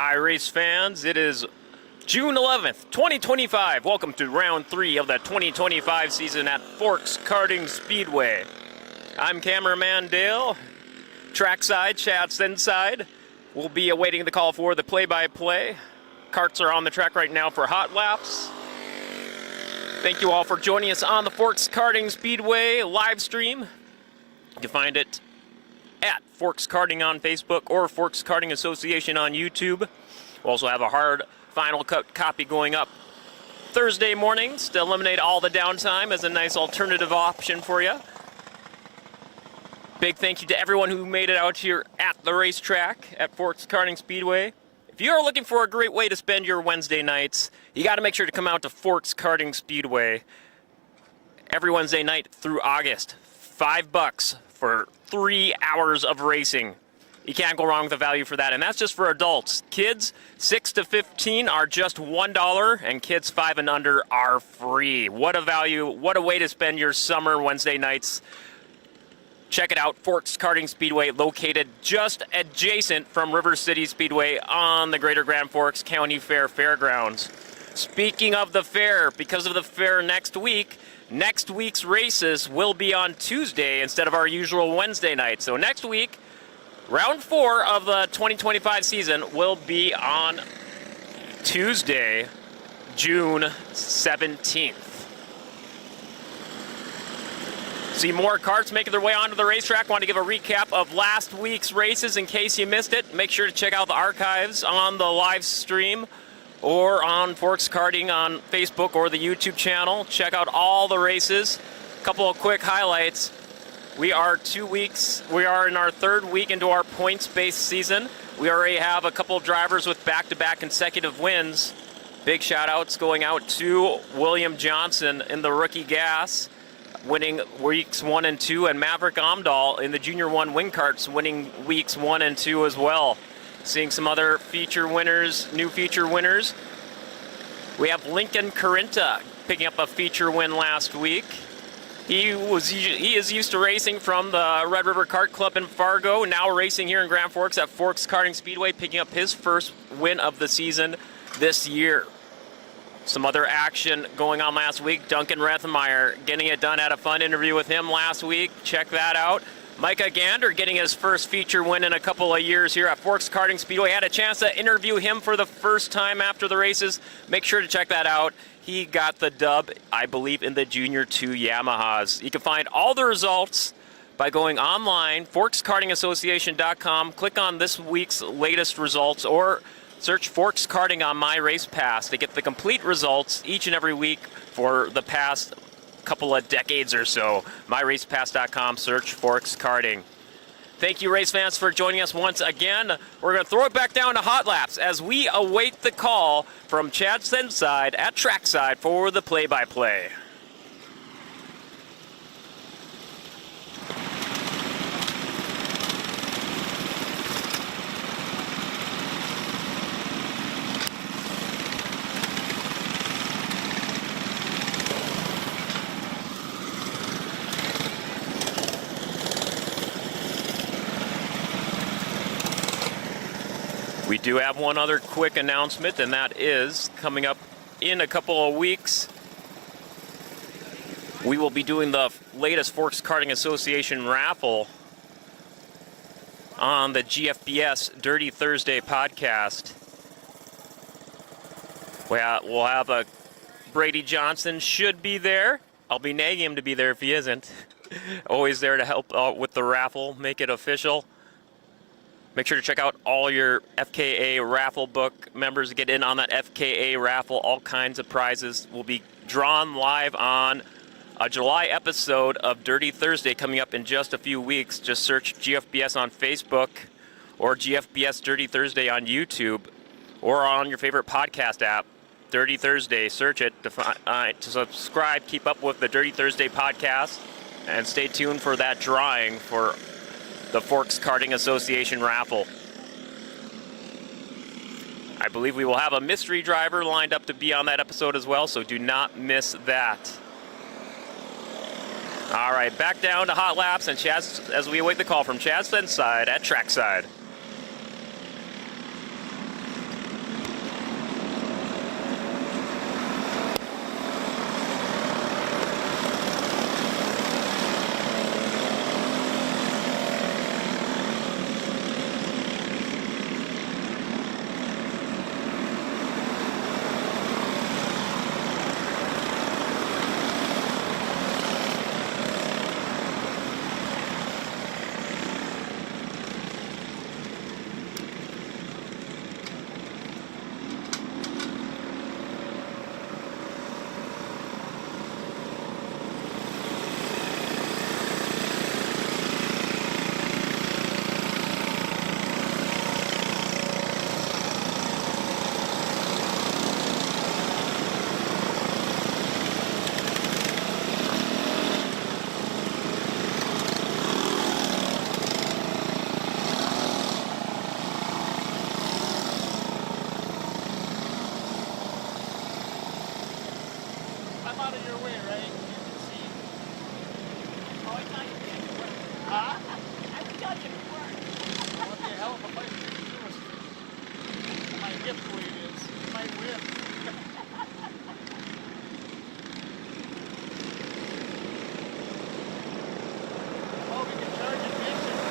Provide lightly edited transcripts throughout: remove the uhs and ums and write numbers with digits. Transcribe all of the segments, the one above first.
Hi, race fans. It is June 11th, 2025. Welcome to round 3 of the 2025 season at Forks Karting Speedway. I'm cameraman Dale. Trackside, Chad's inside. We'll be awaiting the call for the play-by-play. Karts are on the track right now for hot laps. Thank you all for joining us on the Forks Karting Speedway live stream. You can find it at Forks Karting on Facebook or Forks Karting Association on YouTube. We'll also have a hard final cut copy going up Thursday mornings to eliminate all the downtime as a nice alternative option for you. Big thank you to everyone who made it out here at the racetrack at Forks Karting Speedway. If you are looking for a great way to spend your Wednesday nights, you got to make sure to come out to Forks Karting Speedway every Wednesday night through August. $5 for 3 hours of racing. You can't go wrong with the value for that, and that's just for adults. Kids 6 to 15 are just $1, and kids 5 and under are free. What a value, what a way to spend your summer Wednesday nights. Check it out, Forks Karting Speedway, located just adjacent from River City Speedway on the Greater Grand Forks County Fair Fairgrounds. Speaking of the fair, because of the fair next week's races will be on Tuesday instead of our usual Wednesday night. So next week, round 4 of the 2025 season will be on Tuesday, June 17th. See more karts making their way onto the racetrack. Want to give a recap of last week's races in case you missed it. Make sure to check out the archives on the live stream or on Forks Karting on Facebook or the YouTube channel. Check out all the races. A couple of quick highlights. We are in our 3rd week into our points-based season. We already have a couple of drivers with back-to-back consecutive wins. Big shout-outs going out to William Johnson in the rookie gas, winning weeks 1 and 2, and Maverick Amdahl in the Junior 1 wing karts, winning weeks 1 and 2 as well. Seeing some other feature winners, new feature winners. We have Lincoln Carinta picking up a feature win last week. He is used to racing from the Red River Kart Club in Fargo, now racing here in Grand Forks at Forks Karting Speedway, picking up his first win of the season this year. Some other action going on last week. Duncan Rethmeyer getting it done. Had a fun interview with him last week. Check that out. Micah Gander getting his first feature win in a couple of years here at Forks Karting Speedway. Had a chance to interview him for the first time after the races. Make sure to check that out. He got the dub, I believe, in the Junior 2 Yamahas. You can find all the results by going online, forkskartingassociation.com. Click on this week's latest results or search Forks Karting on My Race Pass to get the complete results each and every week for the past couple of decades or so. MyRacePass.com, search Forks Karting. Thank you, race fans, for joining us once again. We're going to throw it back down to hot laps as we await the call from Chad Senside at trackside for the play-by-play. We do have one other quick announcement, and that is coming up in a couple of weeks. We will be doing the latest Forks Karting Association raffle on the GFBS Dirty Thursday podcast. We'll have a Brady Johnson should be there. I'll be nagging him to be there if he isn't. Always there to help out with the raffle, make it official. Make sure to check out all your FKA raffle book members to get in on that FKA raffle. All kinds of prizes will be drawn live on a July episode of Dirty Thursday coming up in just a few weeks. Just search GFBS on Facebook or GFBS Dirty Thursday on YouTube or on your favorite podcast app. Dirty Thursday, search it to subscribe, keep up with the Dirty Thursday podcast, and stay tuned for that drawing for the Forks Karting Association raffle. I believe we will have a mystery driver lined up to be on that episode as well, so do not miss that. All right, back down to hot laps and Chaz as we await the call from Chaz Senside at trackside. coming your way, right? You can see. Oh, I thought you did. Huh? I thought you were. It'll be a hell of a fight between the two of us. My hip the way it is. You might win. Oh, we can charge it, bitch.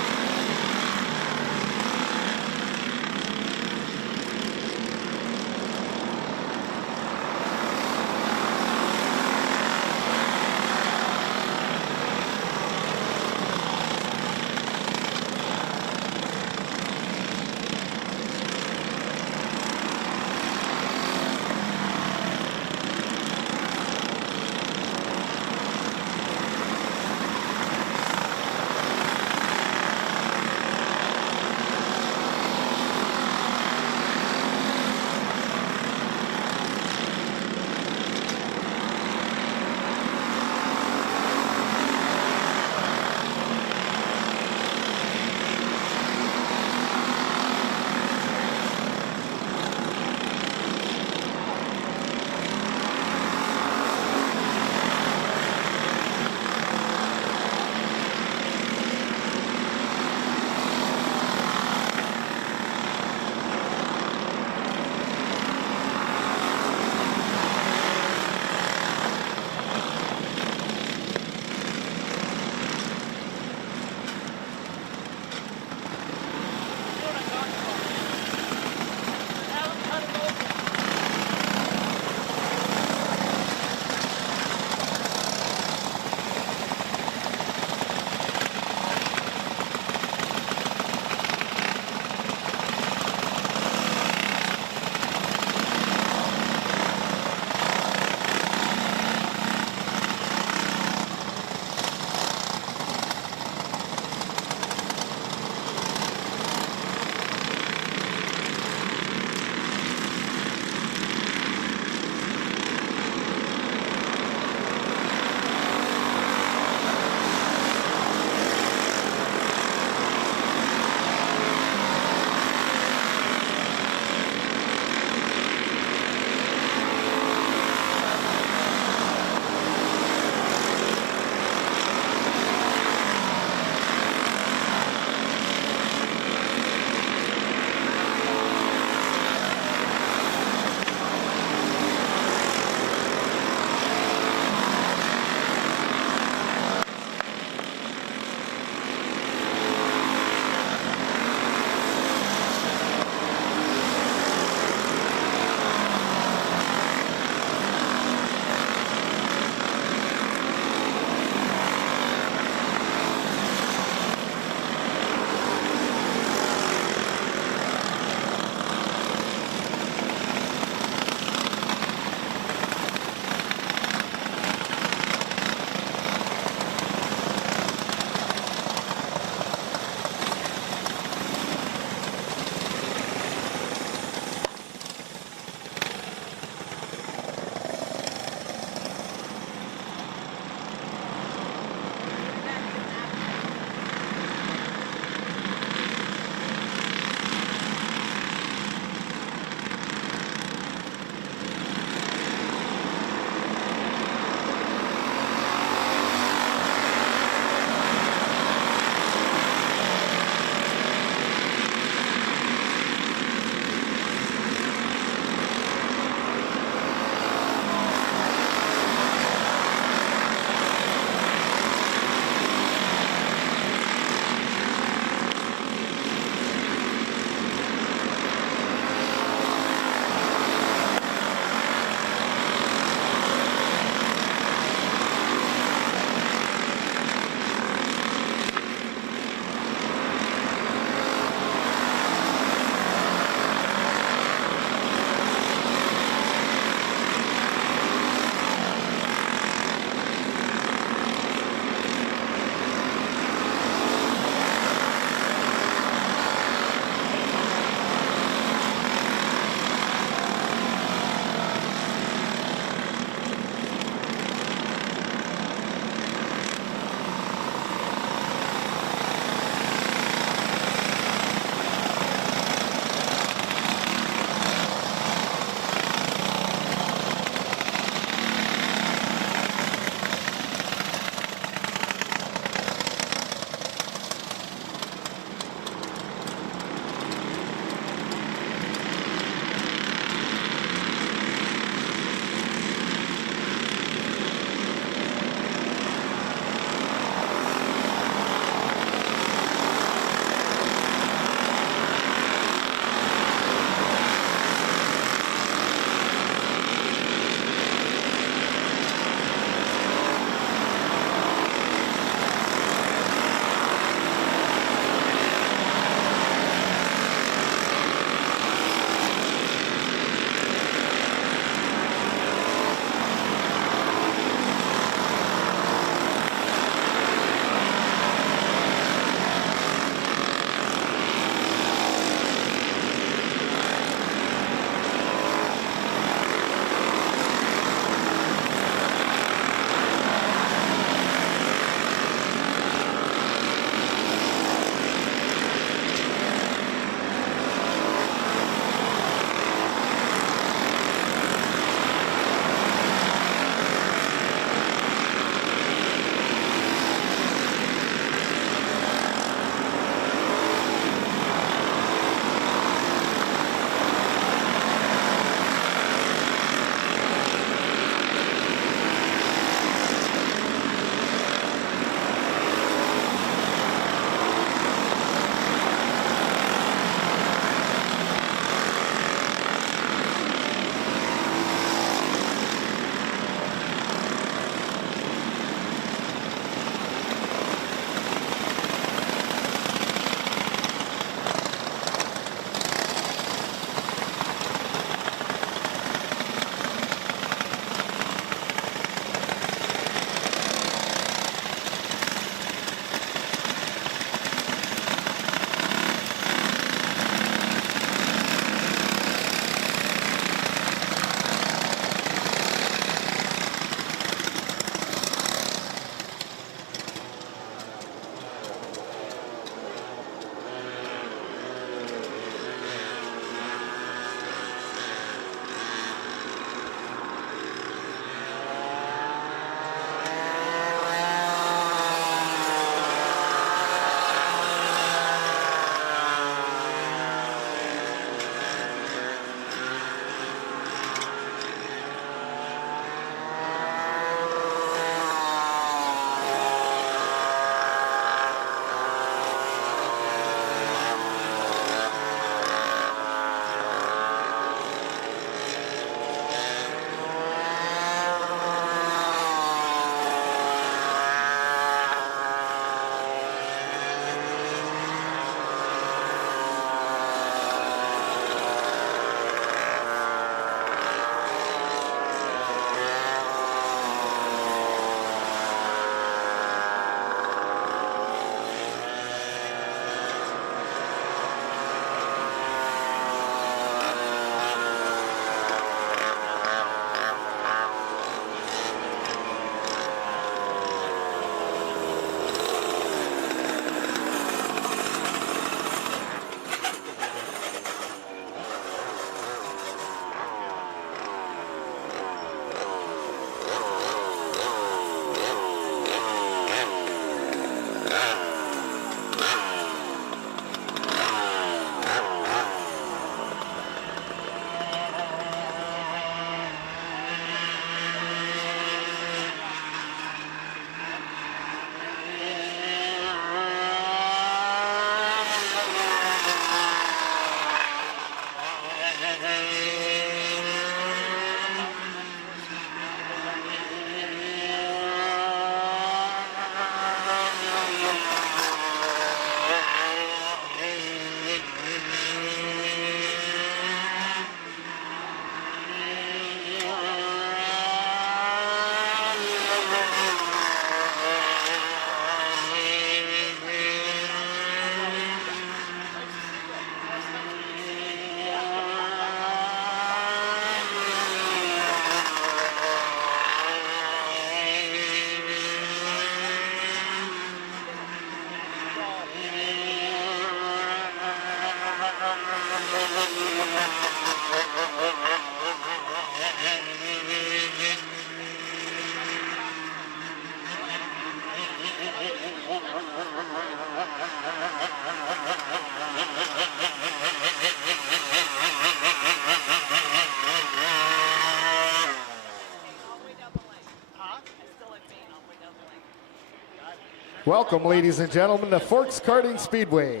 Welcome, ladies and gentlemen, to Forks Karting Speedway.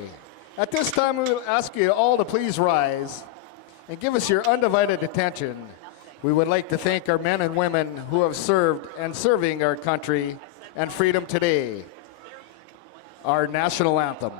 At this time, we will ask you all to please rise and give us your undivided attention. We would like to thank our men and women who have served and serving our country and freedom today. Our national anthem.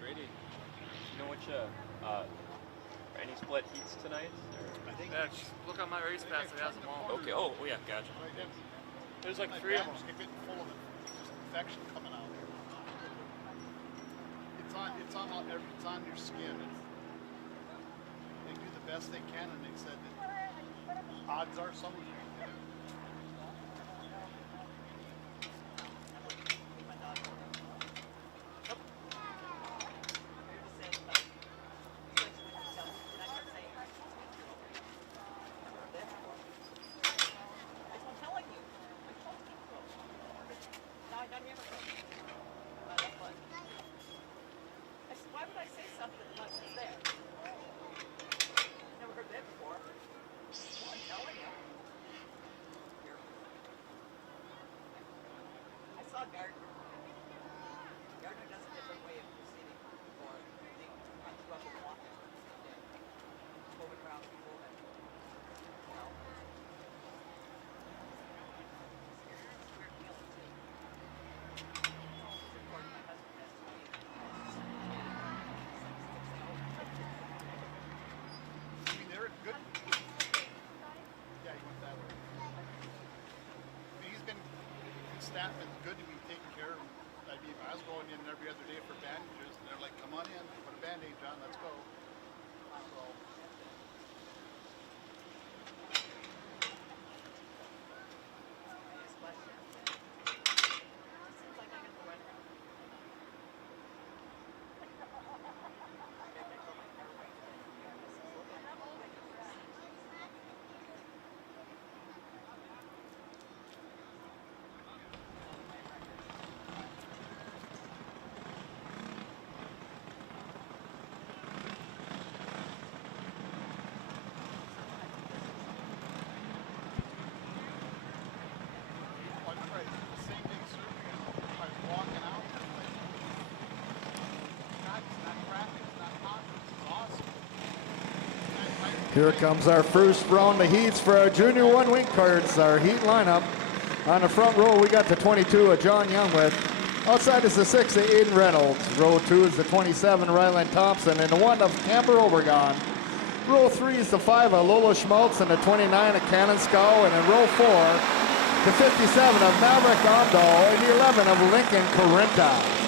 Grady, you know which any split heats tonight? Yeah, just look on my race pass, it has them all. Okay. Oh, yeah, gotcha. There's like 3 of them. Full of infection coming out. It's on your skin. They do the best they can, and they said that odds are some of you can get it. Gardner does a different way of proceeding for the rubber walking. Moving around people and, you know. It's weird feeling too. It's important my husband has to be. I mean, they're good. Yeah, he went that way. I mean, he's been staff been good to me, taking care of him. I mean, I was going in every other day for bandages, and they're like, "Come on in, put a band-aid on, let's go." So. Here comes our first round of heats for our Junior 1 wing carts, our heat lineup. On the front row, we got the 22 of John Youngwith. Outside is the 6 of Aiden Reynolds. Row 2 is the 27 Ryland Thompson, and the 1 of Camber Obregon. Row 3 is the 5 of Lolo Schmaltz and the 29 of Cannon Scow. And in row 4, the 57 of Maverick Amdahl and the 11 of Lincoln Corinta.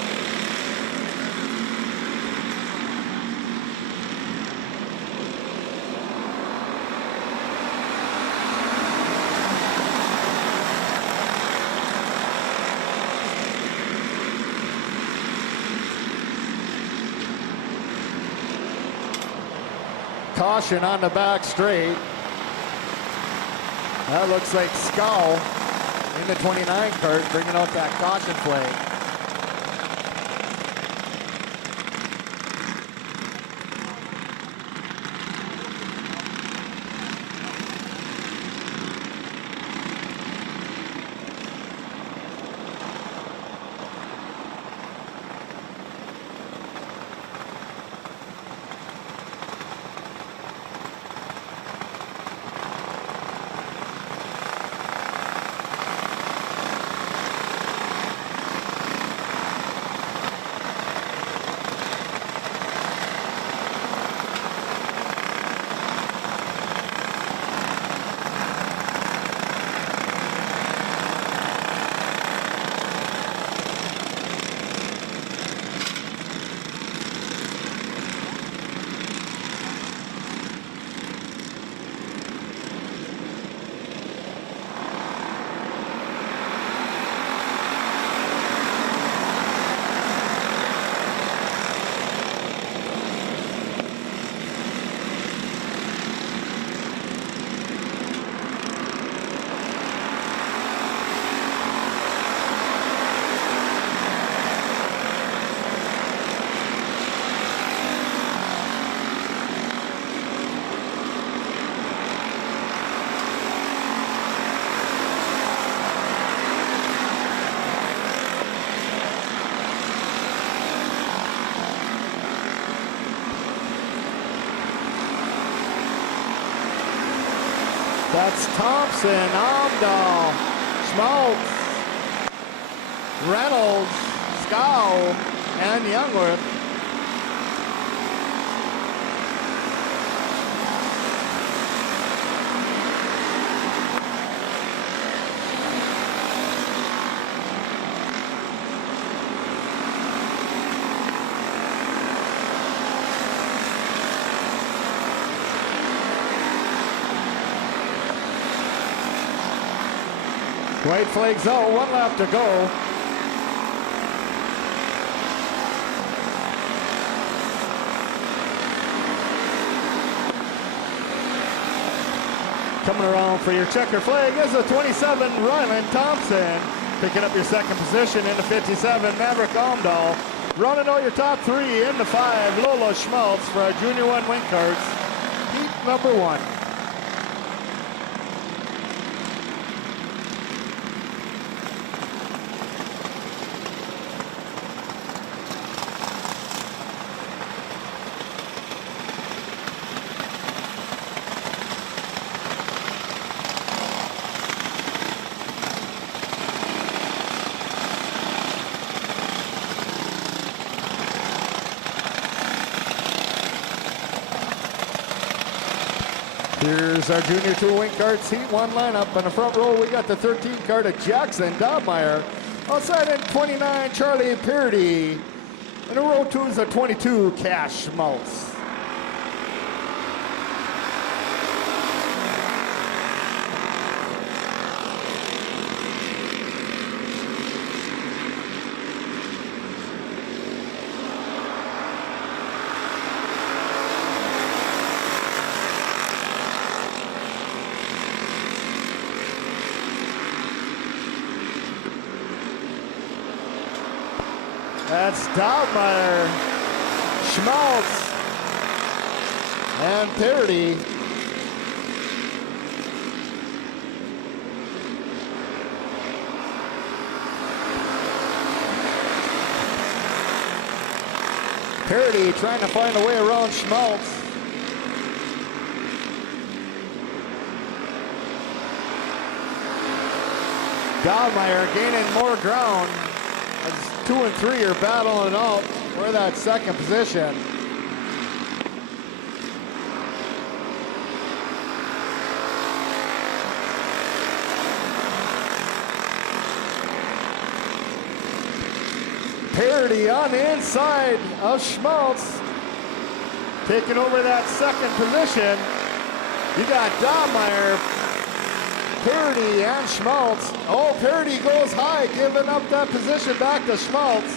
Caution on the back straight. That looks like Scow in the 29 cart bringing out that caution flag. That's Thompson, Amdahl, Schmaltz, Reynolds, Scow, and Youngworth. White flags out, 1 lap to go. Coming around for your checker flag is a 27, Ryland Thompson. Picking up your second position in the 57, Maverick Amdahl. Running out your top 3 in the 5, Lola Schmaltz for our Junior 1 wing carts. Heat number 1. Here's our Junior 2 wing carts Heat 1 lineup. On the front row, we got the 13 cart of Jackson Dobmeyer. Outside in 29, Charlie Purdy. And the row 2 is a 22, Cash Schmaltz. That's Dobmeyer, Schmaltz, and Purdy. Purdy trying to find a way around Schmaltz. Dobmeyer gaining more ground. As 2 and 3 are battling out for that second position. Parity on the inside of Schmaltz. Taking over that second position. You got Dahmeyer, Parity, and Schmaltz. Oh, Parity goes high, giving up that position back to Schmaltz.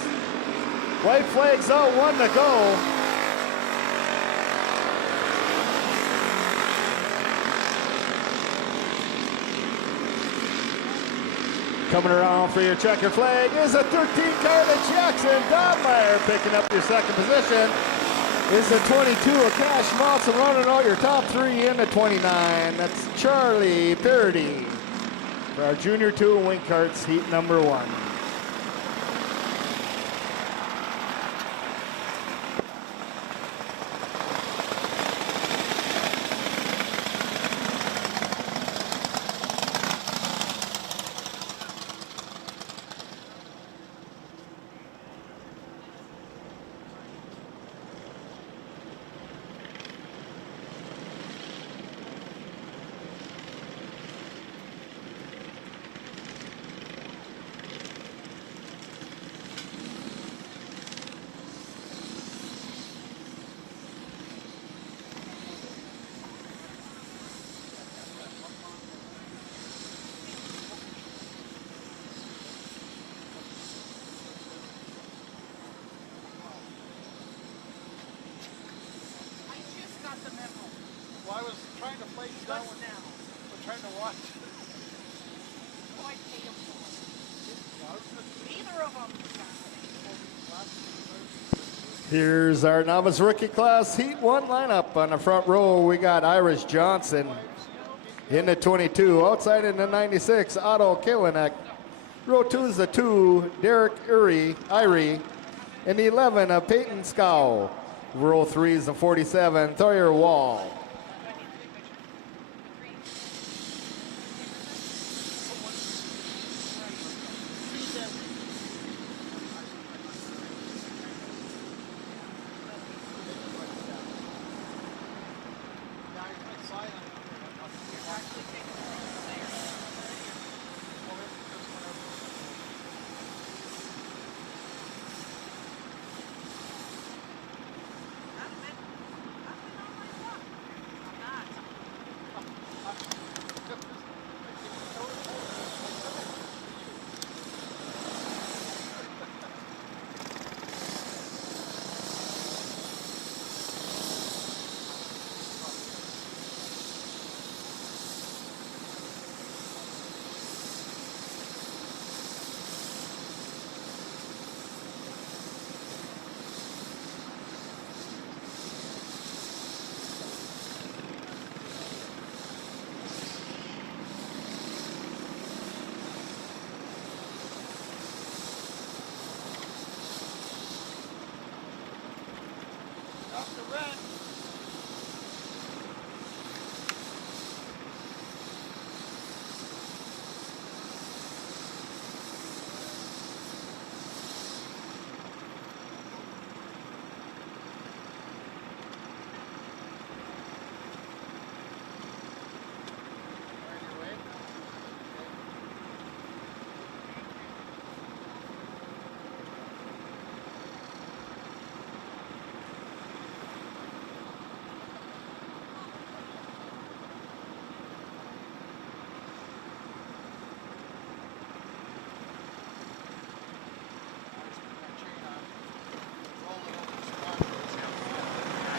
White flag's out, 1 to go. Coming around for your checker flag is a 13 car to Jackson. Dahmeyer picking up your second position. Is the 22 of Cash Schmaltz and running out your top 3 in the 29. That's Charlie Parity for our Junior 2 Wing Karts heat number 1. Well, I was trying to play you down with I'm trying to watch. Neither of them. Here's our novice rookie class heat 1 lineup. On the front row, we got Irish Johnson in the 22. Outside in the 96, Otto Kalinek. Row 2 is the 2, Derek Irie. And the 11, Peyton Scow. Row 3 is the 47, Thoyer Wall.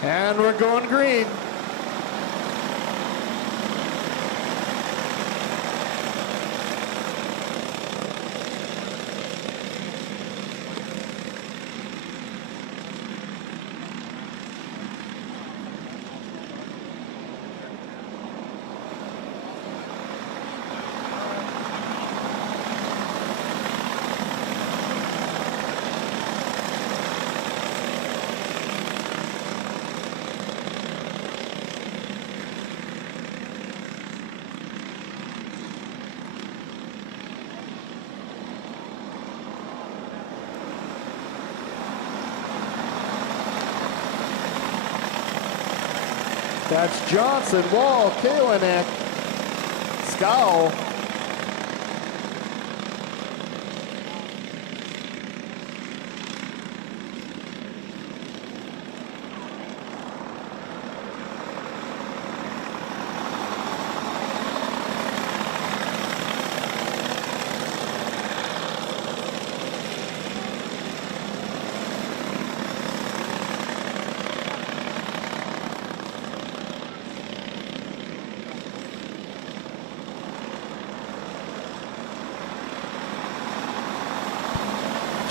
And we're going green. That's Johnson, Wall, Kalinek, Scow.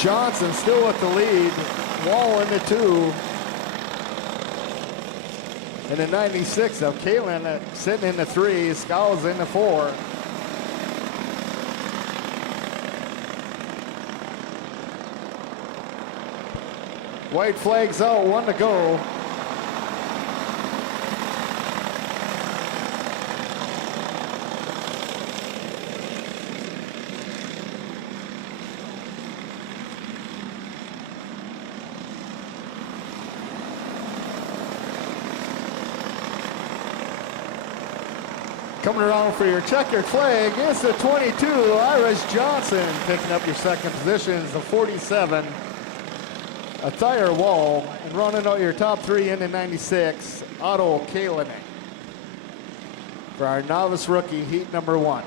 Johnson still with the lead. Wall in the 2. And the 96 of Kalen sitting in the 3. Scows in the 4. White flags out, 1 to go. Coming around for your checkered flag is the 22, Iris Johnson. Picking up your second position is the 47, Attire Wall. And running out your top 3 in the 96, Otto Kalinek. For our novice rookie, heat number 1.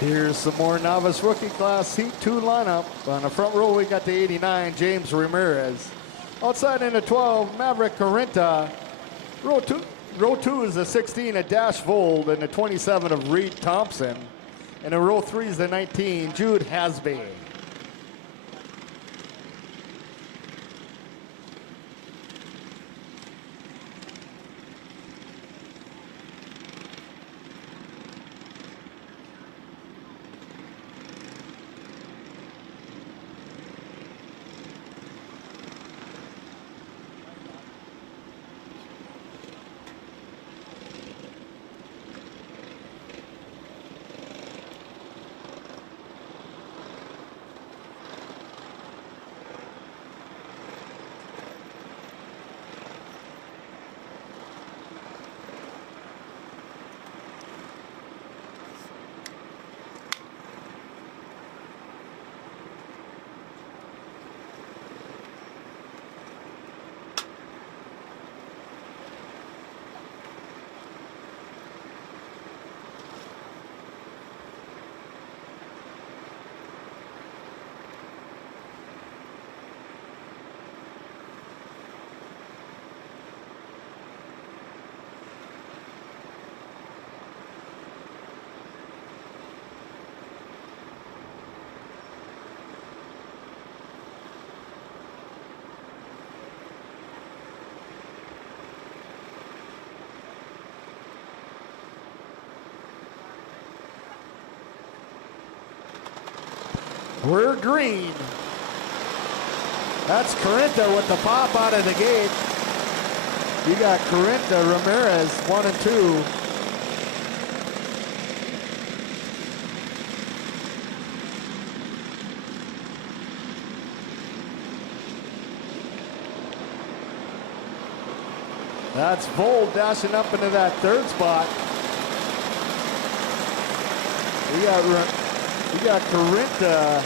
Here's some more novice rookie class heat 2 lineup. On the front row, we got the 89, James Ramirez. Outside in the 12, Maverick Corinta. Row two is the 16 of Dash Vold and the 27 of Reed Thompson. And in row 3 is the 19, Jude Hasby. We're green. That's Corinta with the pop out of the gate. You got Corinta, Ramirez, 1 and 2. That's Vold dashing up into that 3rd spot. We got Corinta,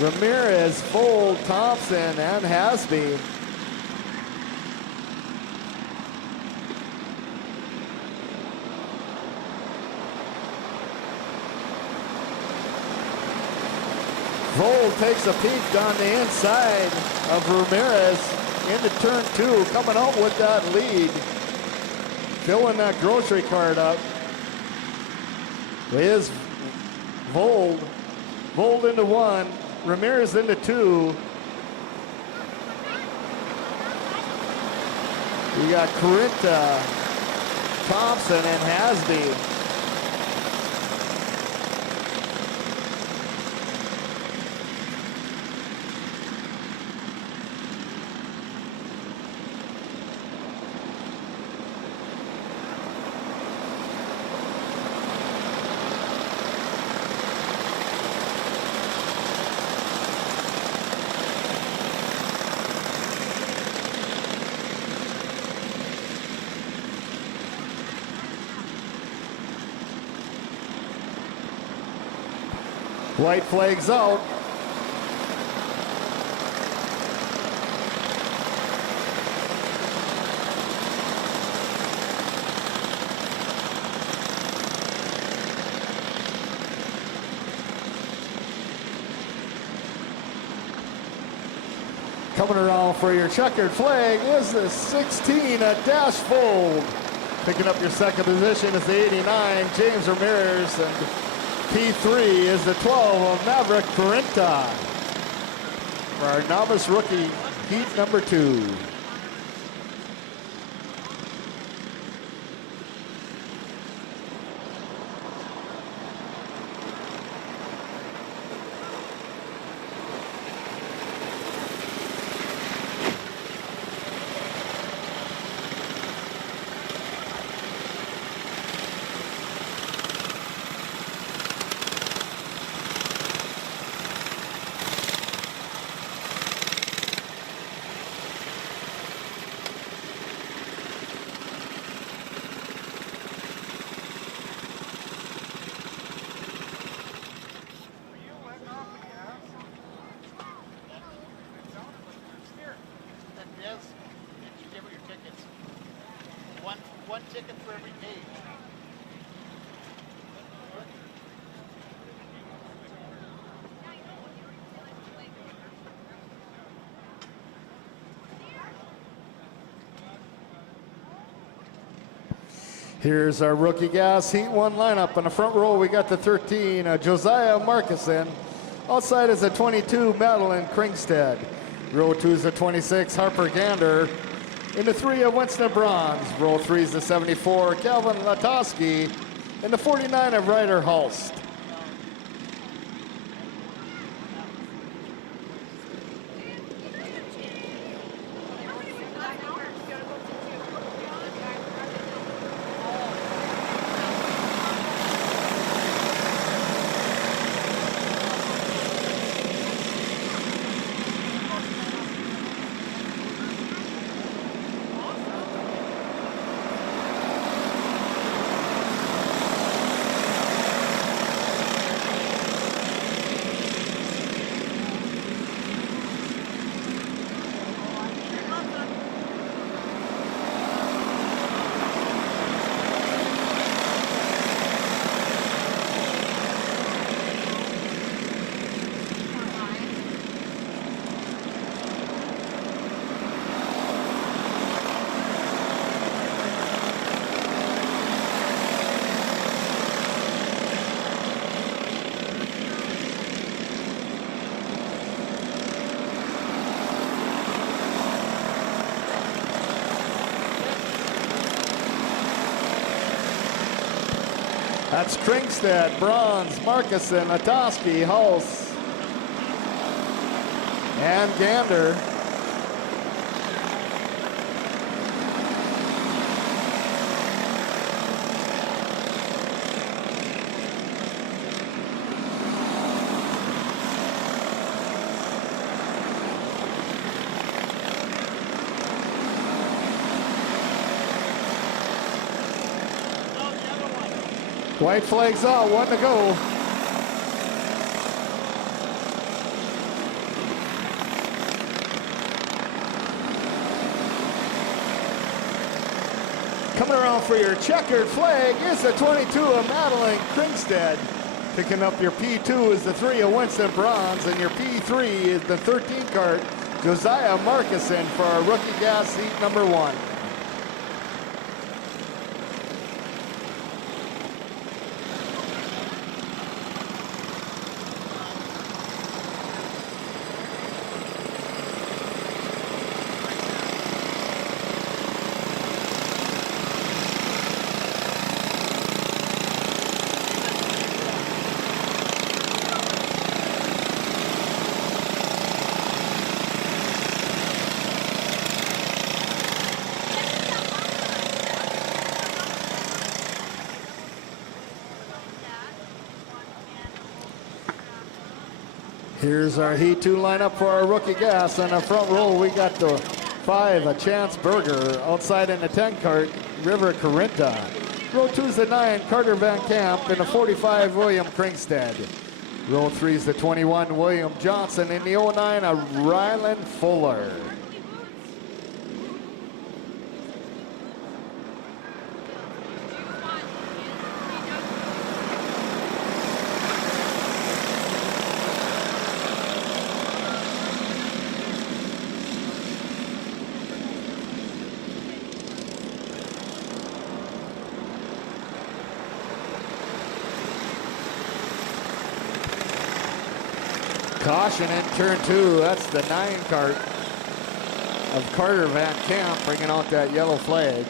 Ramirez, Vold, Thompson, and Hasby. Vold takes a peek down the inside of Ramirez into turn 2, coming out with that lead. Filling that grocery cart up is Vold. Vold into 1, Ramirez into 2. We got Corinta, Thompson, and Hasby. White flags out. Coming around for your checkered flag is the 16 at Dashfold. Picking up your second position is the 89, James Ramirez, and P3 is the 12 of Maverick Corinta. For our novice rookie, heat number 2. Yes, you give her your tickets. One ticket for every page. Here's our rookie gas Heat 1 lineup. In the front row, we got the 13, Josiah Markison. Outside is the 22, Madeline Kringstead. Row 2 is the 26, Harper Gander. In the 3 of Winston Bronze. Row 3 is the 74, Calvin Latoski. In the 49 of Ryder Hulst. That's Kringstead, Bronze, Markison, Latoski, Hulse, and Gander. White flags out, 1 to go. Coming around for your checkered flag is the 22 of Madeline Kringstead. Picking up your P2 is the 3 of Winston Bronze, and your P3 is the 13 cart, Josiah Markison, for our rookie gas heat number 1. Here's our Heat 2 lineup for our rookie gas. On the front row, we got the 5, a Chance Berger. Outside in the 10 cart, River Corinta. Row 2 is the 9, Carter Van Camp. In the 45, William Kringstead. Row 3 is the 21, William Johnson. In the 09, a Ryland Fuller. Caution in turn 2. That's the 9 cart of Carter Van Camp bringing out that yellow flag.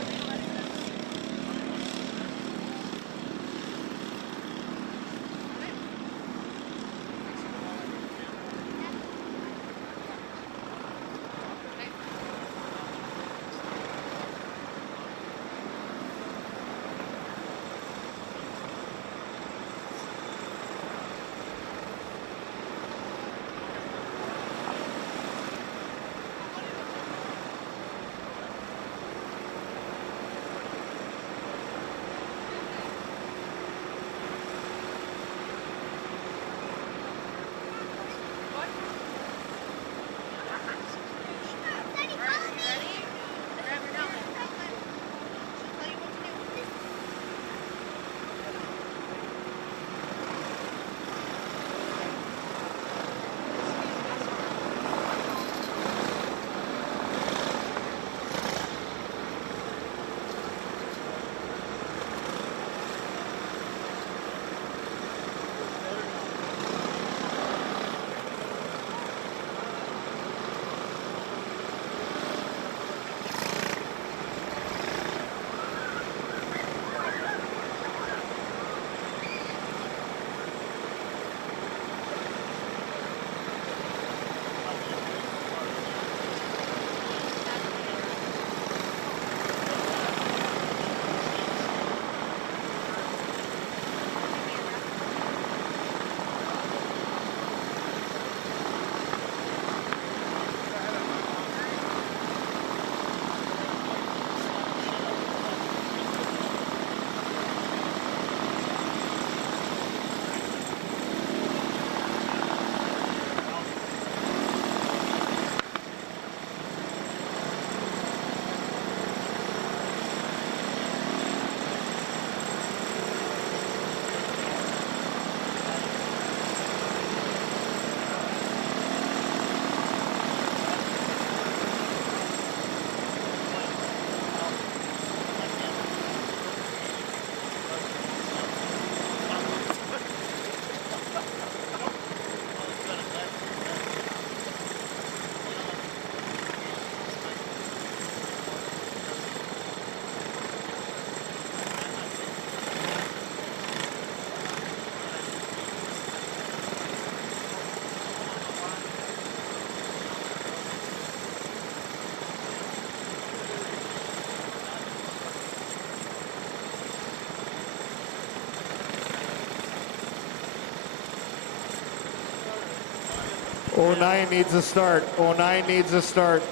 '09 needs a start. '09 needs a start.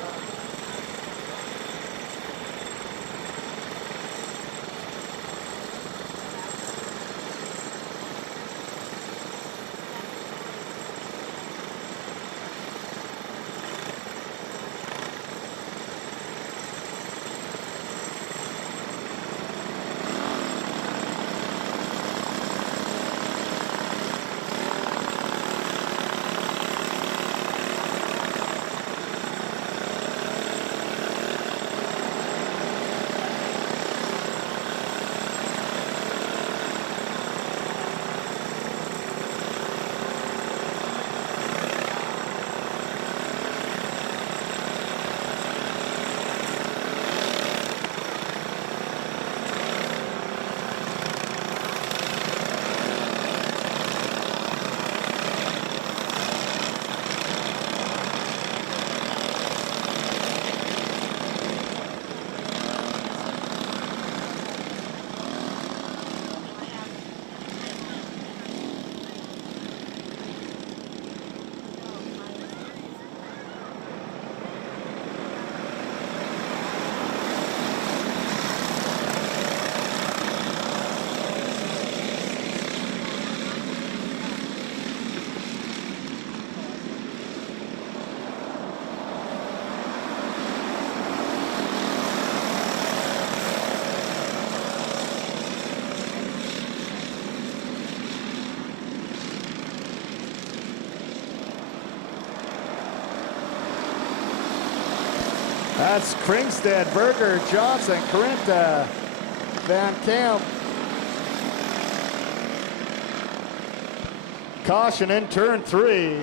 That's Kringstead, Berger, Johnson, Corinta, Van Camp. Caution in turn 3.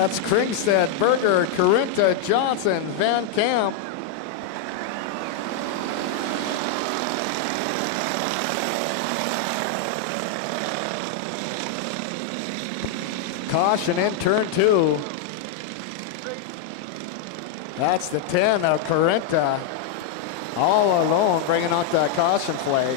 That's Kringstead, Berger, Corinta, Johnson, Van Camp. Caution in turn 2. That's the 10 of Corinta. All alone, bringing out that caution flag.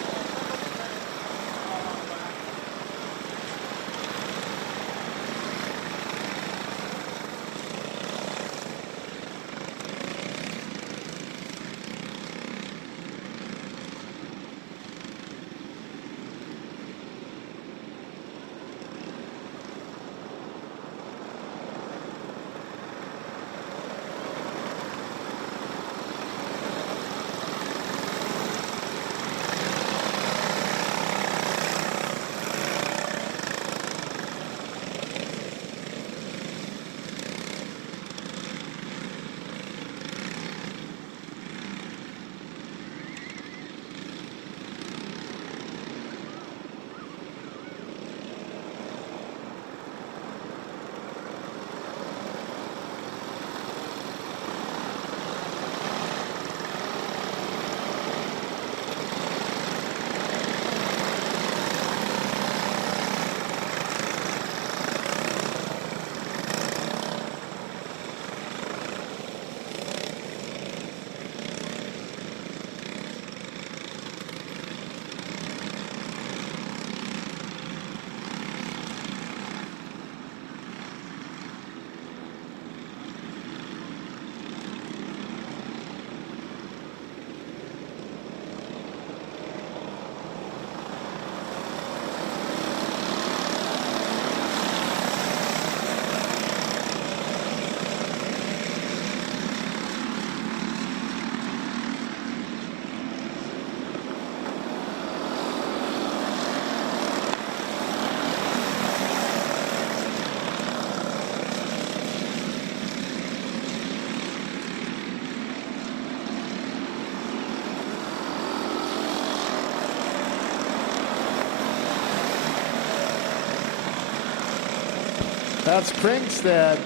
That's Kringstead,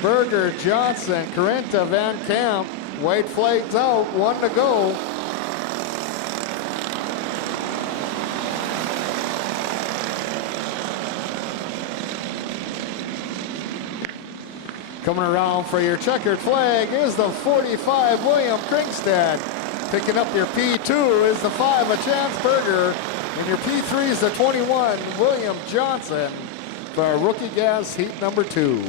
Berger, Johnson, Corinta, Van Camp. White flag's out, 1 to go. Coming around for your checkered flag is the 45, William Kringstead. Picking up your P2 is the 5 of Chance Berger. And your P3 is the 21, William Johnson, for rookie gas heat number 2.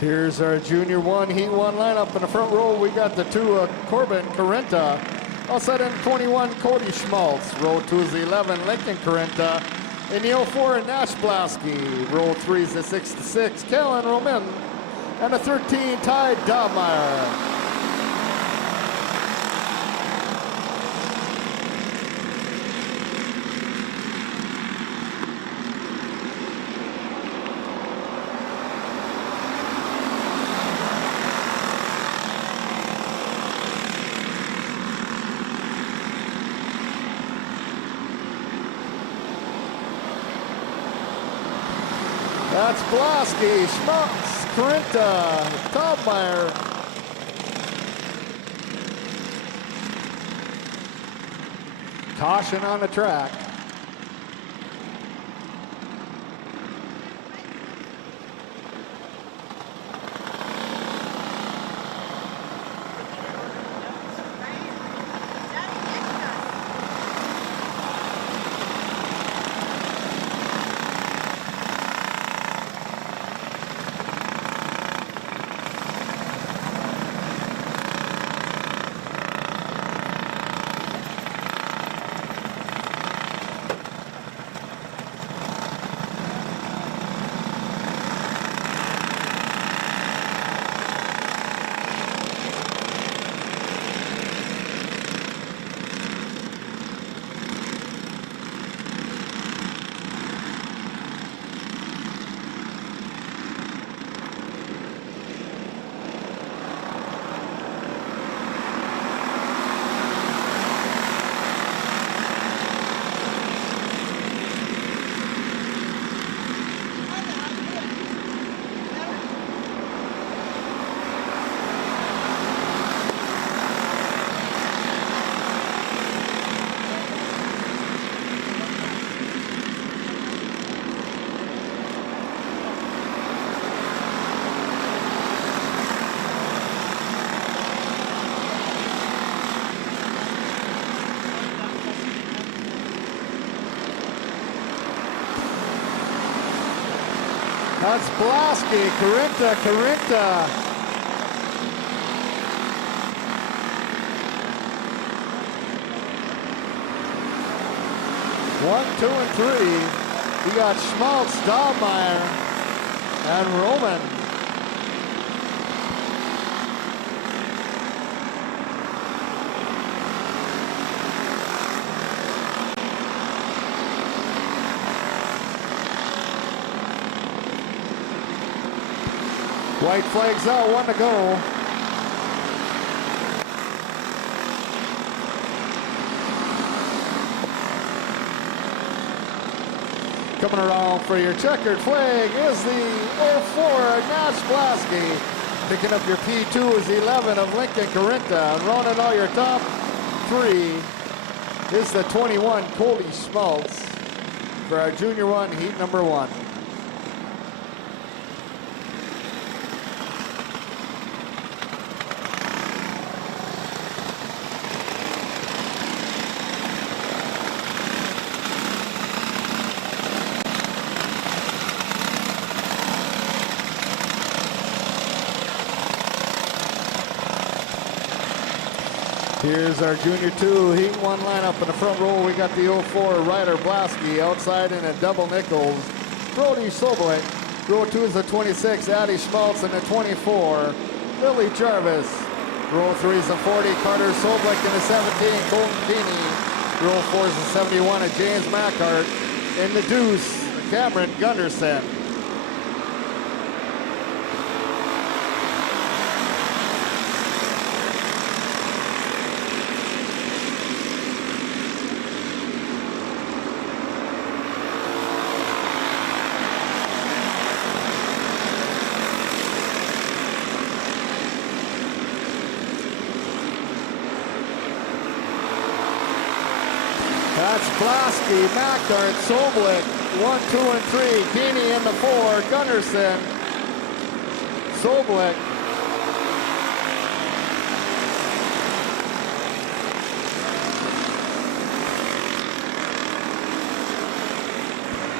Here's our Junior 1 Heat 1 lineup. In the front row, we got the 2 Corbin Corinta. Outside in 21, Cody Schmaltz. Row 2 is the 11, Lincoln Corinta. In the 04, Nash Blasky. Row 3 is the 66, Kellen Roman. And the 13, Ty Dobmeyer. That's Blasky, Schmaltz, Corinta, Dobmeyer. Caution on the track. That's Blasky, Carinta. 1, 2, and 3. We got Schmaltz, Dahlmeyer, and Roman. White flags out, 1 to go. Coming around for your checkered flag is the 04 Nash Blasky. Picking up your P2 is 11 of Lincoln Carinta. And rounding out your top 3 is the 21 Cody Schmaltz for our Junior 1 heat number 1. Here's our Junior 2 Heat 1 lineup. In the front row, we got the 04 Ryder Blasky. Outside in a double nickels, Brody Soblik. Row 2 is the 26, Addie Schmaltz, and the 24, Lily Jarvis. Row 3 is the 40, Carter Soblik, and the 17, Colton Keeney. Row 4 is the 71, of James Mackhart. And the deuce, Cameron Gunderson. That's Blasky, Mackhart, Soblik, 1, 2, and 3. Keeney in the 4, Gunderson, Soblik.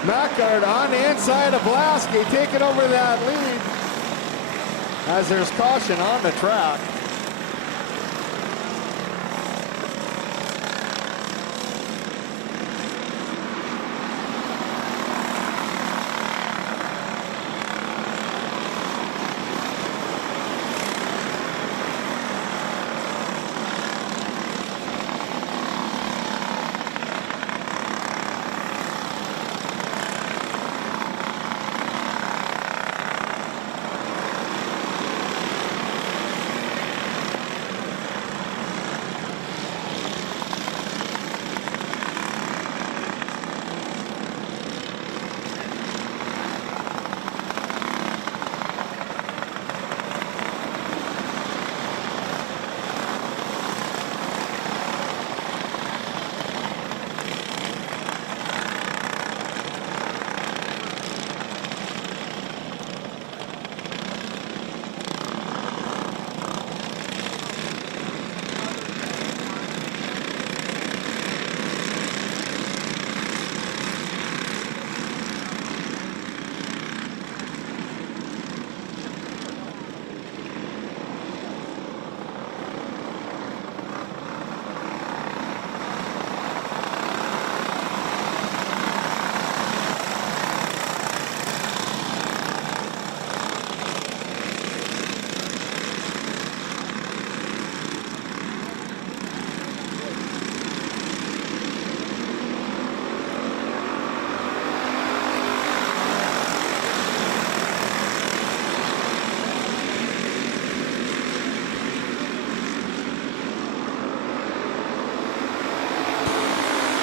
Mackhart on the inside of Blasky, taking over that lead as there's caution on the track.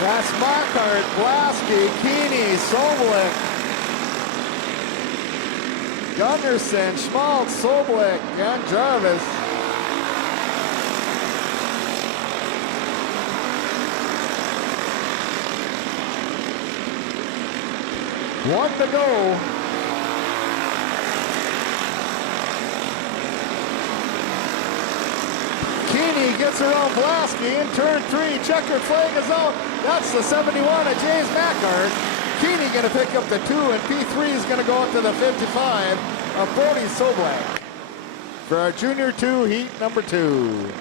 That's Markart, Blasky, Keeney, Soblik, Gunderson, Schmaltz, Soblik, and Jarvis. One to go. Keeney gets around Blasky in turn 3. Checkered flag is out. That's the 71 of James Mackhart. Keeney going to pick up the 2, and P3 is going to go up to the 55 of Brody Soblak for our Junior 2 heat number 2.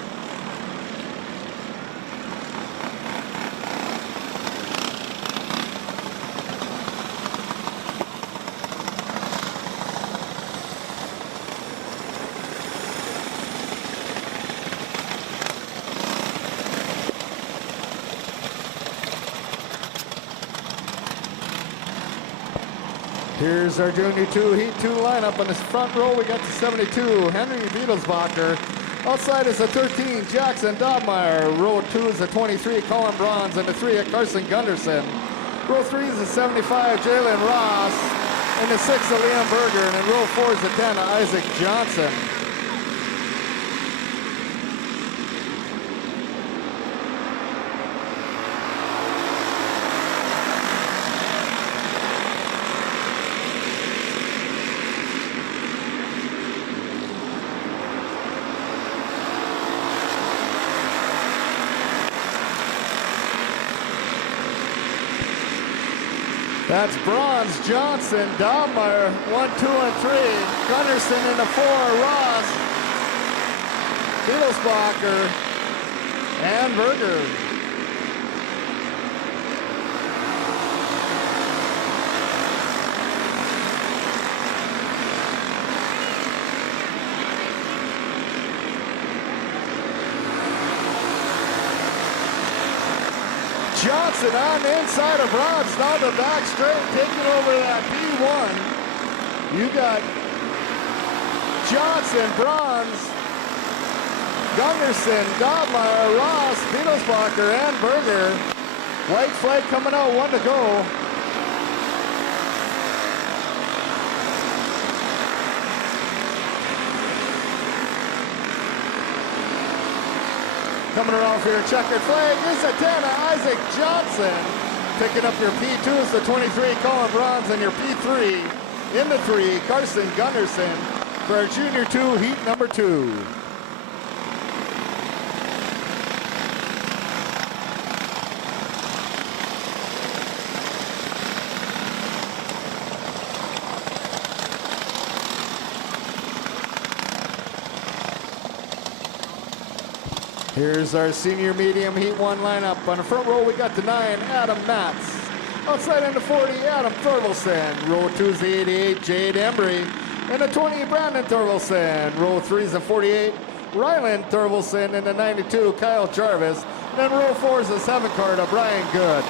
Here's our Junior 2 Heat 2 lineup. On this front row, we got the 72, Henry Beetlesbacher. Outside is the 13, Jackson Dobmeyer. Row 2 is the 23, Colin Bronze, and the 3 at Carson Gunderson. Row 3 is the 75, Jalen Ross, and the 6 of Liam Berger. And in row 4 is the 10, Isaac Johnson. That's Bronze, Johnson, Dobmeyer, 1, 2, and 3. Gunderson in the 4, Ross, Beetlesbacher, and Berger. Johnson on the inside of Bronze, down the back straight, taking over that P1. You got Johnson, Bronze, Gunderson, Dobmeyer, Ross, Beetlesbacher, and Berger. White flag coming out, 1 to go. Coming around for your checkered flag is the 10, Isaac Johnson. Picking up your P2 is the 23, Colin Bronze, and your P3 in the 3, Carson Gunderson for our Junior 2 heat number 2. Here's our senior medium heat 1 lineup. On the front row, we got the 9, Adam Matz. Outside in the 40, Adam Thorvaldsen. Row 2 is the 88, Jade Embry. And the 20, Brandon Thorvaldsen. Row 3 is the 48, Ryland Thorvaldsen. And the 92, Kyle Jarvis. And then row 4 is the 7 card of Brian Good.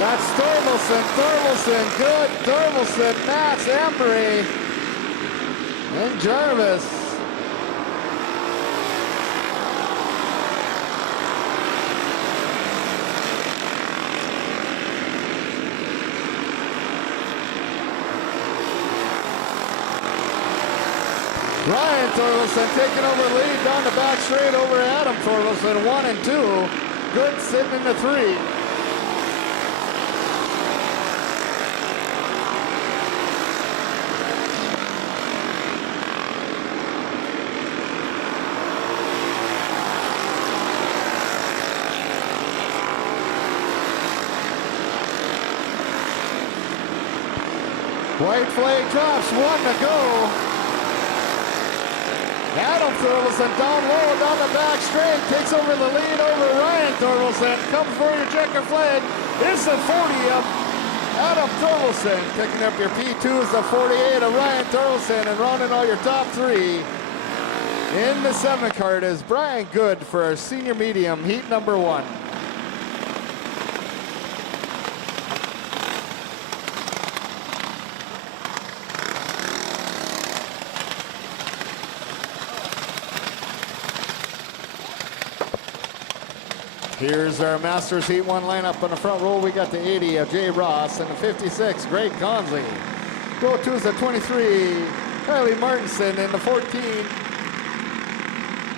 That's Thorvaldsen, Good, Thorvaldsen, Matz, Embry, and Jarvis. Ryan Thorvaldsen taking over lead down the back straight over Adam Thorvaldsen, 1 and 2. Good sitting in the 3. White flag drops, 1 to go. Adam Thorvaldsen down low, down the back straight, takes over the lead over Ryan Thorvaldsen. Comes for your checker flag. It's the 40 of Adam Thorvaldsen. Picking up your P2 is the 48 of Ryan Thorvaldsen, and rounding all your top 3. In the 7 card is Brian Good for our senior medium heat number 1. Here's our Masters Heat 1 lineup. On the front row, we got the 80 of Jay Ross and the 56, Greg Consley. Row 2 is the 23, Kylie Martinson, and the 14,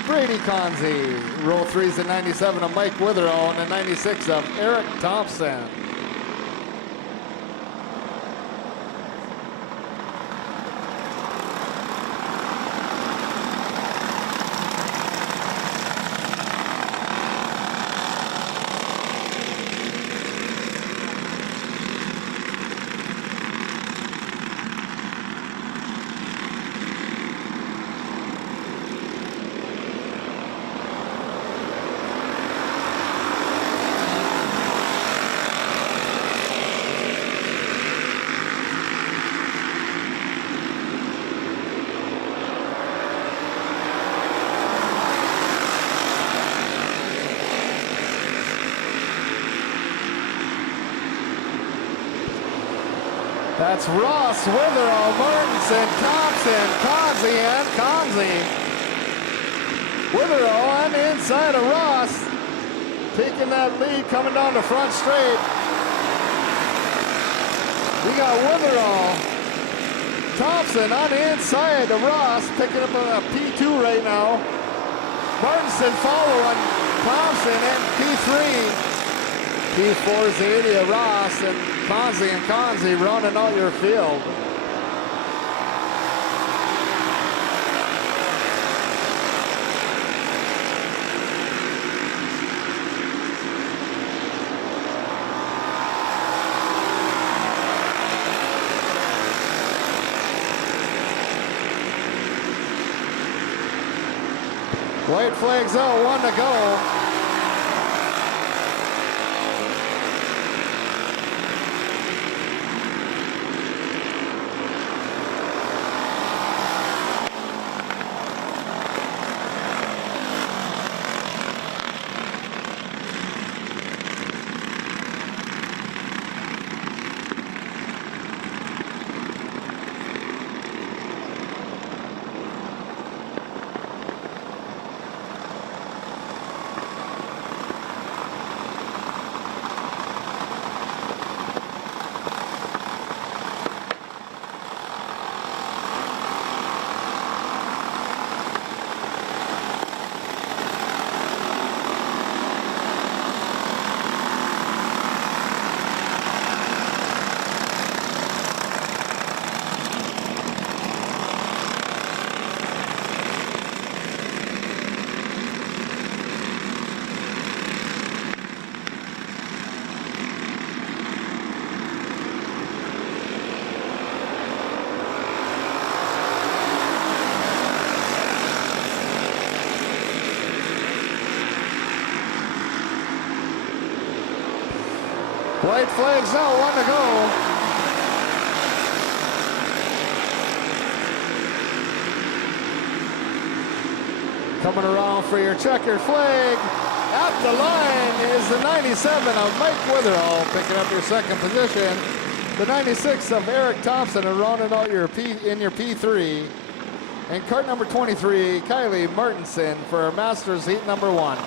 Brady Consley. Row 3 is the 97 of Mike Witherall and the 96 of Eric Thompson. That's Ross, Witherall, Martinson, Thompson, Consley, and Consley. Witherall on the inside of Ross, taking that lead, coming down the front straight. We got Witherall, Thompson on the inside of Ross, picking up a P2 right now. Martinson following Thompson and P3. P4 is the 80 of Ross, and Consley running out your field. White flags out, 1 to go. White flags out, 1 to go. Coming around for your checkered flag. At the line is the 97 of Mike Witherall, picking up your second position. The 96 of Eric Thompson, and rounding out your P3. And cart number 23, Kylie Martinson, for Masters Heat number 1.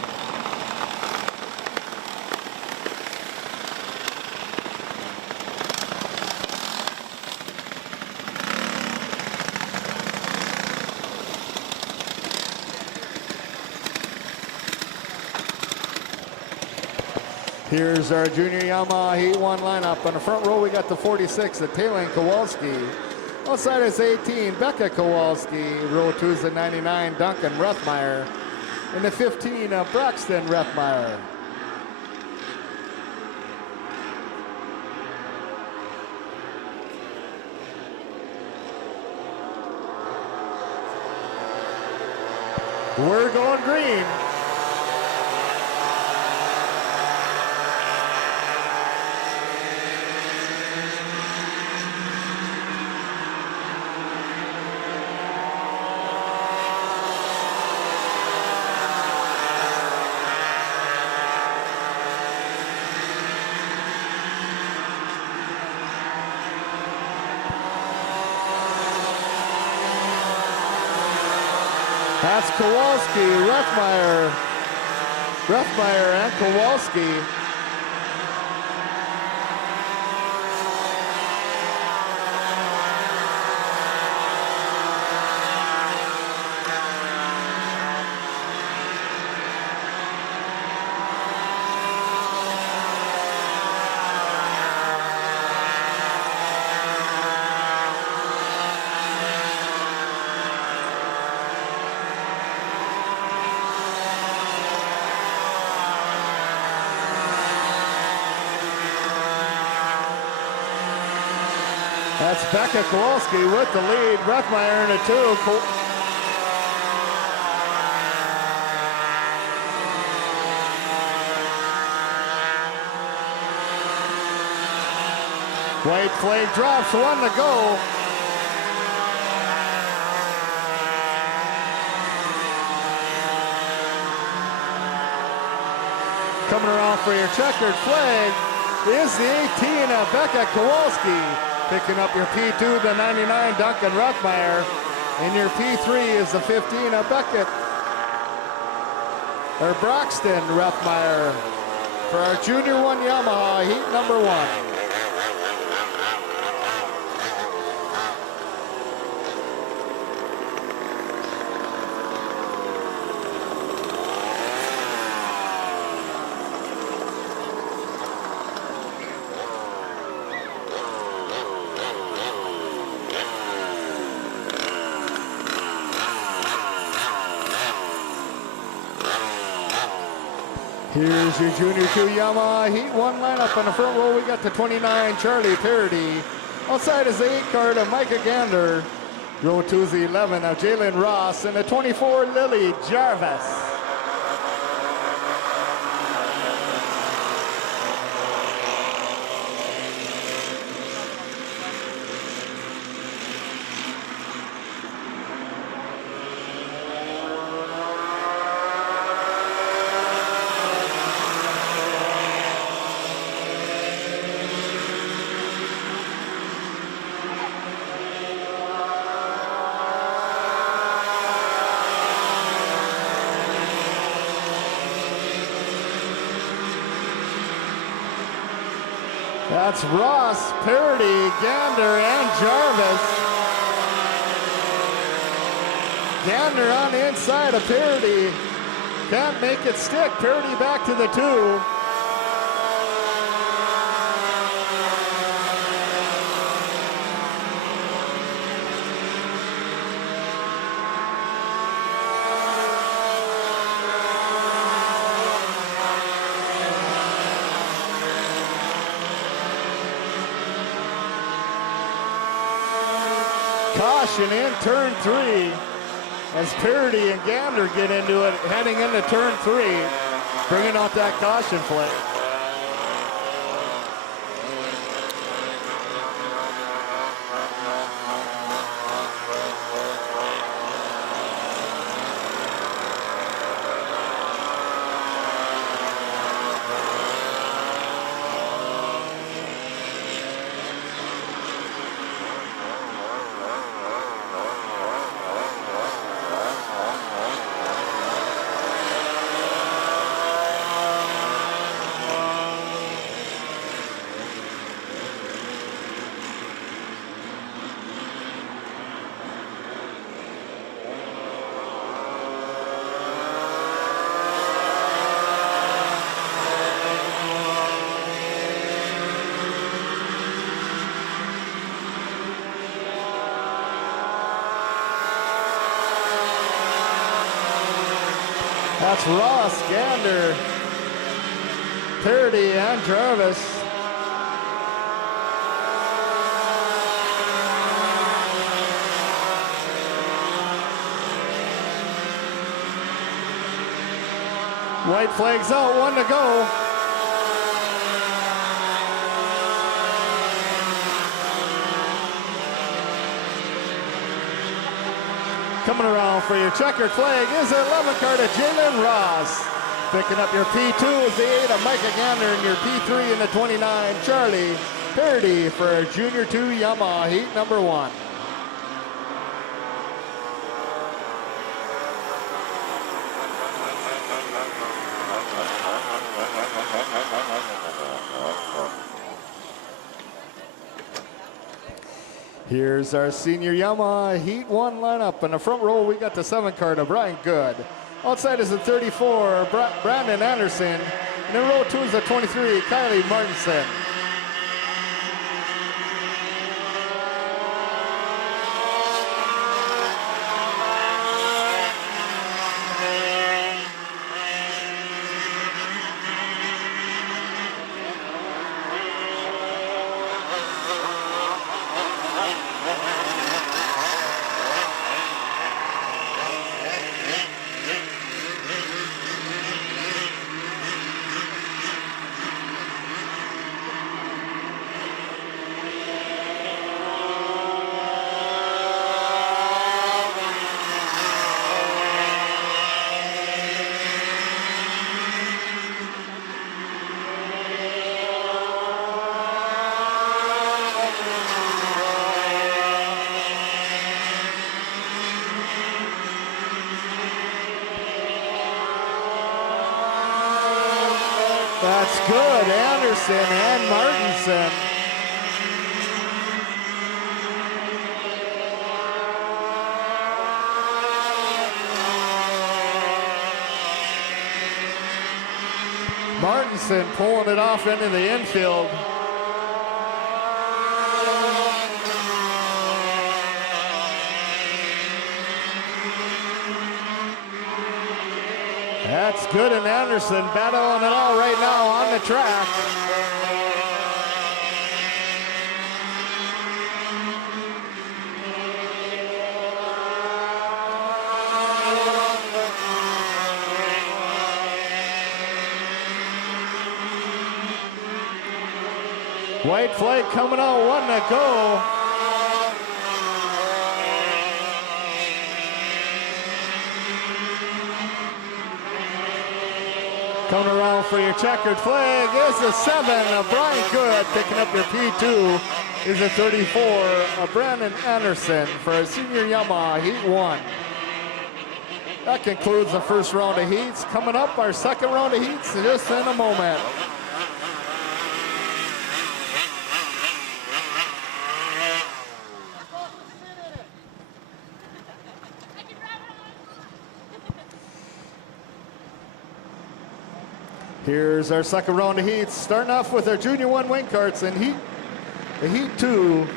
Here's our junior Yamaha Heat 1 lineup. On the front row, we got the 46 of Taylor Kowalski. Outside is 18, Becca Kowalski. Row 2 is the 99, Duncan Rethmeyer. And the 15 of Braxton Rethmeyer. We're going green. That's Kowalski, Rethmeyer, Ruffmeyer and Kowalski. That's Becca Kowalski with the lead. Ruffmeyer in a 2. White flag drops, 1 to go. Coming around for your checkered flag is the 18 of Becca Kowalski. Picking up your P2, the 99, Duncan Ruffmeyer. And your P3 is the 15 of Braxton Ruffmeyer for our Junior 1 Yamaha, heat number 1. Here's your Junior 2 Yamaha Heat 1 lineup. On the front row, we got the 29 Charlie Parody. Outside is the 8 card of Micah Gander. Row 2 is the 11 of Jalen Ross and the 24 Lily Jarvis. That's Ross, Parody, Gander, and Jarvis. Gander on the inside of Parody. Can't make it stick. Parody back to the 2. Caution in turn 3 as Parody and Gander get into it, heading into turn 3, bringing out that caution flag. That's Ross, Gander, Parody, and Jarvis. White flag's out, 1 to go. Coming around for your checkered flag is the 11 card of Jalen Ross. Picking up your P2 is the 8 of Micah Gander and your P3 and the 29 Charlie Parody for Junior 2 Yamaha heat number 1. Here's our senior Yamaha Heat 1 lineup. In the front row, we got the 7 car to Brian Good. Outside is the 34, Brandon Anderson. And in row 2 is the 23, Kylie Martinson. That's good, Anderson and Martinson. Martinson pulling it off into the infield. That's good, and Anderson battling it all right now on the track. White flag coming out, 1 to go. Coming around for your checkered flag is the 7 of Brian Good. Picking up your P2 is the 34 of Brandon Anderson for a senior Yamaha Heat 1. That concludes the first round of heats. Coming up, our second round of heats just in a moment. Here's our second round of heats, starting off with our Junior 1 wing karts and the Heat 2.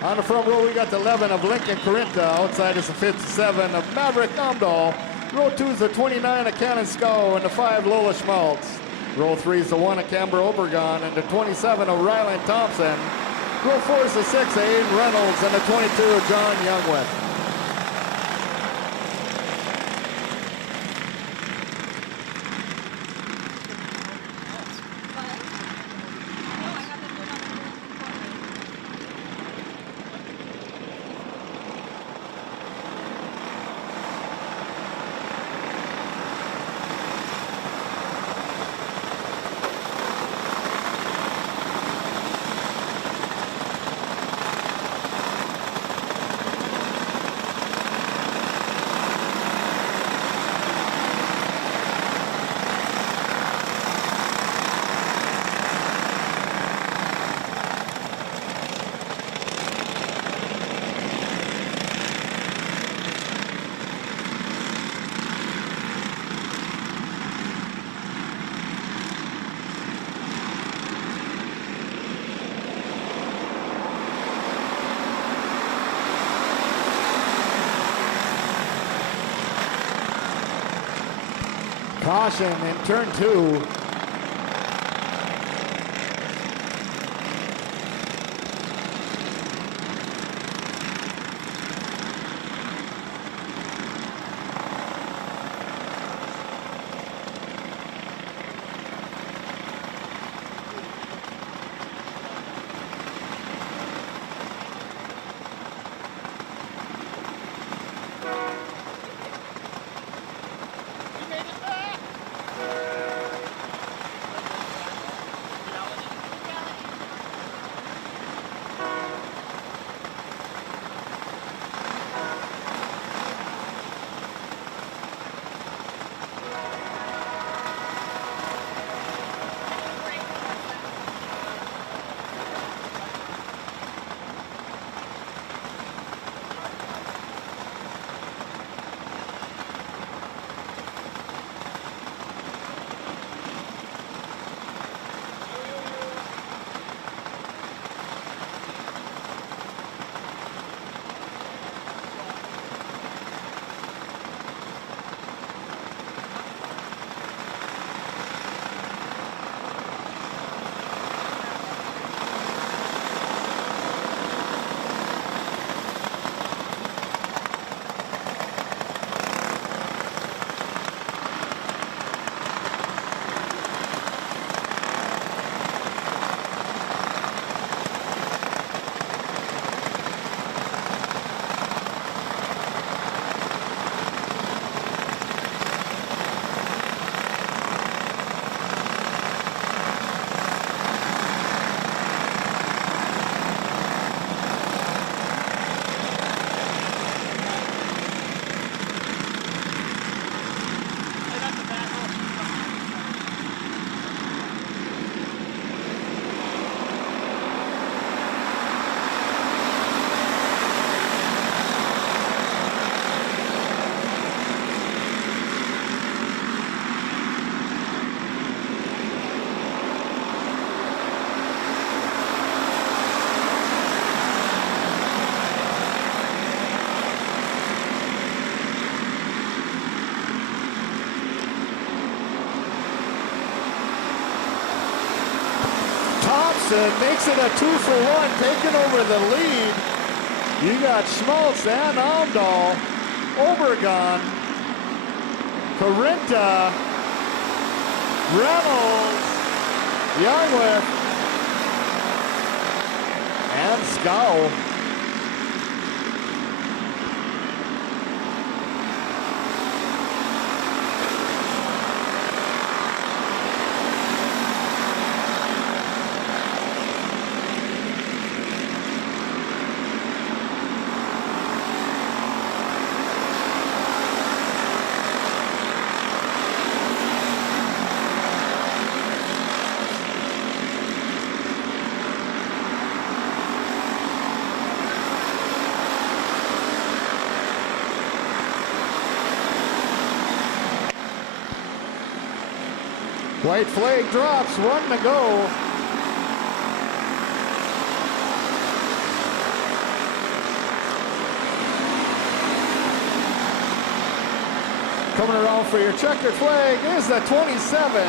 On the front row, we got the 11 of Lincoln Corinta. Outside is the 57 of Maverick Amdahl. Row 2 is the 29 of Cannon Scow and the 5 Lola Schmaltz. Row 3 is the 1 of Camber Obregon and the 27 of Ryland Thompson. Row 4 is the 6 of Aiden Reynolds and the 22 of John Youngwith. Caution in turn 2. Jackson makes it a 2-for-1, taking over the lead. You got Schmaltz and Amdahl, Obregon, Corinta, Reynolds, Youngwith, and Scow. White flag drops, 1 to go. Coming around for your checkered flag is the 27,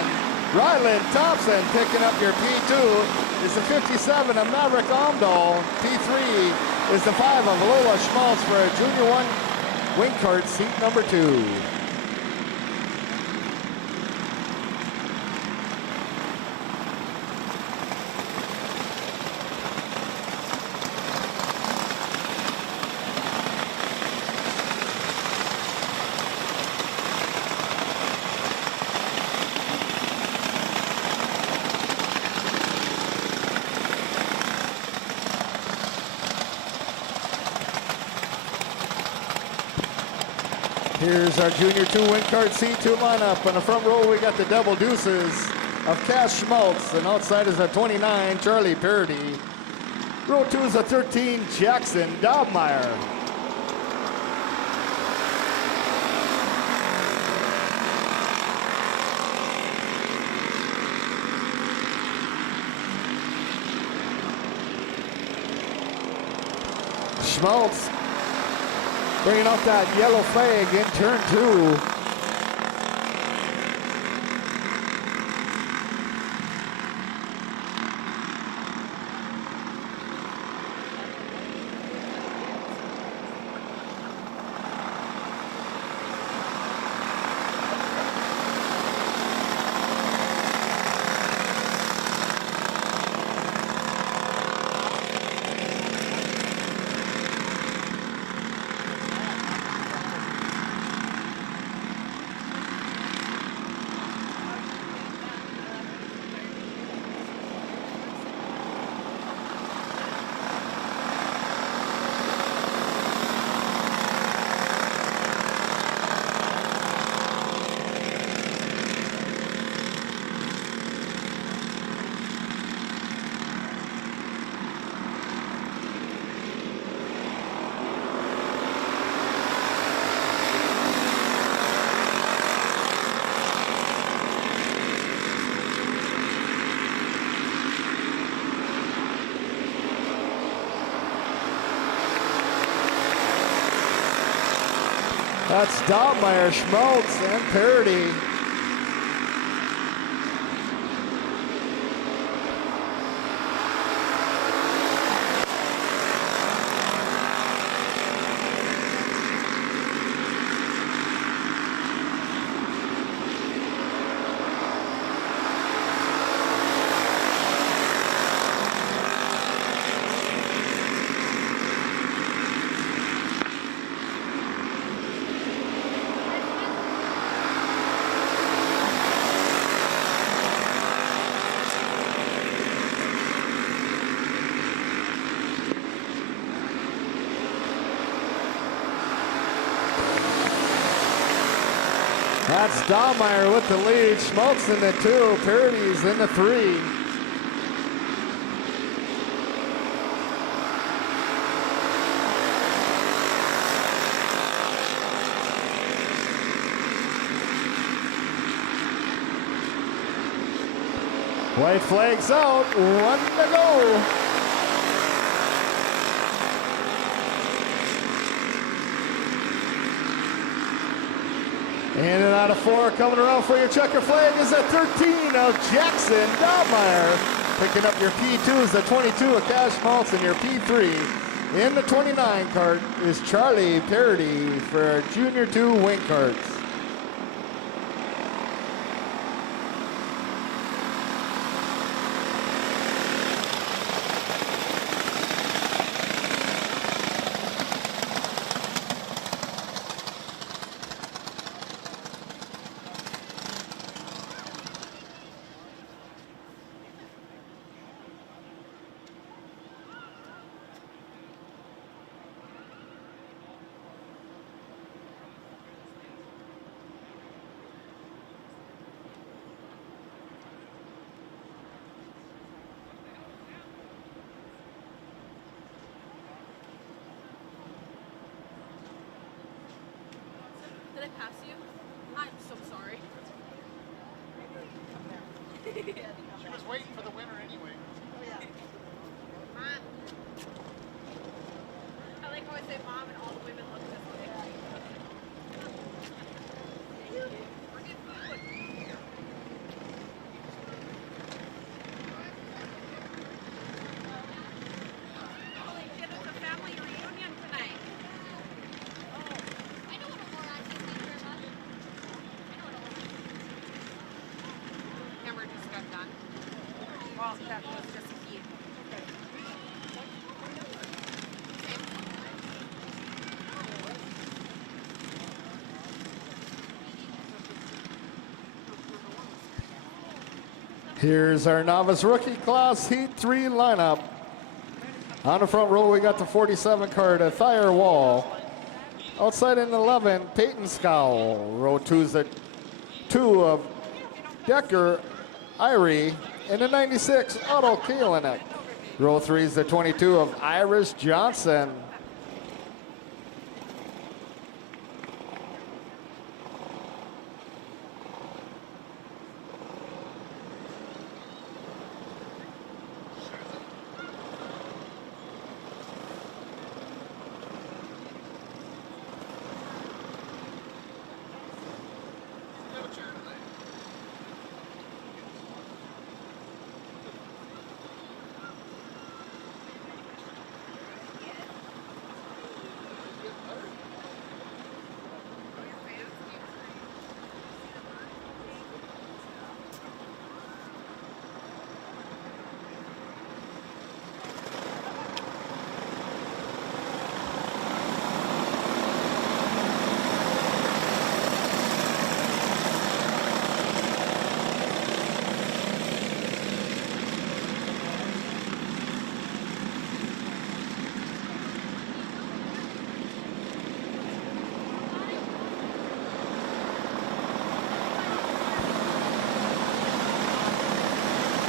Ryland Thompson. Picking up your P2 is the 57 of Maverick Amdahl. P3 is the 5 of Lola Schmaltz for a Junior 1 wing cart seat number 2. Here's our Junior 2 wing cart C2 lineup. On the front row, we got the double deuces of Cass Schmaltz, and outside is a 29, Charlie Parody. Row 2 is a 13, Jackson Dobmeyer. Schmaltz bringing out that yellow flag in turn 2. That's Dobmeyer, Schmaltz, and Parody. That's Dahlmeyer with the lead. Schmaltz in the 2, Parody's in the 3. White flags out, 1 to go. In and out of 4, coming around for your checker flag is a 13 of Jackson Dobmeyer. Picking up your P2 is the 22 of Cash Maltz, and your P3 in the 29 cart is Charlie Parody for Junior 2 Wing Carts. Did I pass you? I'm so sorry. She was waiting for the winner anyway. Mom. I like how I say mom and all the women look this way. We're getting food. Holy shit, it's a family reunion tonight. I know what a moron is. Thank you very much. I know what a moron is. Camera just got done. Well, that was just a key. Here's our novice rookie class Heat 3 lineup. On the front row, we got the 47 card, Thayer Wall. Outside in 11, Peyton Scowl. Row 2 is the 2 of Decker Irie. In the 96, Otto Kalinek. Row 3 is the 22 of Iris Johnson.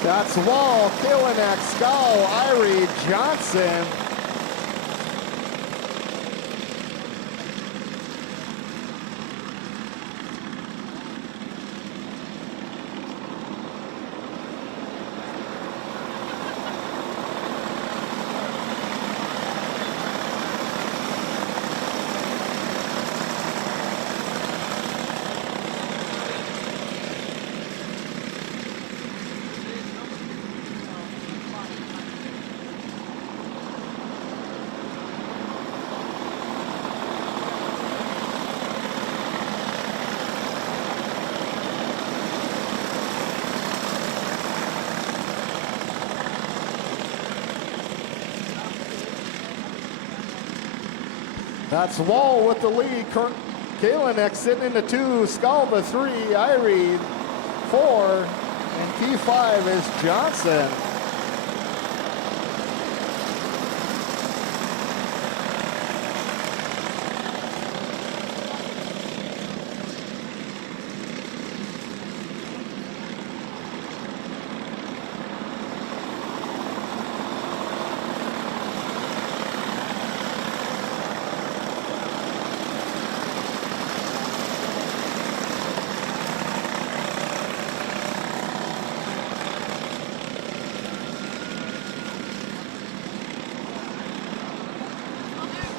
That's Wall, Kalinek, Scowl, Irie, Johnson. That's Wall with the lead. Kalinek sitting in the 2, Scalva 3, Irie 4, and P5 is Johnson.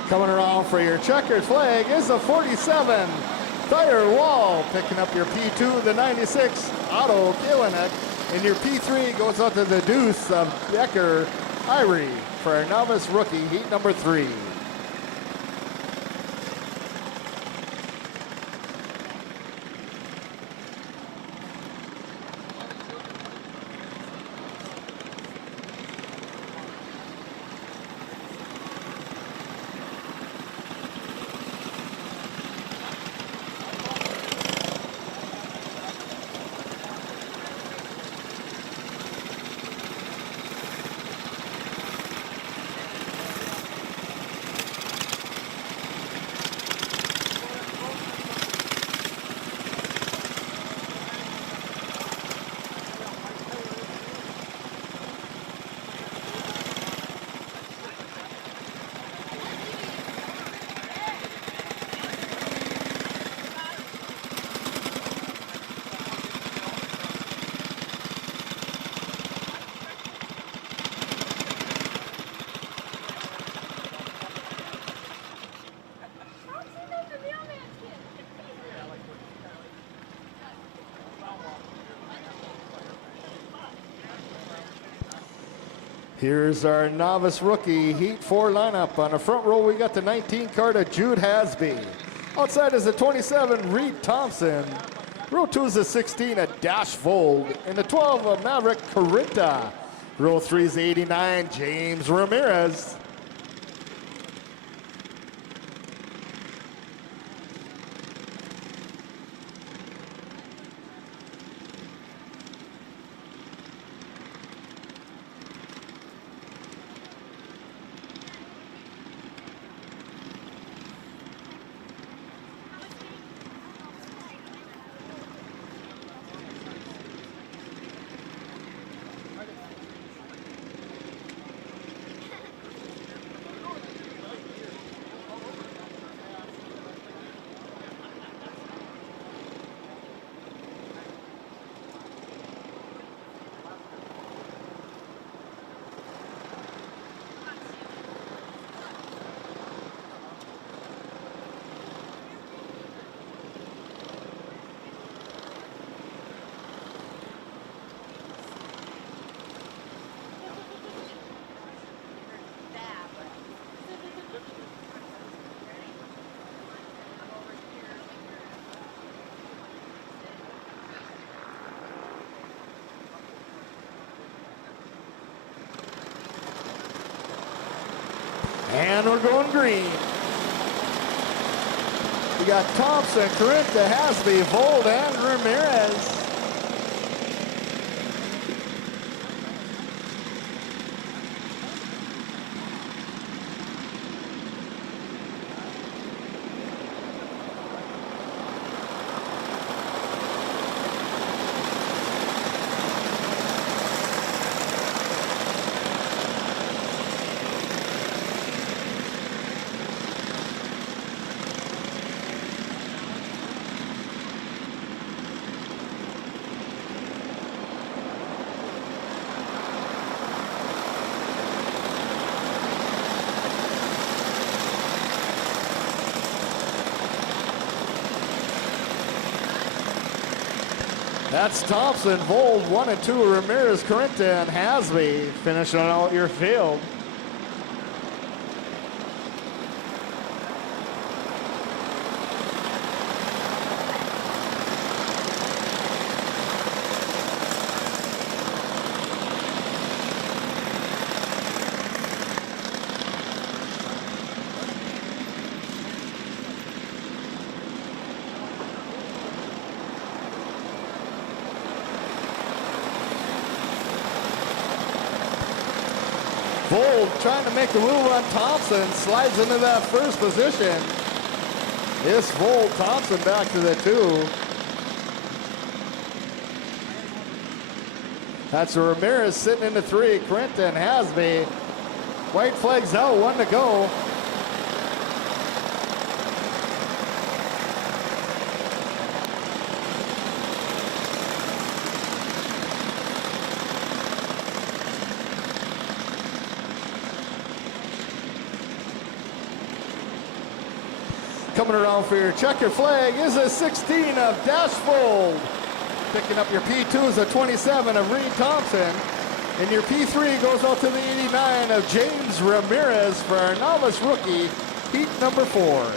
Coming around for your checkered flag is the 47, Thayer Wall, picking up your P2, the 96, Otto Kalinek. And your P3 goes out to the deuce of Decker Irie for our novice rookie, heat number 3. Here's our novice rookie Heat 4 lineup. On the front row, we got the 19 card of Jude Hasby. Outside is the 27, Reed Thompson. Row 2 is the 16, a Dash Vold. And the 12, a Maverick Corinta. Row 3 is the 89, James Ramirez. And we're going green. We got Thompson, Corinta, Hasby, Vold, and Ramirez. That's Thompson, Vold, 1 and 2, Ramirez, Corinta, and Hasby finishing out your field. Vold trying to make the move on Thompson, slides into that first position. This Vold, Thompson back to the 2. That's Ramirez sitting in the 3, Corinta and Hasby. White flags out, 1 to go. Coming around for your checker flag is a 16 of Dash Vold. Picking up your P2 is a 27 of Reed Thompson. And your P3 goes out to the 89 of James Ramirez for our novice rookie, heat number 4.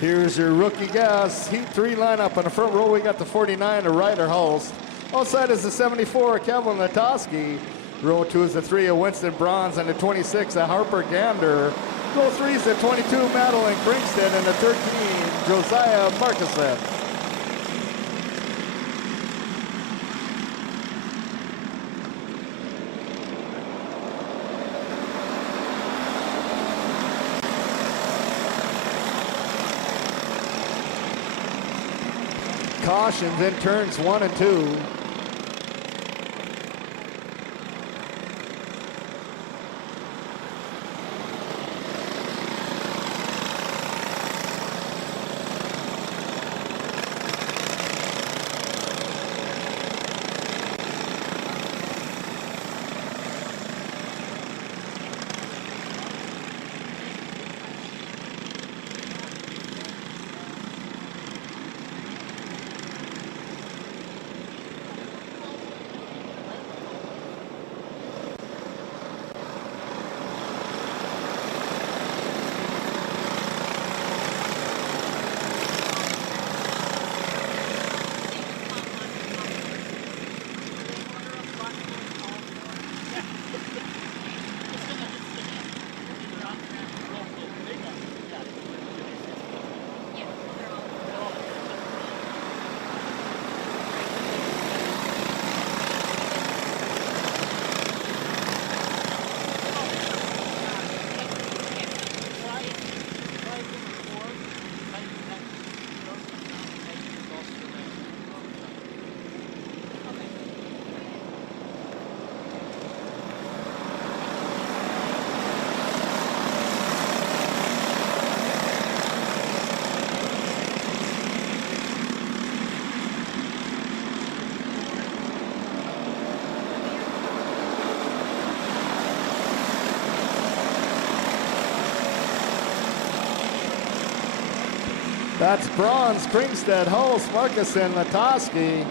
Here's your rookie gas, heat 3 lineup. On the front row, we got the 49 of Ryder Hulse. Outside is the 74 of Kevin Latosky. Row 2 is the 3 of Winston Bronze and the 26 of Harper Gander. Row 3 is the 22 Madeline Kringsted and the 13 Josiah Markuson. Cautions in turns 1 and 2. That's Bronze, Kringsted, Hulse, Markuson, Latosky.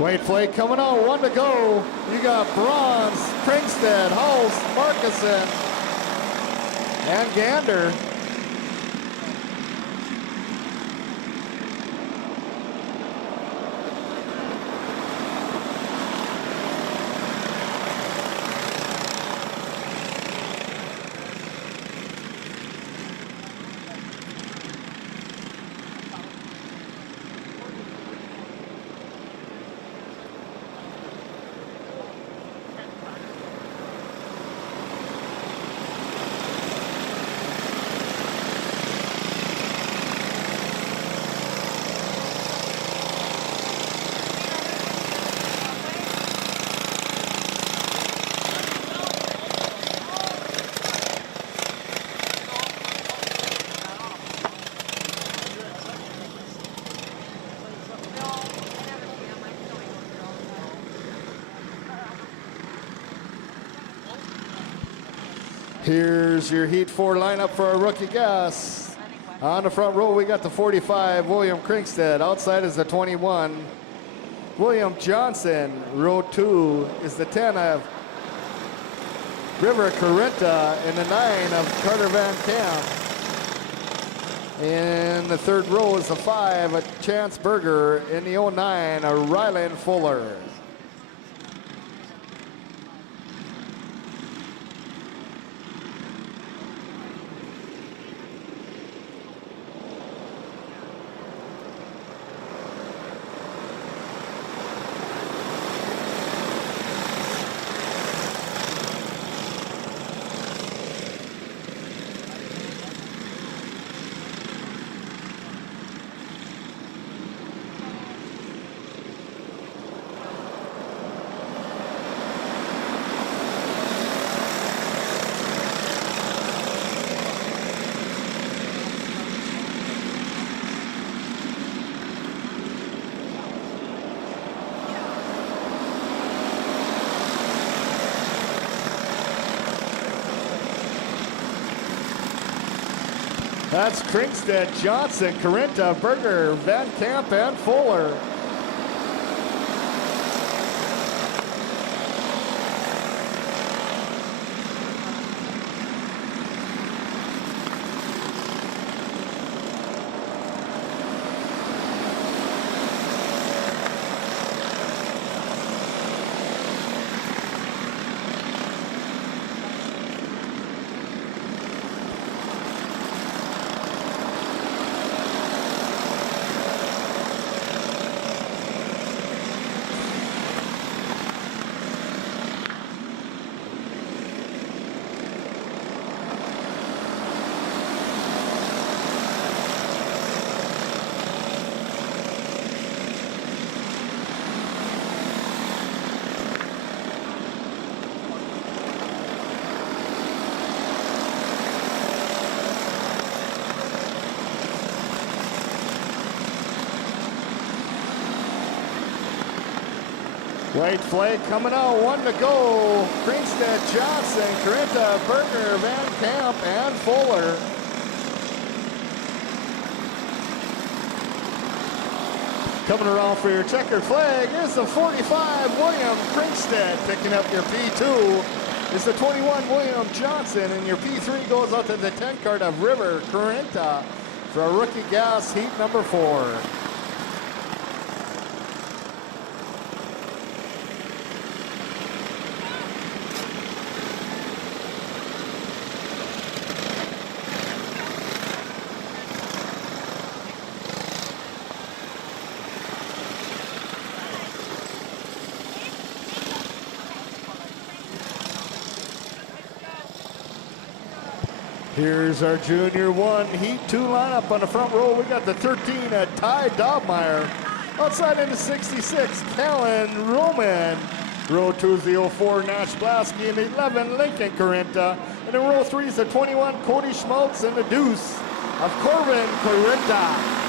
White flag coming out, 1 to go. You got Bronze, Kringstead, Hulse, Markuson, and Gander. Here's your Heat 4 lineup for our rookie gas. On the front row, we got the 45, William Kringstead. Outside is the 21, William Johnson. Row 2 is the 10 of River Carretta and the 9 of Carter Van Camp. In the third row is the 5 of Chance Berger and the 09 of Ryland Fuller. That's Kringstead, Johnson, Carretta, Berger, Van Camp, and Fuller. White flag coming out, 1 to go. Kringstead, Johnson, Carretta, Berger, Van Camp, and Fuller. Coming around for your checkered flag is the 45, William Kringstead, picking up your P2. Is the 21, William Johnson, and your P3 goes out to the 10 card of River Carretta for a rookie gas heat number 4. Here's our Junior 1 Heat 2 lineup. On the front row, we got the 13 Ty Dobmeyer. Outside in the 66, Callan Roman. Row 2 is the 04 Nash Blasky and the 11 Lincoln Carretta. And in row 3 is the 21 Cody Schmaltz and the deuce of Corbin Carretta.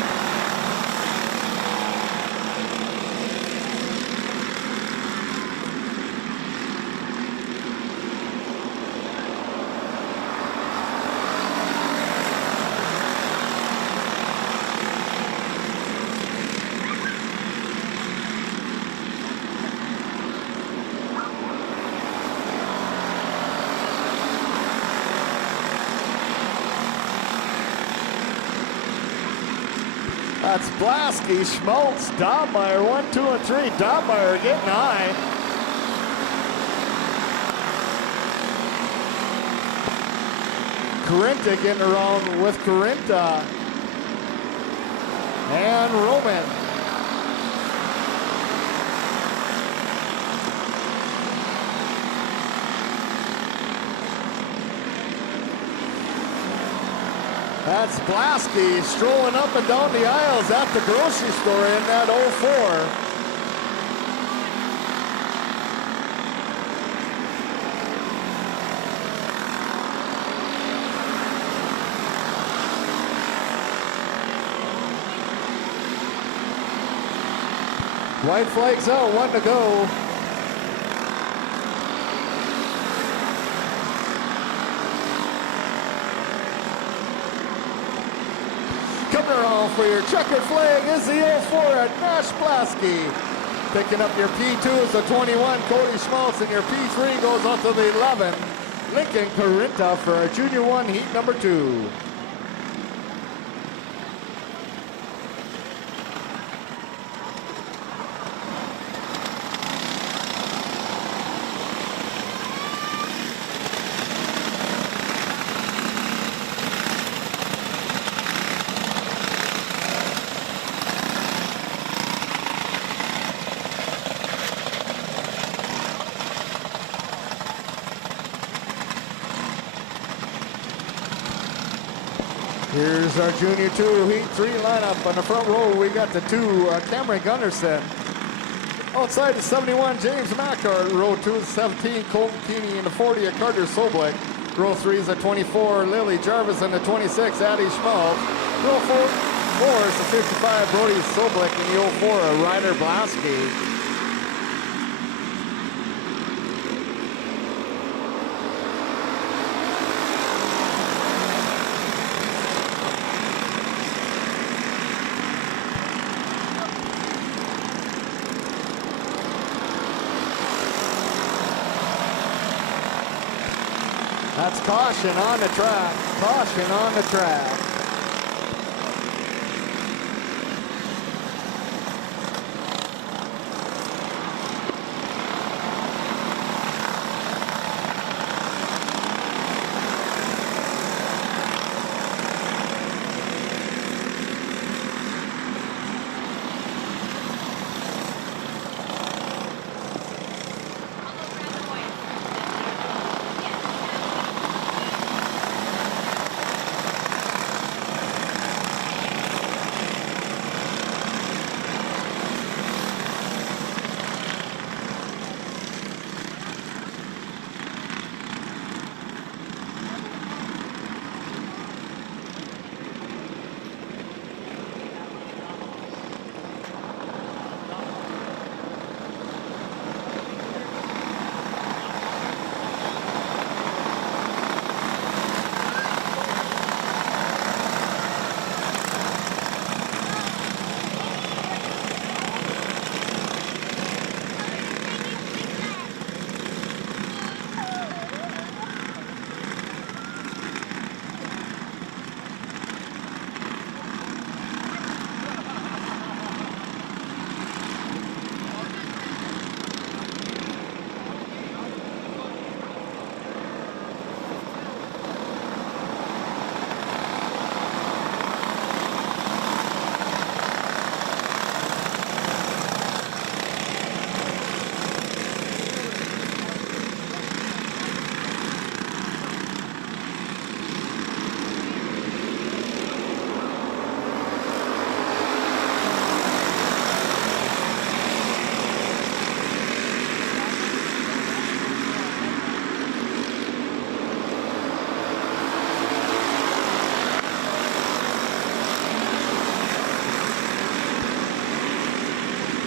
That's Blasky, Schmaltz, Dobmeyer, 1, 2, and 3. Dobmeyer getting high. Corinta getting around with Corinta. And Roman. That's Blasky strolling up and down the aisles at the grocery store in that 04. White flag's out, 1 to go. Coming around for your checkered flag is the 04 at Nash Blasky. Picking up your P2 is the 21, Cody Schmaltz, and your P3 goes up to the 11, Lincoln Corinta for our Junior 1 heat number 2. Here's our Junior 2 Heat 3 lineup. On the front row, we got the 2, Cameron Gunderson. Outside the 71, James Mackart. Row 2 is 17, Colton Keeney. And the 40, Carter Soblik. Row 3 is the 24, Lily Jarvis. And the 26, Addie Schmaltz. Row 4 is the 55, Brody Soblik. And the 04, Ryder Blasky. That's caution on the track. Caution on the track.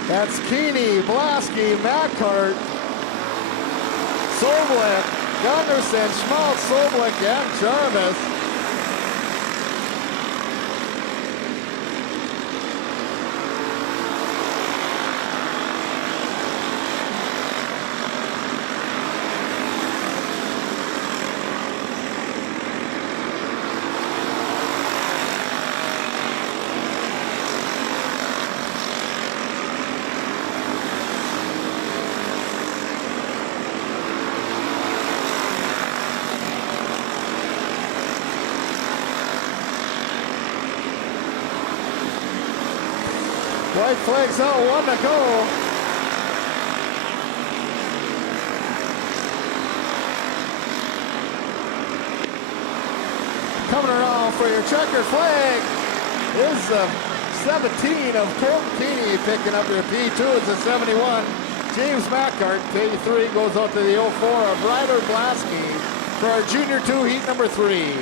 That's Keeney, Blasky, Mackart, Soblik, Gunderson, Schmaltz, Soblik, and Jarvis. White flag's out, 1 to go. Coming around for your checkered flag is the 17 of Colton Keeney, picking up your P2. It's a 71. James Mackart, P3, goes out to the 04 of Ryder Blasky for our Junior 2 heat number 3.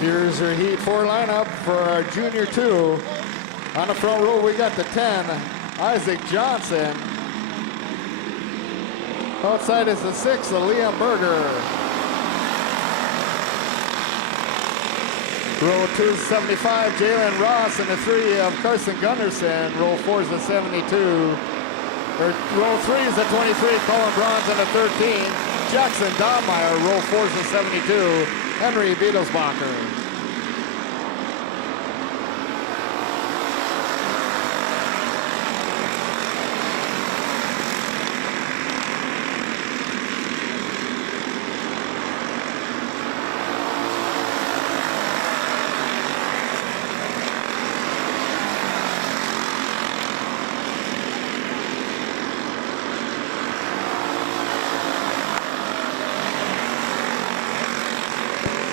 Here's your Heat 4 lineup for our Junior 2. On the front row, we got the 10, Isaac Johnson. Outside is the 6, Liam Berger. Row 2 is 75, Jalen Ross, and the 3 of Carson Gunderson. Row 4 is the 72. Row 3 is the 23, Colin Bronze, and the 13, Jackson Dahmeyer. Row 4 is the 72, Henry Beetlesbacher.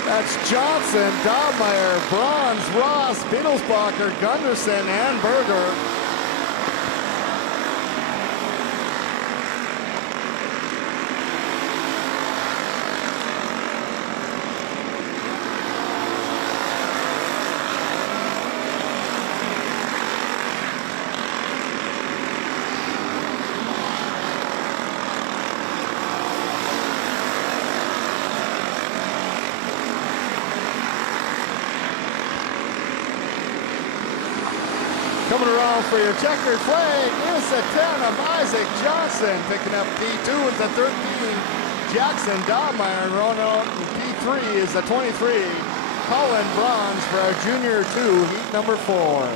That's Johnson, Dahmeyer, Bronze, Ross, Beetlesbacher, Gunderson, and Berger. Coming around for your checkered flag is the 10 of Isaac Johnson. Picking up P2 is the 13, Jackson Dahmeyer. Rolling out P3 is the 23, Colin Bronze for our Junior 2, heat number 4.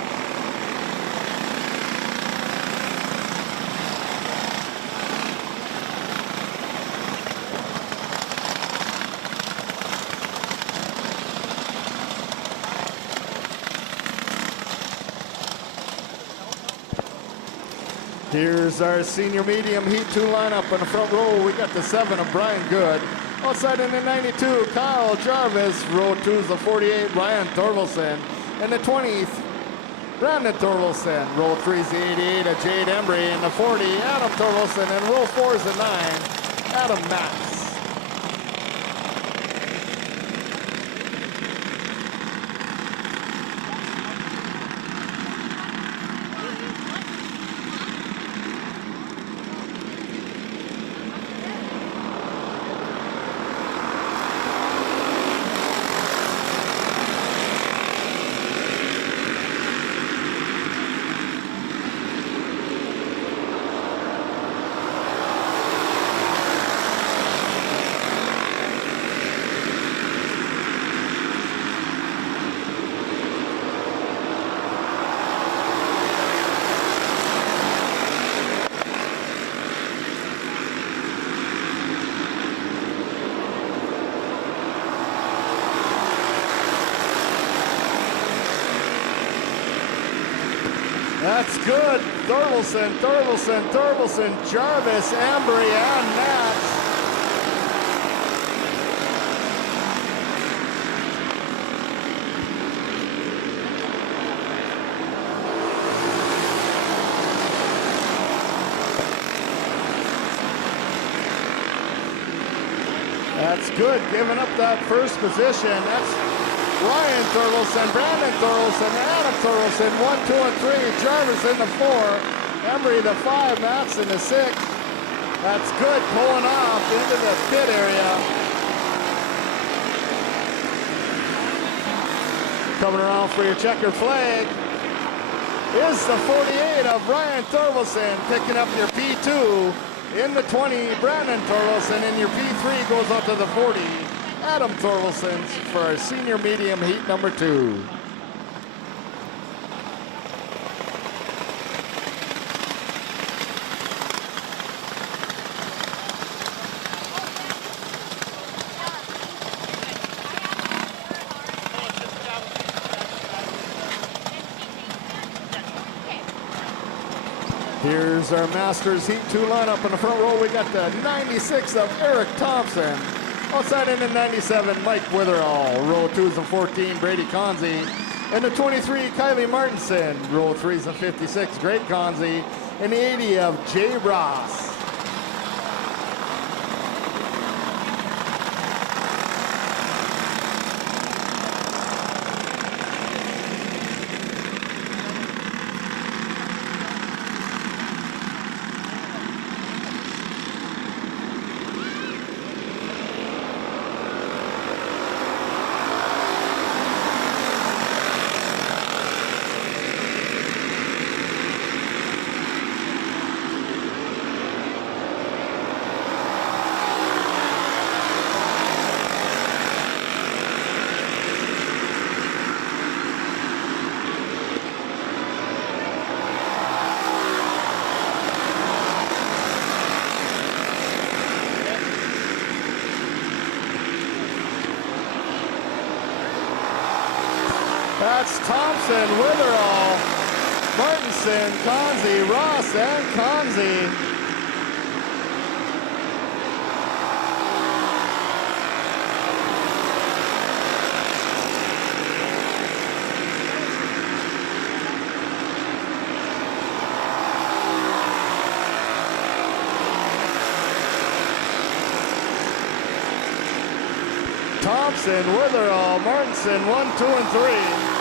Here's our senior medium heat 2 lineup. In the front row, we got the 7 of Brian Good. Outside in the 92, Kyle Jarvis. Row 2 is the 48, Ryan Thorvaldsen. And the 20th, Brandon Thorvaldsen. Row 3 is the 88 of Jade Embry. And the 40, Adam Thorvaldsen. And row 4 is the 9, Adam Max. That's good. Thorvaldsen, Jarvis, Embry, and Nats. That's good, giving up that first position. That's Ryan Thorvaldsen, Brandon Thorvaldsen, Adam Thorvaldsen, 1, 2, and 3. Jarvis in the 4. Embry the 5, Mats in the 6. That's good, pulling off into the pit area. Coming around for your checkered flag is the 48 of Ryan Thorvaldsen, picking up your P2. In the 20, Brandon Thorwaldsen. In your P3 goes out to the 40, Adam Thorwaldsen for our senior medium heat number 2. Here's our Masters Heat 2 lineup. In the front row, we got the 96 of Eric Thompson. Outside in the 97, Mike Witherall. Row 2s and 14, Brady Conzi. In the 23, Kylie Martinson. Row 3s and 56, Greg Conzi. In the 80 of Jay Ross. That's Thompson, Witherall, Martinson, Conzi, Ross, and Conzi. Thompson, Witherall, Martinson, 1, 2, and 3.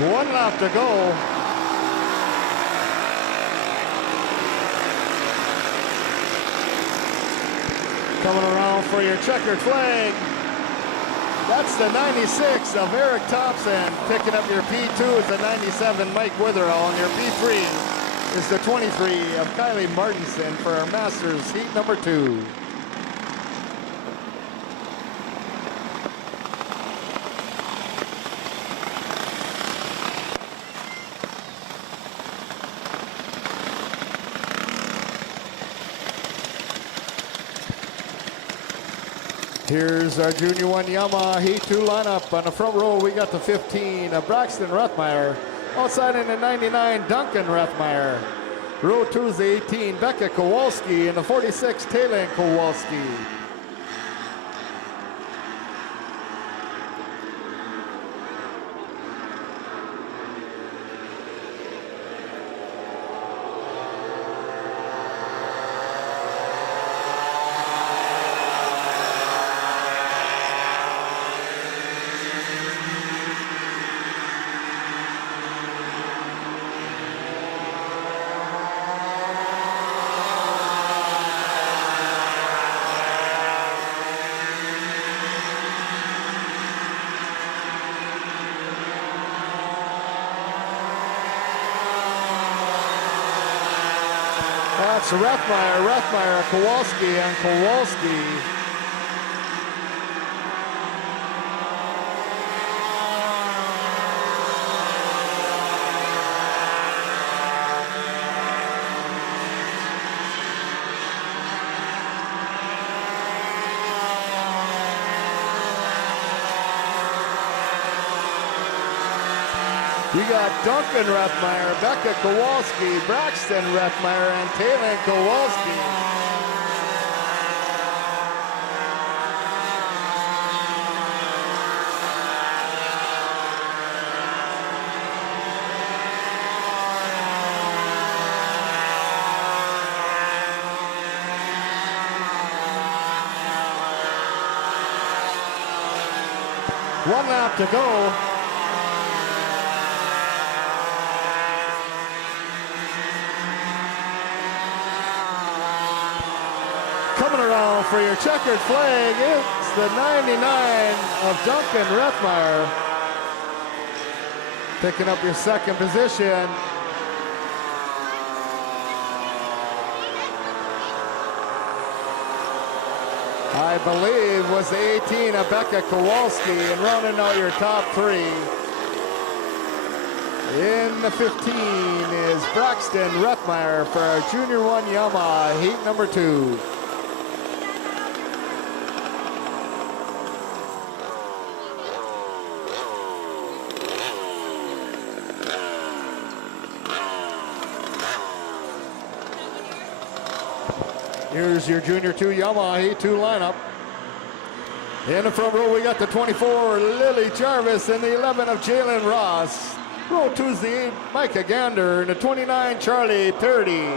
One lap to go. Coming around for your checkered flag. That's the 96 of Eric Thompson. Picking up your P2 is the 97 Mike Witherall, and your P3 is the 23 of Kylie Martinson for our Masters Heat number 2. Here's our Junior 1 Yamaha Heat 2 lineup. On the front row, we got the 15 of Braxton Rethmeyer. Outside in the 99, Duncan Rethmeyer. Row 2 is the 18, Becca Kowalski. And the 46, Taylor Kowalski. That's Rethmeyer, Kowalski, and Kowalski. You got Duncan Rethmeyer, Becca Kowalski, Braxton Rethmeyer, and Taylor Kowalski. One lap to go. Coming around for your checkered flag, it's the 99 of Duncan Rethmeyer. Picking up your second position. I believe was the 18 of Becca Kowalski, and rounding out your top three. In the 15 is Braxton Rethmeyer for our Junior 1 Yamaha, heat number 2. Here's your Junior 2 Yamaha Heat 2 lineup. In the front row, we got the 24, Lily Jarvis, and the 11 of Jalen Ross. Row 2 is the 8, Micah Gander, and the 29, Charlie Parody.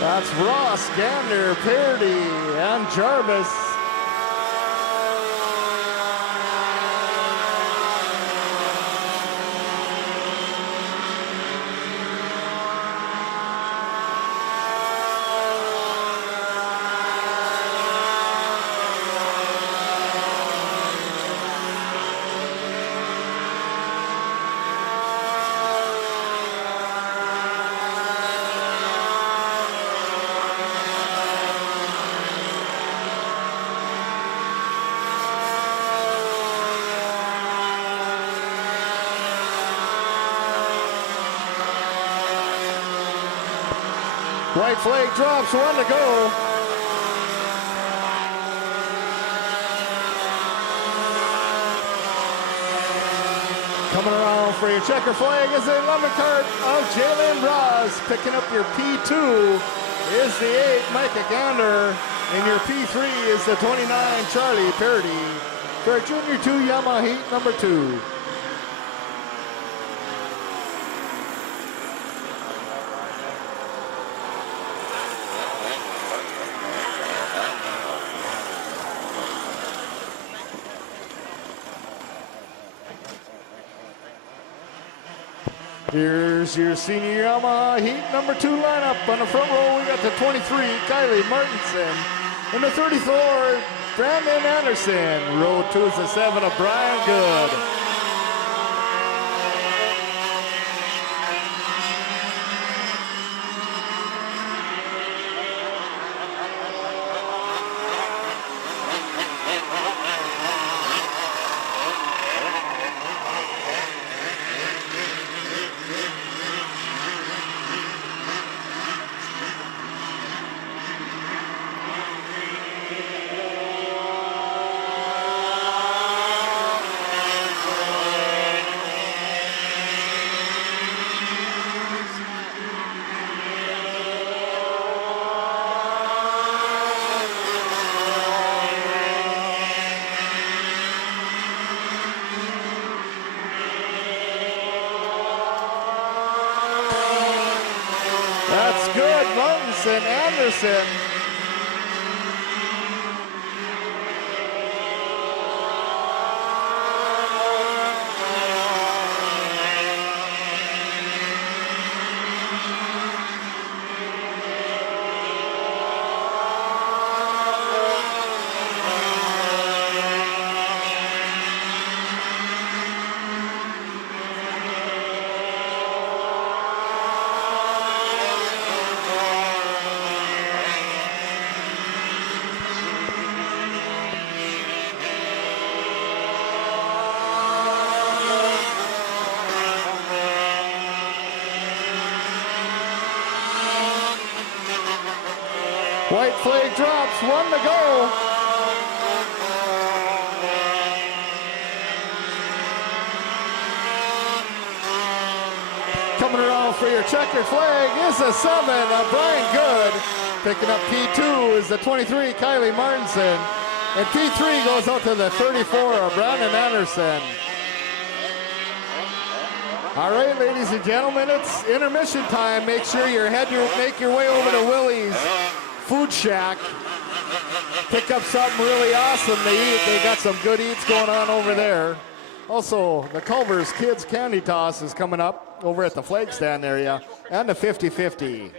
That's Ross, Gander, Parody, and Jarvis. White flag drops, 1 to go. Coming around for your checker flag is the 11 cart of Jalen Ross. Picking up your P2 is the 8, Micah Gander. And your P3 is the 29, Charlie Parody. For Junior 2 Yamaha Heat number 2. Here's your senior Yamaha Heat number 2 lineup. On the front row, we got the 23, Kylie Martinson. And the 34, Brandon Anderson. Row 2 is the 7 of Brian Good. That's good, Martinson, Anderson. White flag drops, 1 to go. Coming around for your checkered flag is the 7 of Brian Good. Picking up P2 is the 23, Kylie Martinson. And P3 goes out to the 34 of Brandon Anderson. All right, ladies and gentlemen, it's intermission time. Make sure make your way over to Willie's Food Shack. Pick up something really awesome to eat. They got some good eats going on over there. Also, the Culver's Kids Candy Toss is coming up over at the flag stand area, and the 50-50.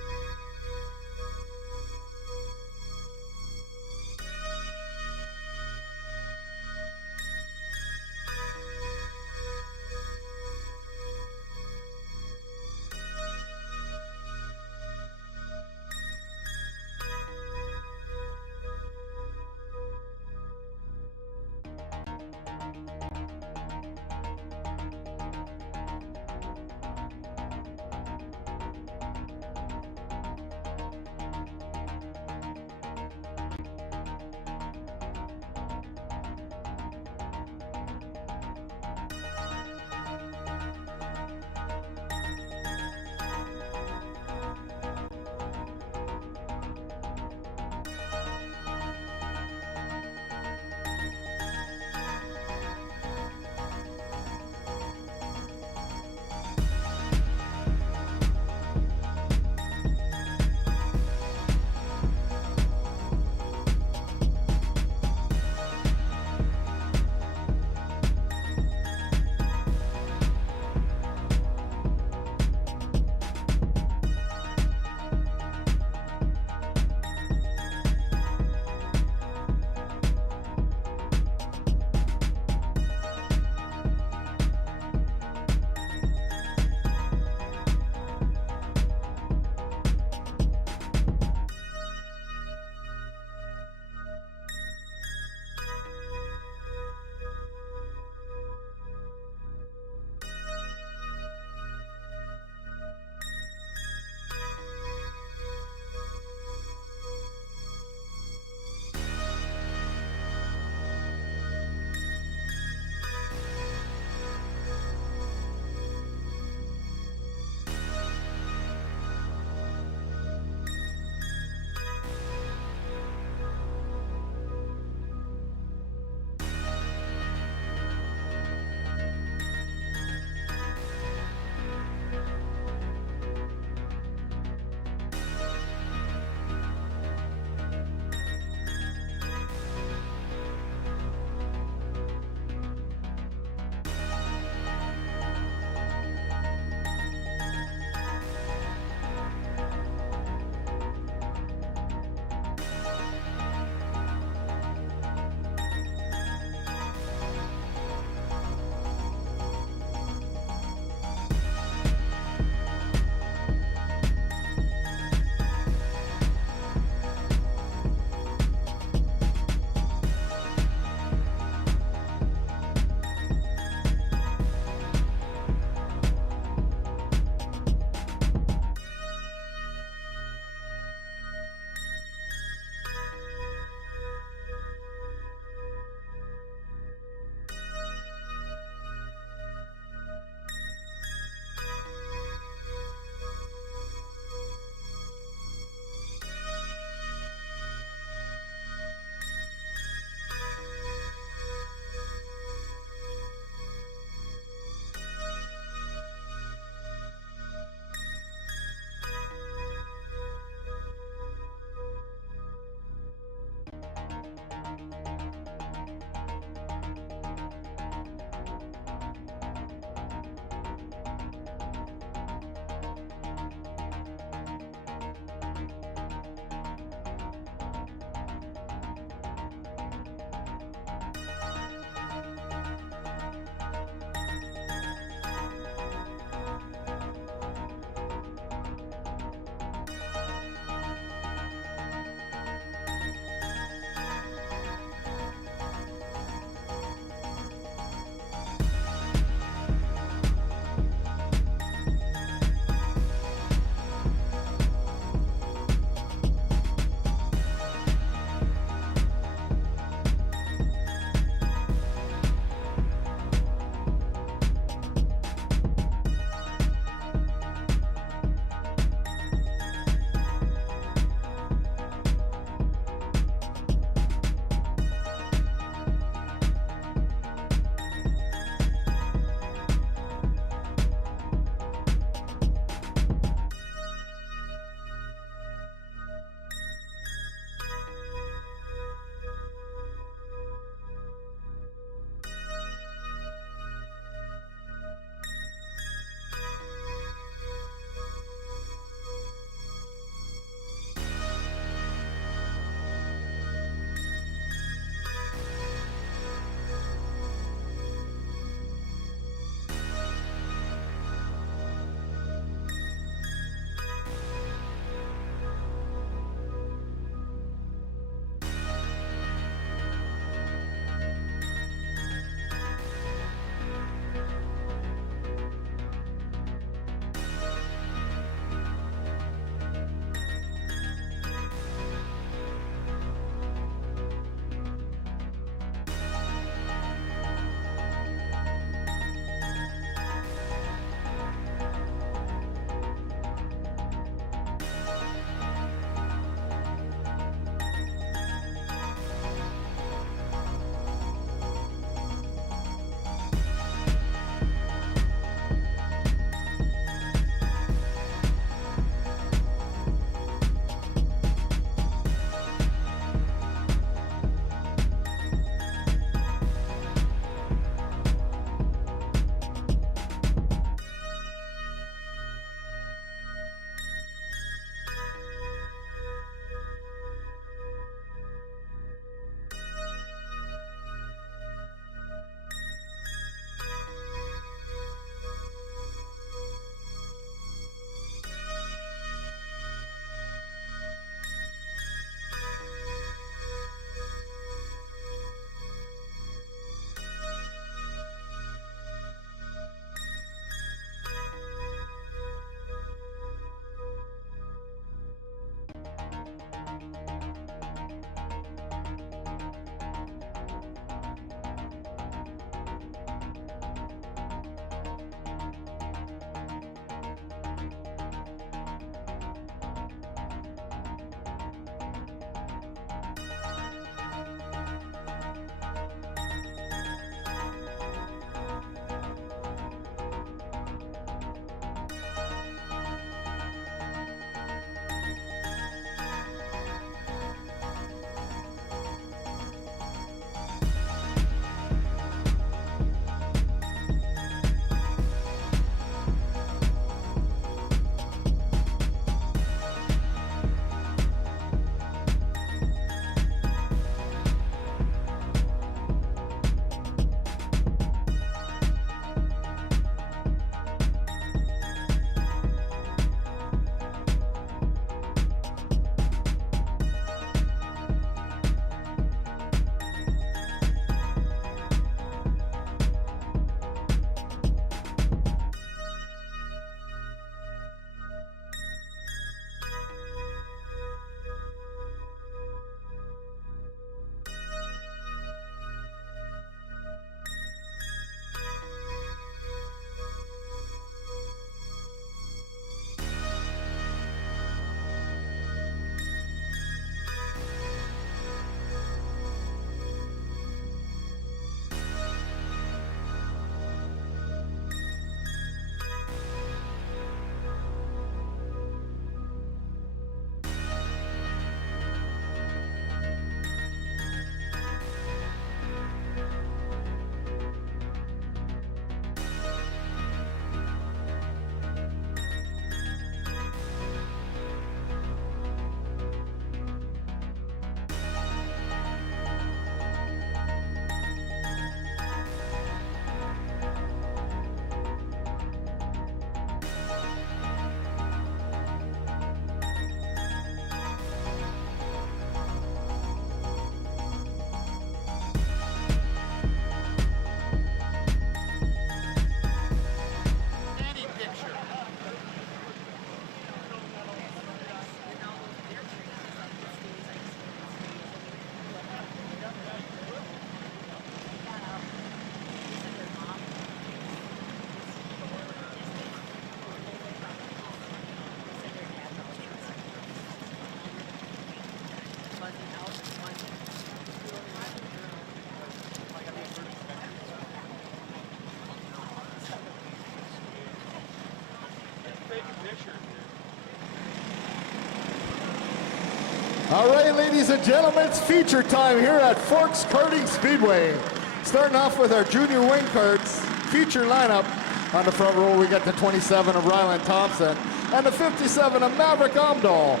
All right, ladies and gentlemen, it's feature time here at Forks Karting Speedway. Starting off with our junior wing karts feature lineup. On the front row, we got the 27 of Ryland Thompson and the 57 of Maverick Omdahl.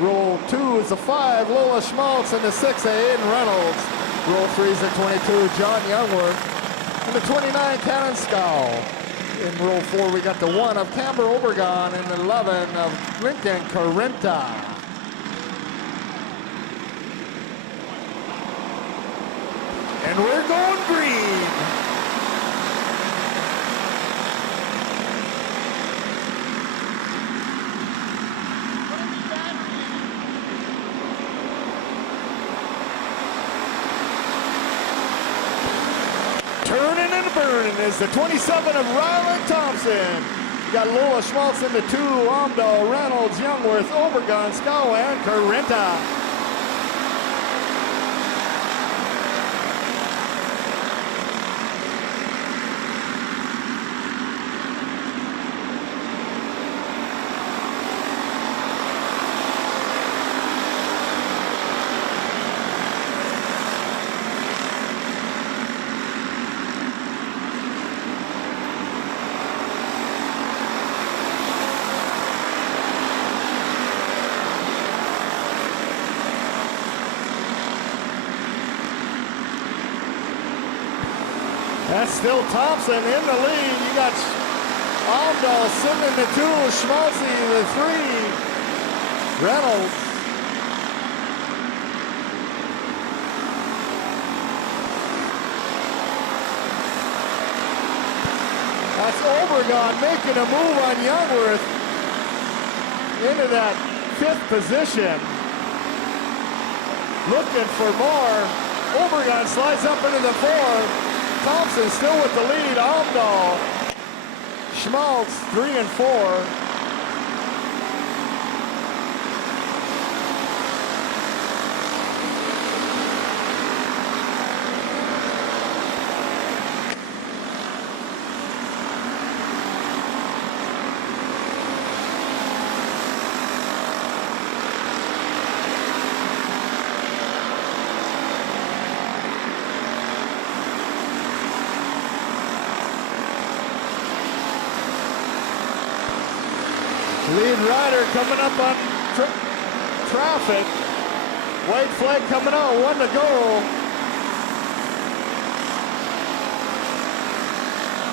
Row 2 is the 5, Lola Schmaltz, and the 6 of Aiden Reynolds. Row 3 is the 22, John Youngworth, and the 29, Cannon Scow. In row 4, we got the 1 of Camber Obregon and the 11 of Lincoln Carrenta. And we're going green. Turning and burning is the 27 of Ryland Thompson. You got Lola Schmaltz in the 2, Omdahl, Reynolds, Youngworth, Obregon, Scow, and Carrenta. That's still Thompson in the lead. You got Omdahl sitting in the 2, Schmaltzy the 3, Reynolds. That's Obregon making a move on Youngworth into that 5th position. Looking for more. Obregon slides up into the 4. Thompson still with the lead. Omdahl, Schmaltz 3 and 4. Lead rider coming up on traffic. White flag coming out, 1 to go.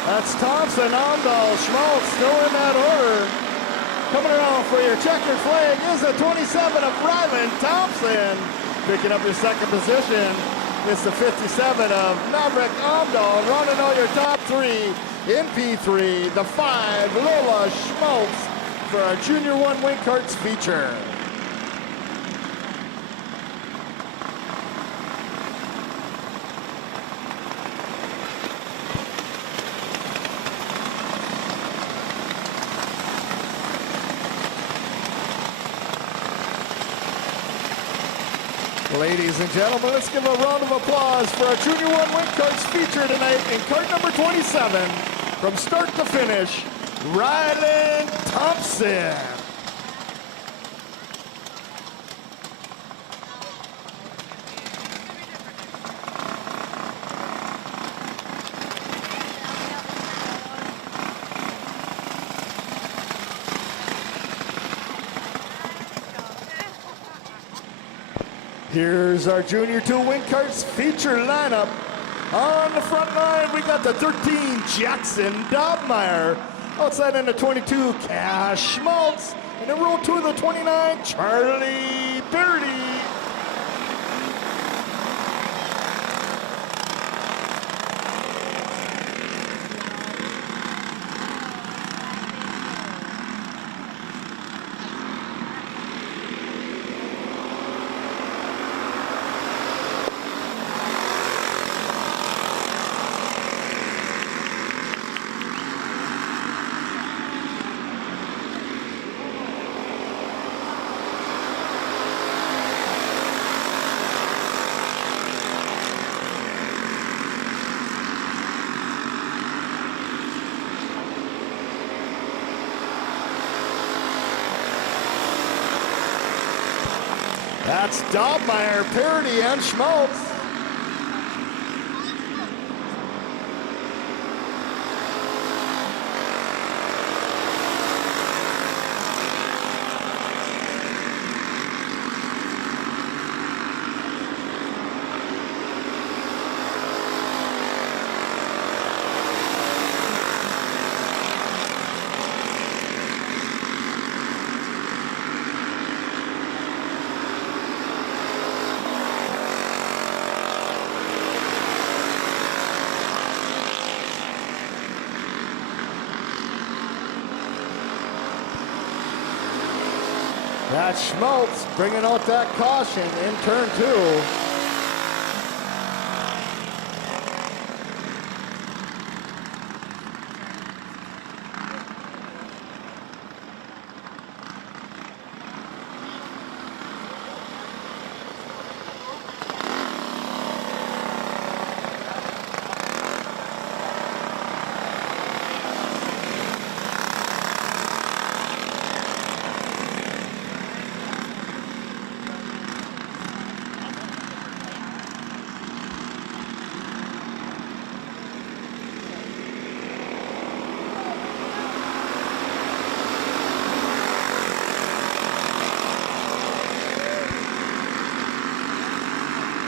That's Thompson, Omdahl, Schmaltz still in that order. Coming around for your checkered flag is the 27 of Ryland Thompson. Picking up your 2nd position is the 57 of Maverick Omdahl. Running all your top 3 in P3. The 5, Lola Schmaltz, for our Junior 1 Wing Karts feature. Ladies and gentlemen, let's give a round of applause for our Junior 1 Wing Karts feature tonight in kart number 27. From start to finish, Ryland Thompson. Here's our Junior 2 Wing Karts feature lineup. On the front line, we got the 13, Jackson Dobmeyer. Outside in the 22, Cash Schmaltz. And in row 2 of the 29, Charlie Beardy. That's Dobmeyer, Parody, and Schmaltz. That's Schmaltz bringing out that caution in turn 2.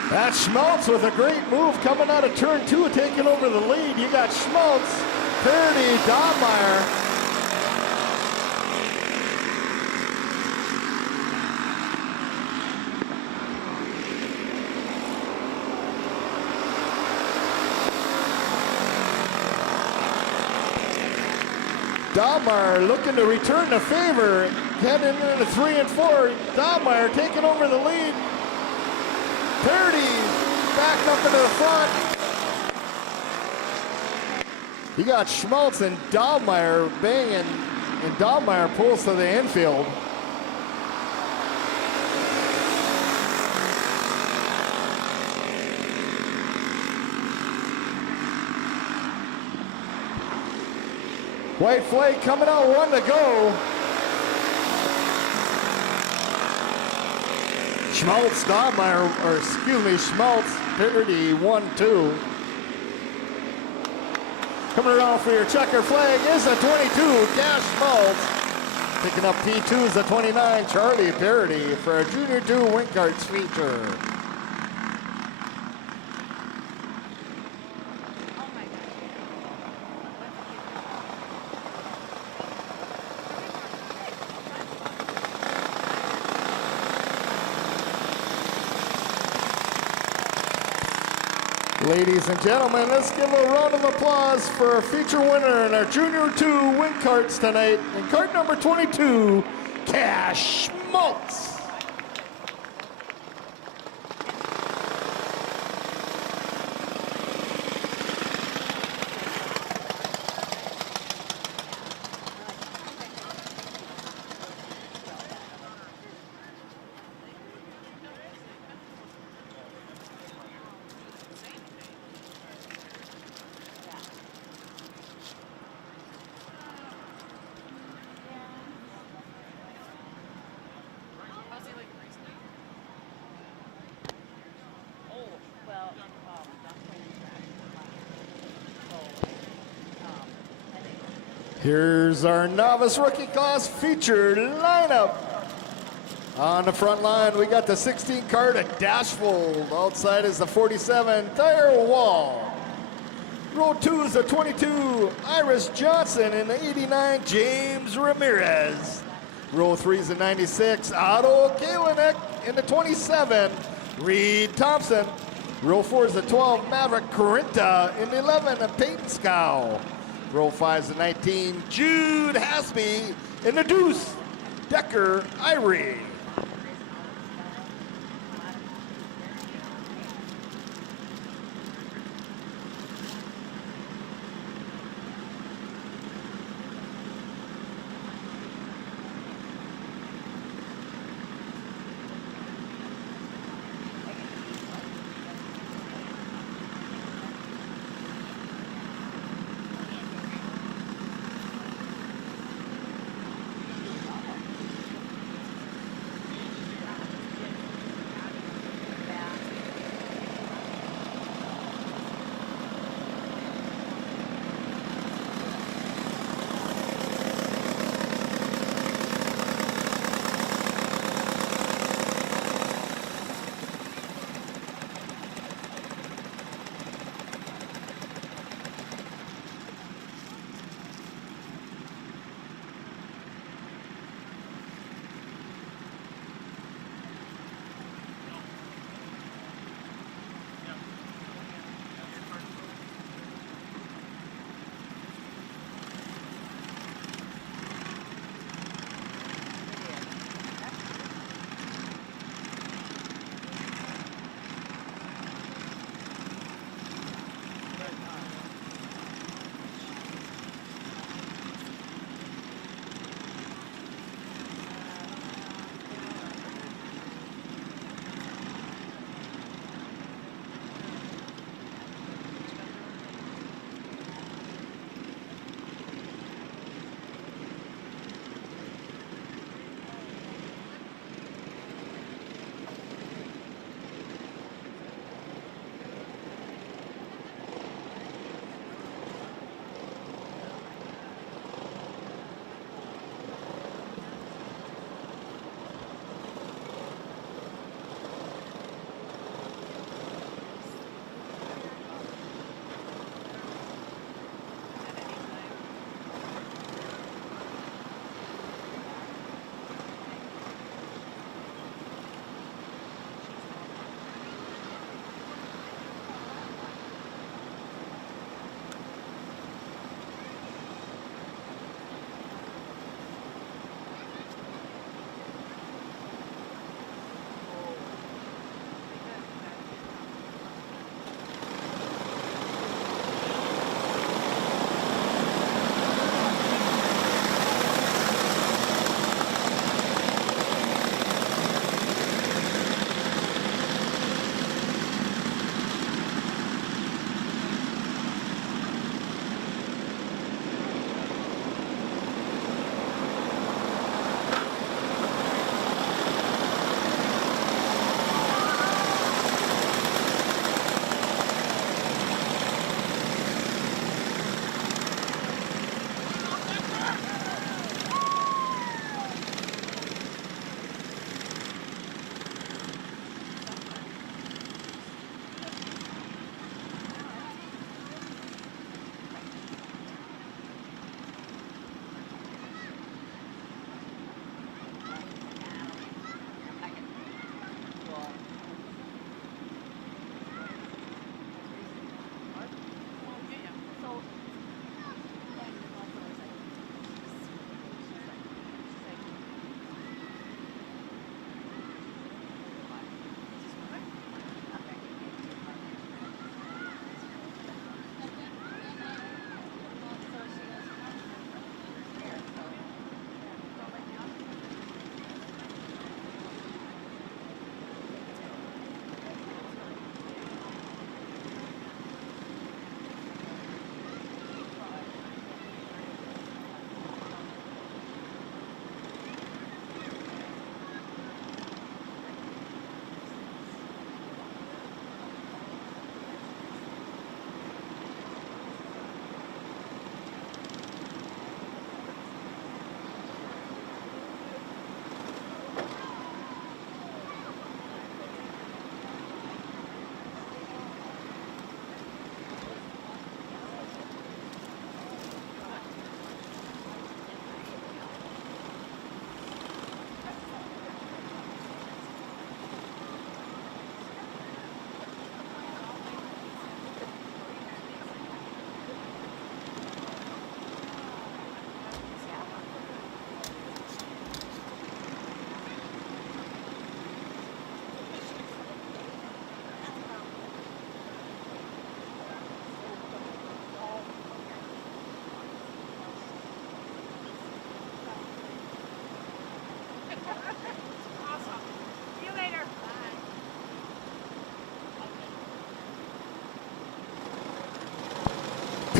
That's Schmaltz with a great move coming out of turn 2, taking over the lead. You got Schmaltz, Parody, Dobmeyer. Dobmeyer looking to return the favor, heading into 3 and 4. Dobmeyer taking over the lead. Parody back up into the front. You got Schmaltz and Dobmeyer banging, and Dobmeyer pulls to the infield. White flag coming out, 1 to go. Schmaltz, Dobmeyer, or excuse me, Schmaltz, Parody, 1-2. Coming around for your checker flag is a 22, Cash Schmaltz. Picking up P2 is a 29, Charlie Parody for a Junior 2 Wing Karts feature. Ladies and gentlemen, let's give a round of applause for our feature winner in our Junior 2 Wing Karts tonight. In kart number 22, Cash Schmaltz. Here's our novice rookie class featured lineup. On the front line, we got the 16 kart at Dashfold. Outside is the 47 Tire Wall. Row 2 is the 22 Iris Johnson and the 89 James Ramirez. Row 3 is the 96 Otto Kalinek and the 27 Reed Thompson. Row 4 is the 12 Maverick Corinta and the 11 Peyton Scow. Row 5 is the 19 Jude Haspy and the Deuce Decker Irie.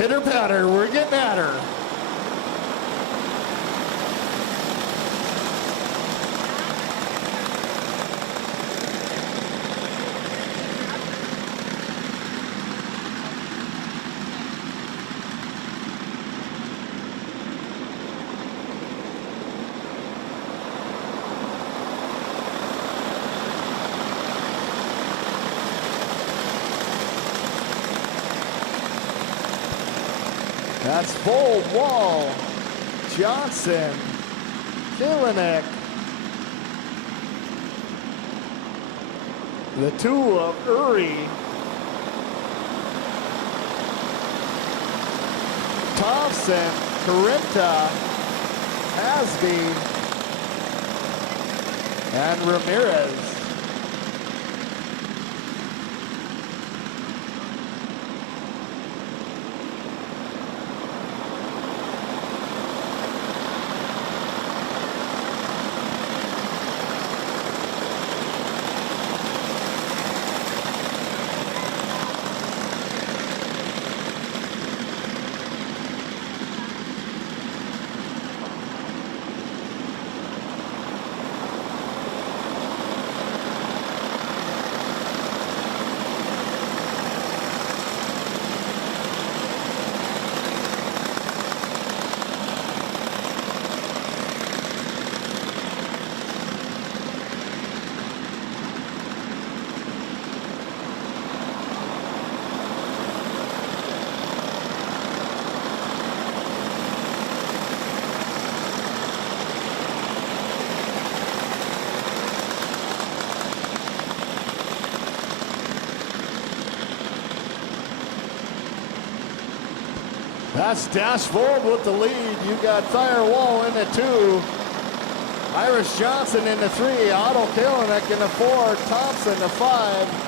Pitter patter, we're getting at her. That's Vold, Wall, Johnson, Kilinek. The two of Uri. Thompson, Carinta, Hasby, and Ramirez. That's Dash Vold with the lead. You got Firewall in the 2. Irish Johnson in the 3. Otto Kalinek in the 4. Thompson the 5.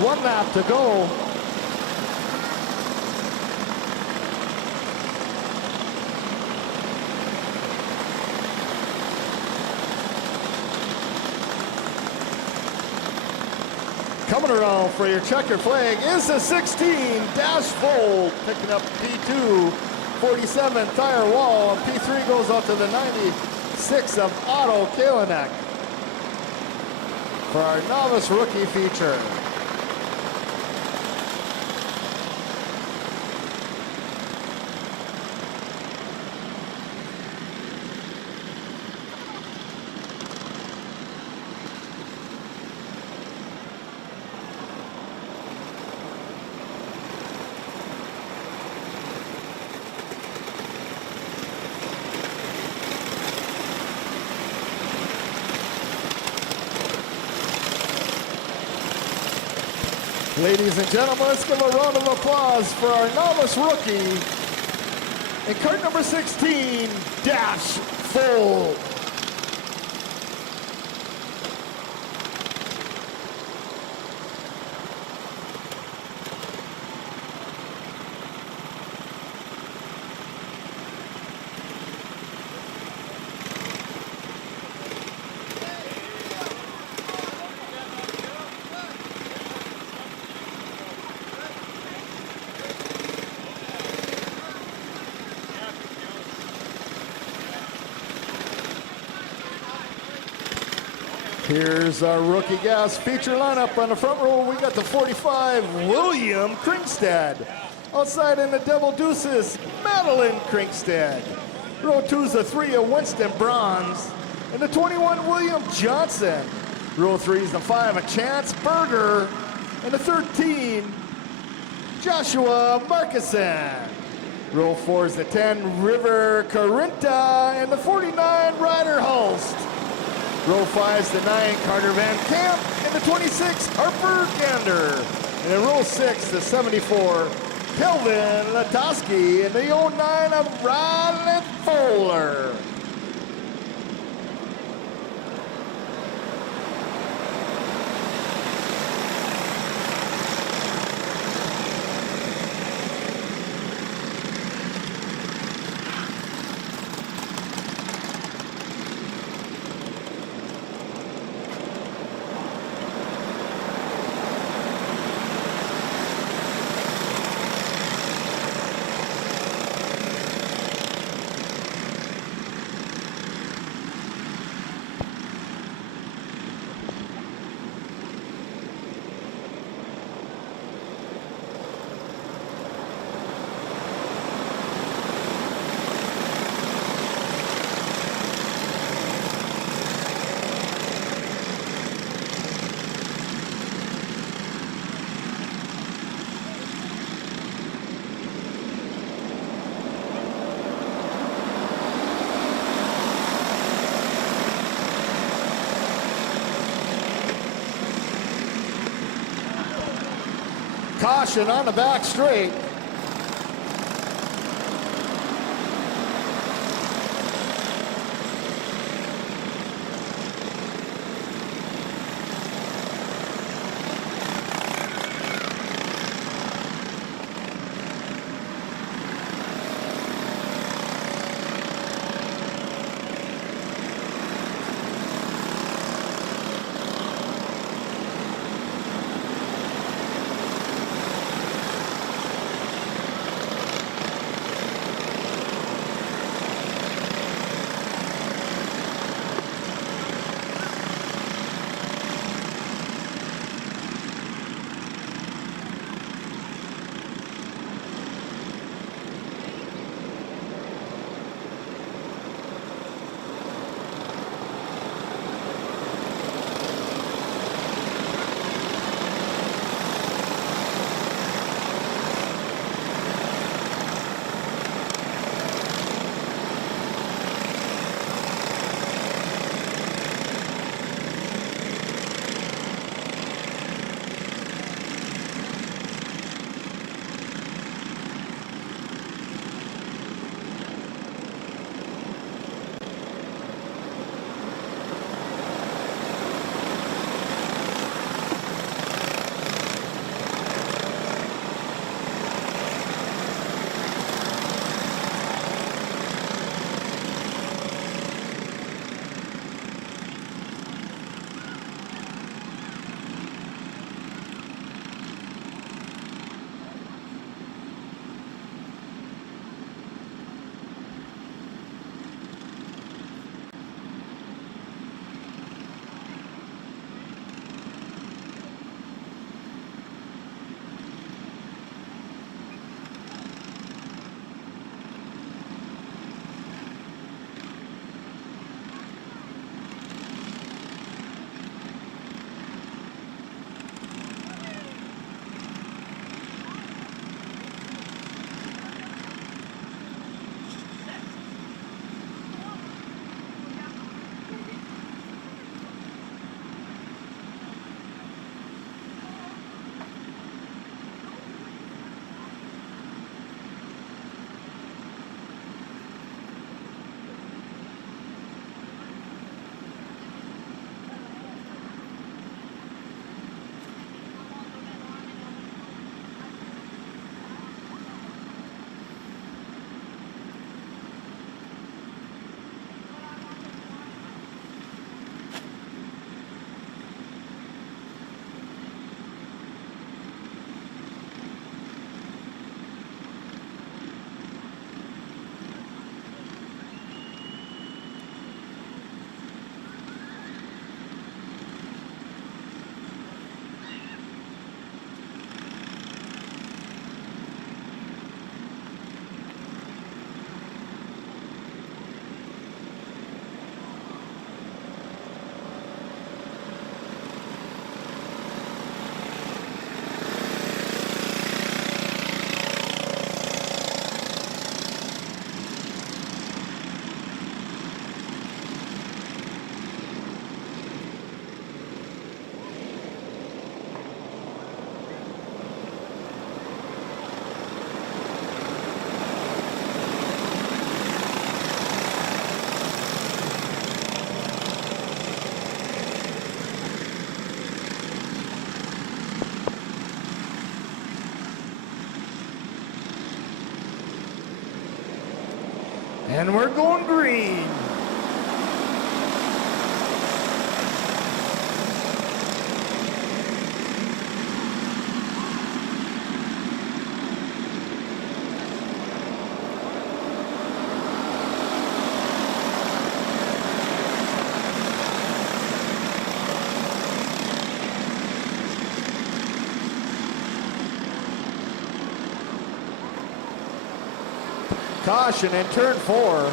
One lap to go. Coming around for your checker flag is the 16, Dash Vold, picking up P2, 47, Tire Wall, and P3 goes out to the 96 of Otto Kalinek for our novice rookie feature. Ladies and gentlemen, let's give a round of applause for our novice rookie in cart number 16, Dash Vold. Here's our rookie gas feature lineup. On the front row, we got the 45, William Kringstad. Outside in the double deuces, Madeline Kringstad. Row 2 is the 3 of Winston Bronze and the 21 William Johnson. Row 3 is the 5 of Chance Berger and the 13 Joshua Markison. Row 4 is the 10 River Carinta and the 49 Ryder Hulst. Row 5 is the 9 Carter Van Camp and the 26 Harper Gander. And in row 6, the 74 Kelvin Latoski and the 09 of Riley Fowler. Caution on the back straight. And we're going green. Caution in turn 4.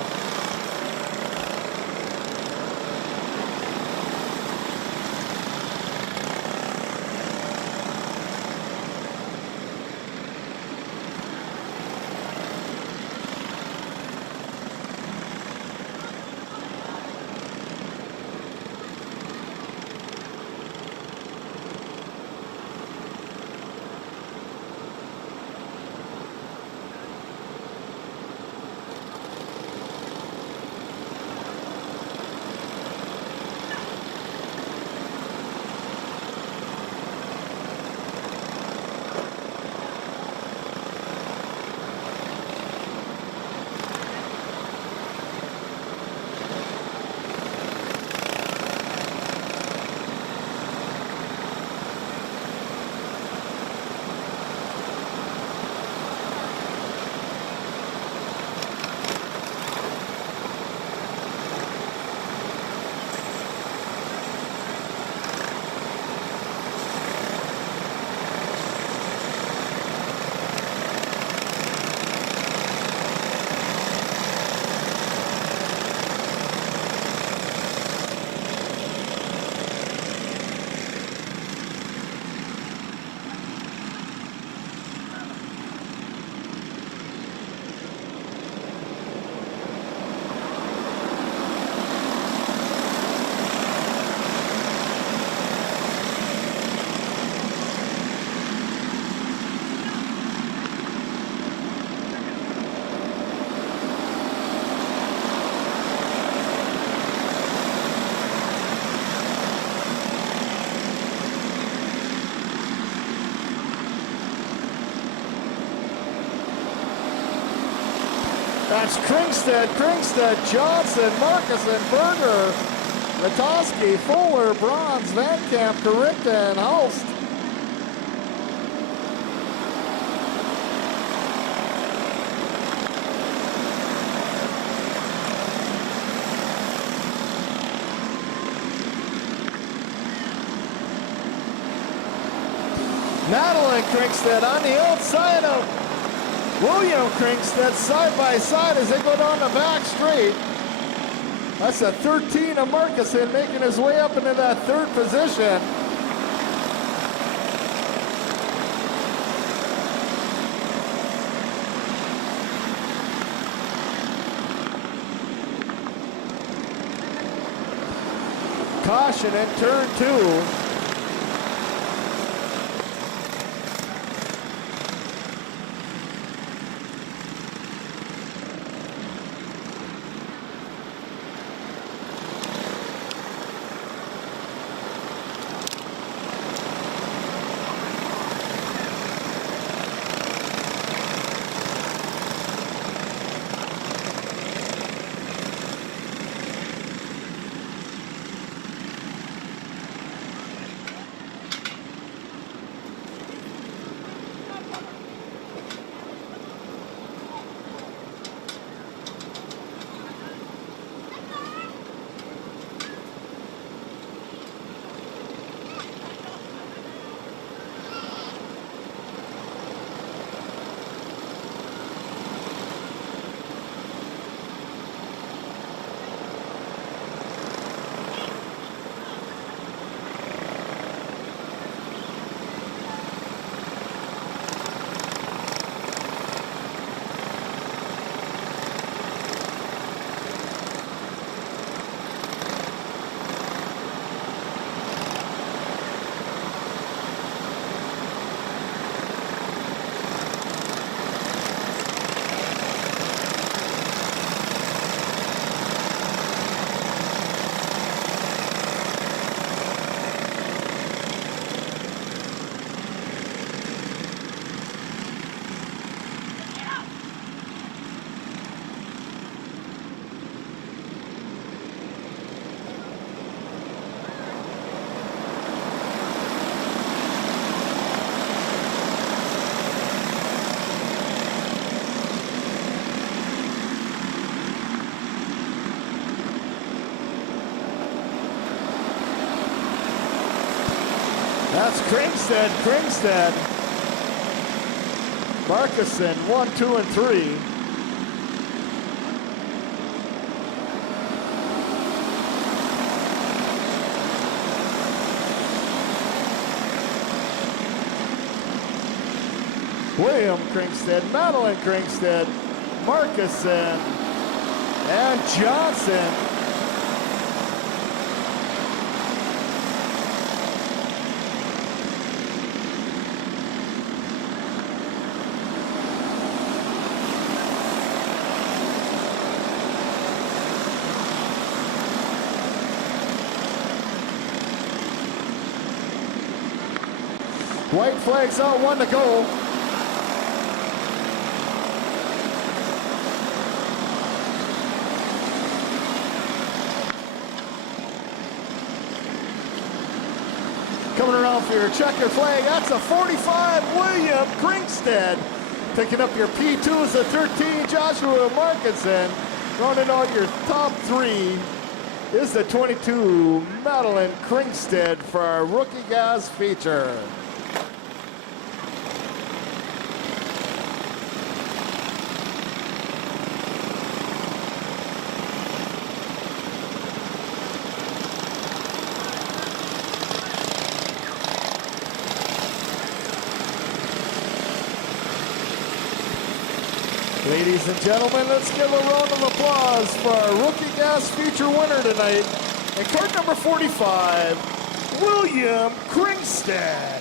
That's Kringstead, Johnson, Markusen, Berger, Ratoski, Fuller, Bronze, Van Kamp, Carita, and Hulst. Madeline Kringstead on the outside of William Kringstead side by side as they go down the back straight. That's a 13 of Markusen making his way up into that third position. Caution in turn 2. That's Kringstead. Markusen, 1, 2, and 3. William Kringstead, Madeline Kringstead, Markusen, and Johnson. White flags out, 1 to go. Coming around for your checker flag, that's a 45, William Kringstead. Picking up your P2s at 13, Joshua Markinson. Rounding out your top 3 is the 22, Madeline Kringstead for our Rookie Gas feature. Ladies and gentlemen, let's give a round of applause for our Rookie Gas feature winner tonight. And card number 45, William Kringstead.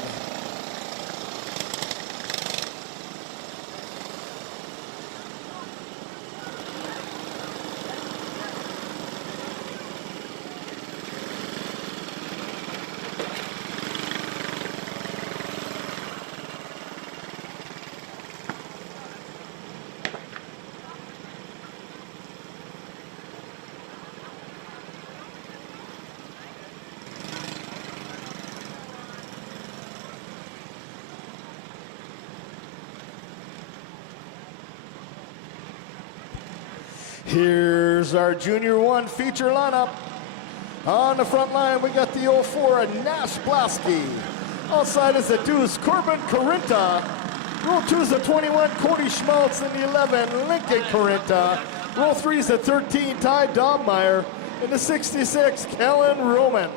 Here's our Junior 1 feature lineup. On the front line, we got the 04 Nash Blasky. Outside is the deuce, Corbin Corinta. Row 2 is the 21, Cody Schmaltz, and the 11, Lincoln Corinta. Row 3 is the 13, Ty Dobmeyer, and the 66, Kellen Roman.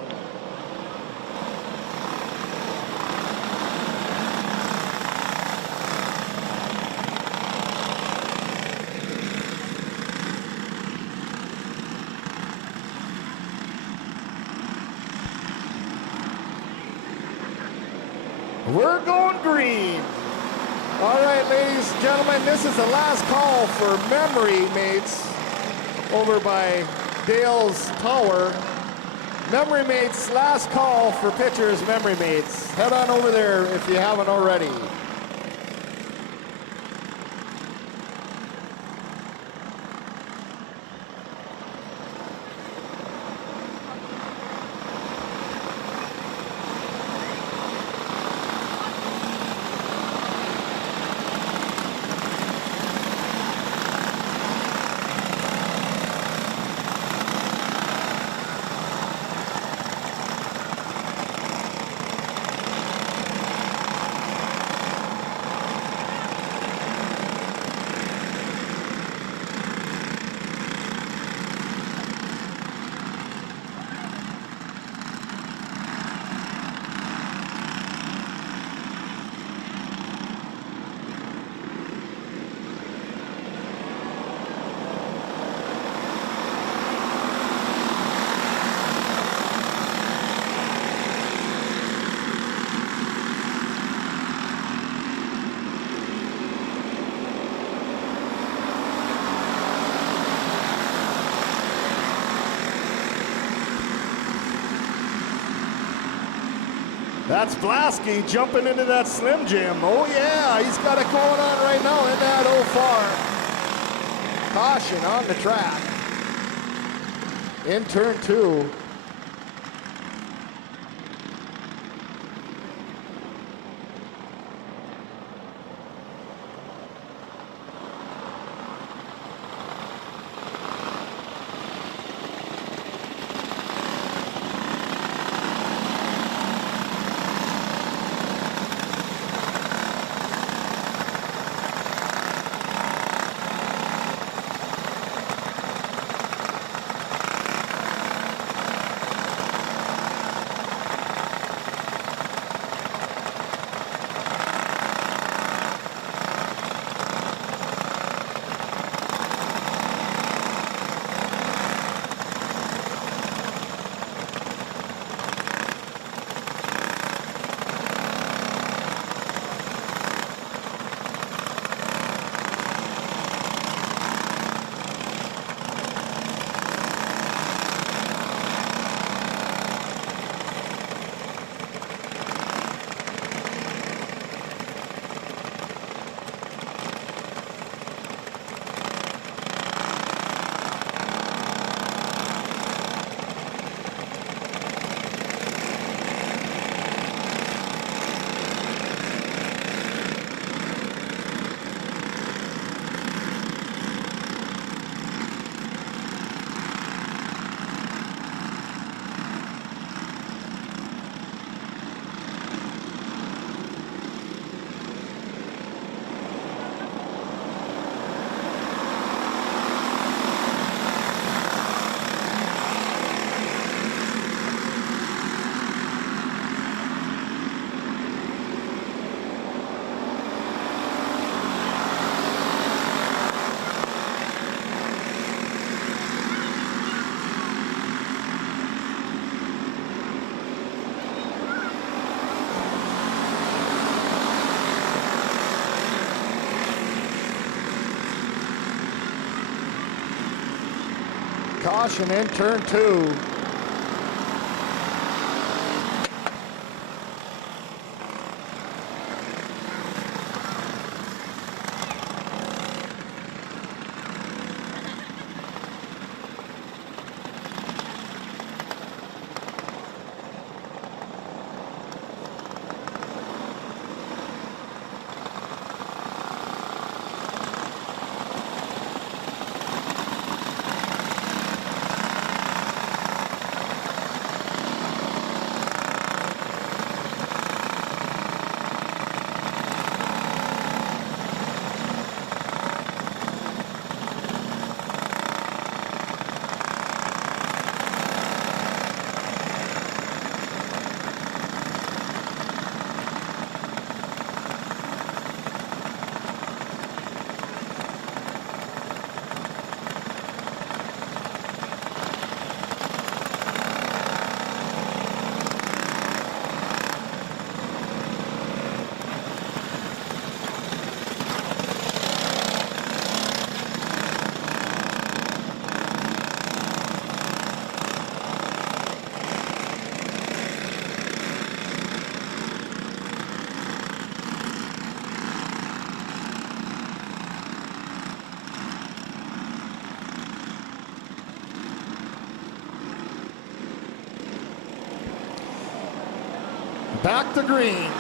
We're going green. All right, ladies and gentlemen, this is the last call for Memory Mates over by Dale's Tower. Memory Mates, last call for pitchers, Memory Mates. Head on over there if you haven't already. That's Blasky jumping into that Slim Jim. Oh yeah, he's got it going on right now in that far. Caution on the track. In turn 2. Caution in turn 2. Back to green.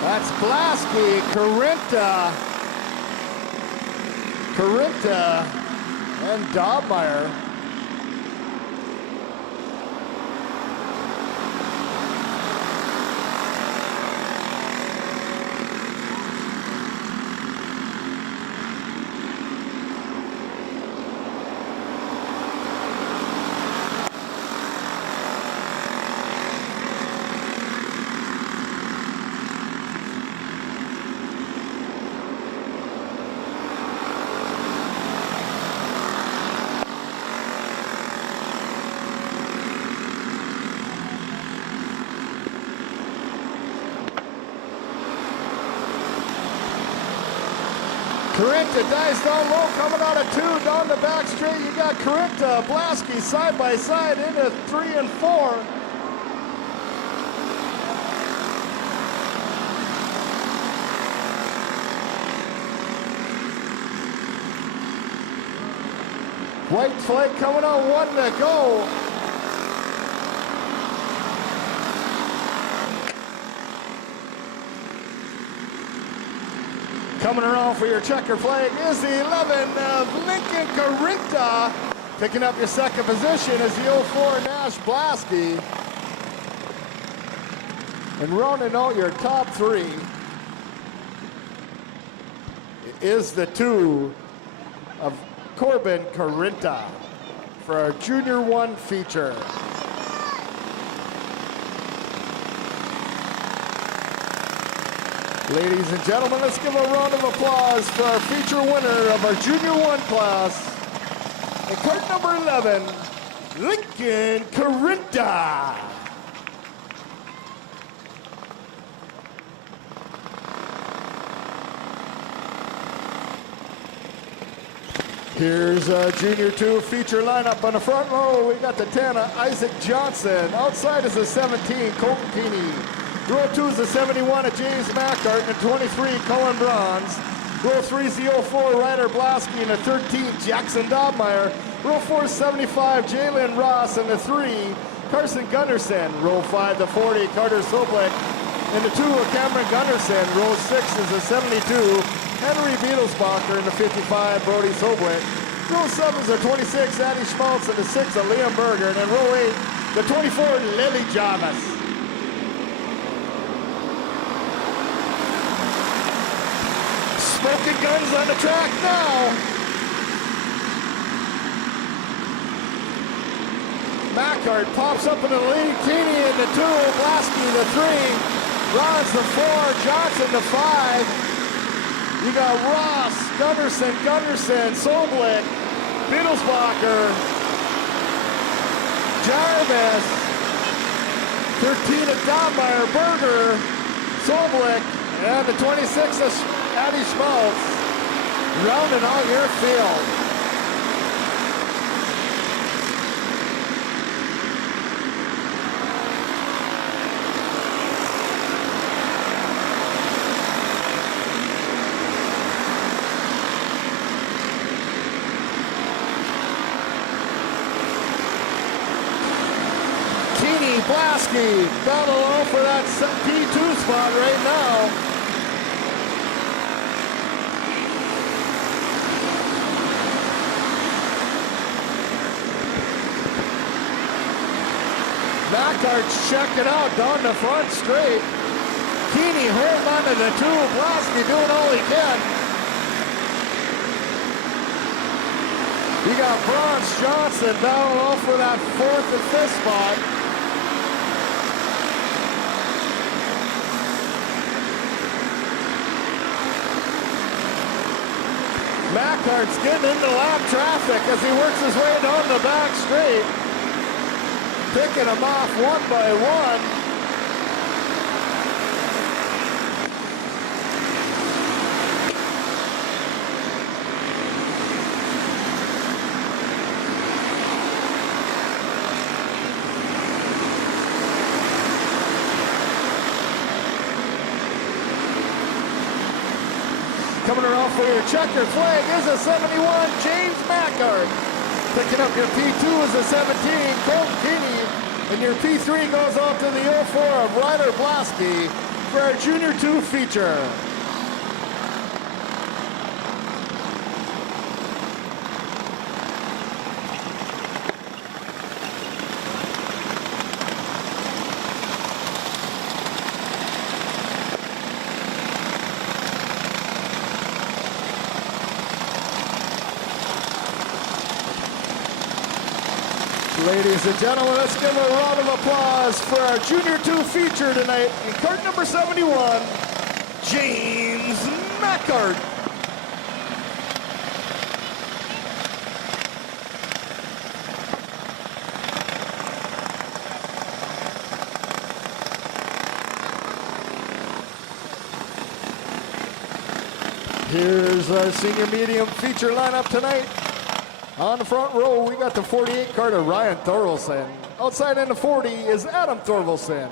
That's Blasky, Carinta, and Dobmeyer. Carinta dives down low, coming out of 2, down the back straight. You got Carinta, Blasky side by side into 3 and 4. White flag coming on, 1 to go. Coming around for your checker flag is the 11 of Lincoln Carinta. Picking up your second position is the 04 Nash Blasky. And rounding out your top 3 is the 2 of Corbin Carinta for our Junior 1 feature. Ladies and gentlemen, let's give a round of applause for our feature winner of our Junior 1 class. In cart number 11, Lincoln Carinta. Here's a Junior 2 feature lineup. On the front row, we got the 10, Isaac Johnson. Outside is the 17, Colton Keeney. Row 2 is the 71 of James Mackart, and 23, Cullen Bronze. Row 3 is the 04, Ryder Blasky, and the 13, Jackson Dobmeyer. Row 4 is 75, Jalen Ross, and the 3, Carson Gunderson. Row 5, the 40, Carter Soblik, and the 2 of Cameron Gunderson. Row 6 is the 72, Henry Beetlesbacher, and the 55, Brody Soblik. Row 7 is the 26, Addy Schmaltz, and the 6 of Liam Berger. And in row 8, the 24, Lily Jarvis. Smoking guns on the track now. Mackart pops up in the lead. Keeney in the 2, Blasky the 3. Ron's the 4, Johnson the 5. You got Ross, Gunderson, Soblik, Biddlesbacher, Jarvis, 13 of Donmeyer, Berger, Soblik, and the 26 of Addy Schmaltz. Rounding out your field. Blasky battle for that P2 spot right now. Mackart's checking out down the front straight. Keeney holding on to the 2. Blasky doing all he can. You got Bronze Johnson battling for that 4th and 5th spot. Mackhart's getting into lap traffic as he works his way down the back straight. Picking them off one by one. Coming around for your checkered flag is a 71, James Mackhart. Picking up your P2 is a 17, Colton Keeney. And your P3 goes off to the 04 of Ryder Blasky for our Junior 2 feature. Ladies and gentlemen, let's give a round of applause for our Junior 2 feature tonight in cart number 71, James Mackhart. Here's our senior medium feature lineup tonight. On the front row, we got the 48 card of Ryan Thorvaldsen. Outside in the 40 is Adam Thorvaldsen.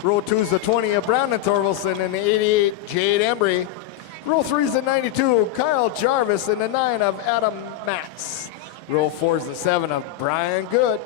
Row 2 is the 20 of Brandon Thorvaldsen and the 88, Jade Embry. Row 3 is the 92, Kyle Jarvis, and the 9 of Adam Matz. Row 4 is the 7 of Brian Good.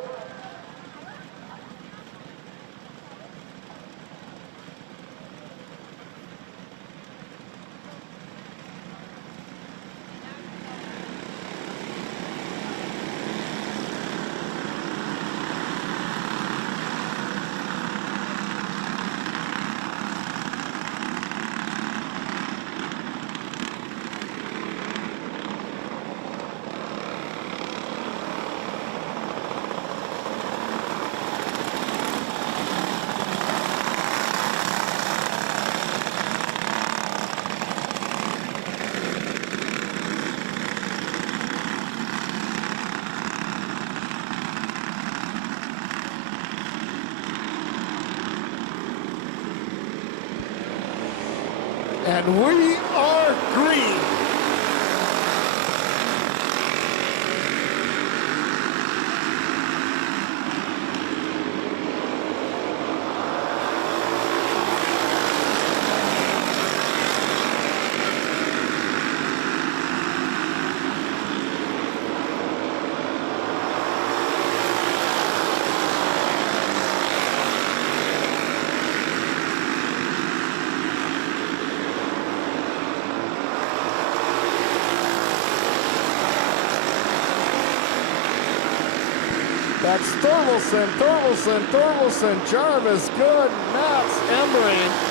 And we are green. That's Thorvaldsen, Jarvis, Good, Matz, Embry.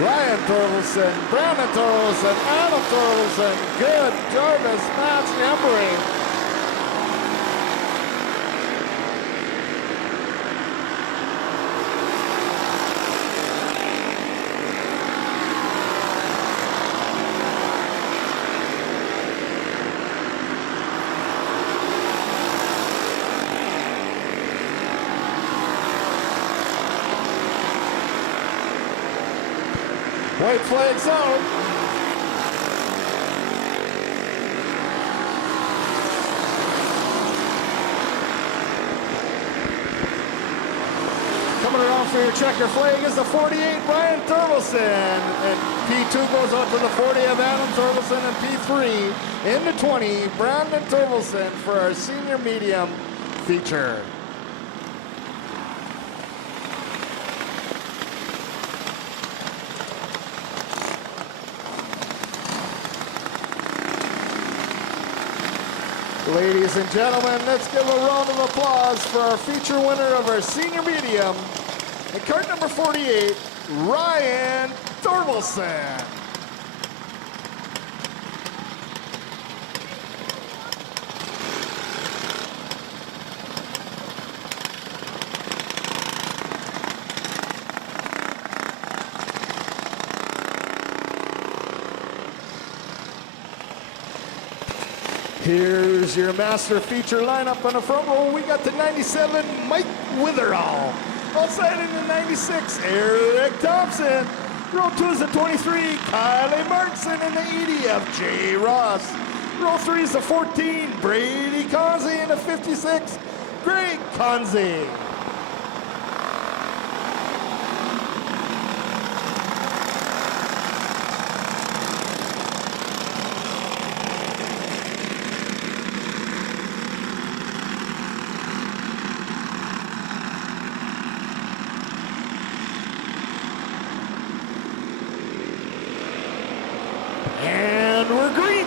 Ryan Torkelson, Brandon Torkelson, Adam Torkelson, Good, Jarvis, Matt Embry. White flags out. Coming around for your checker flag is the 48, Ryan Torkelson. And P2 goes out to the 40 of Adam Torkelson, and P3 in the 20, Brandon Torkelson for our senior medium feature. Ladies and gentlemen, let's give a round of applause for our feature winner of our senior medium, in cart number 48, Ryan Torkelson. Here's your master feature lineup on the front row. We got the 97, Mike Witherall. Outside in the 96, Eric Thompson. Row 2 is the 23, Kylie Martinson, and the 80 of Jay Ross. Row 3 is the 14, Brady Conzi, and the 56, Greg Conzi. And we're green.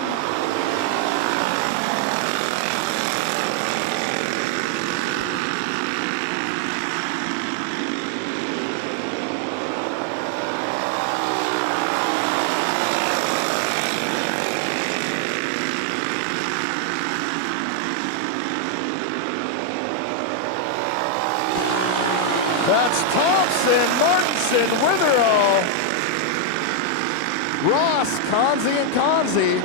That's Thompson, Martinson, Witherall, Ross, Conzi, and Conzi.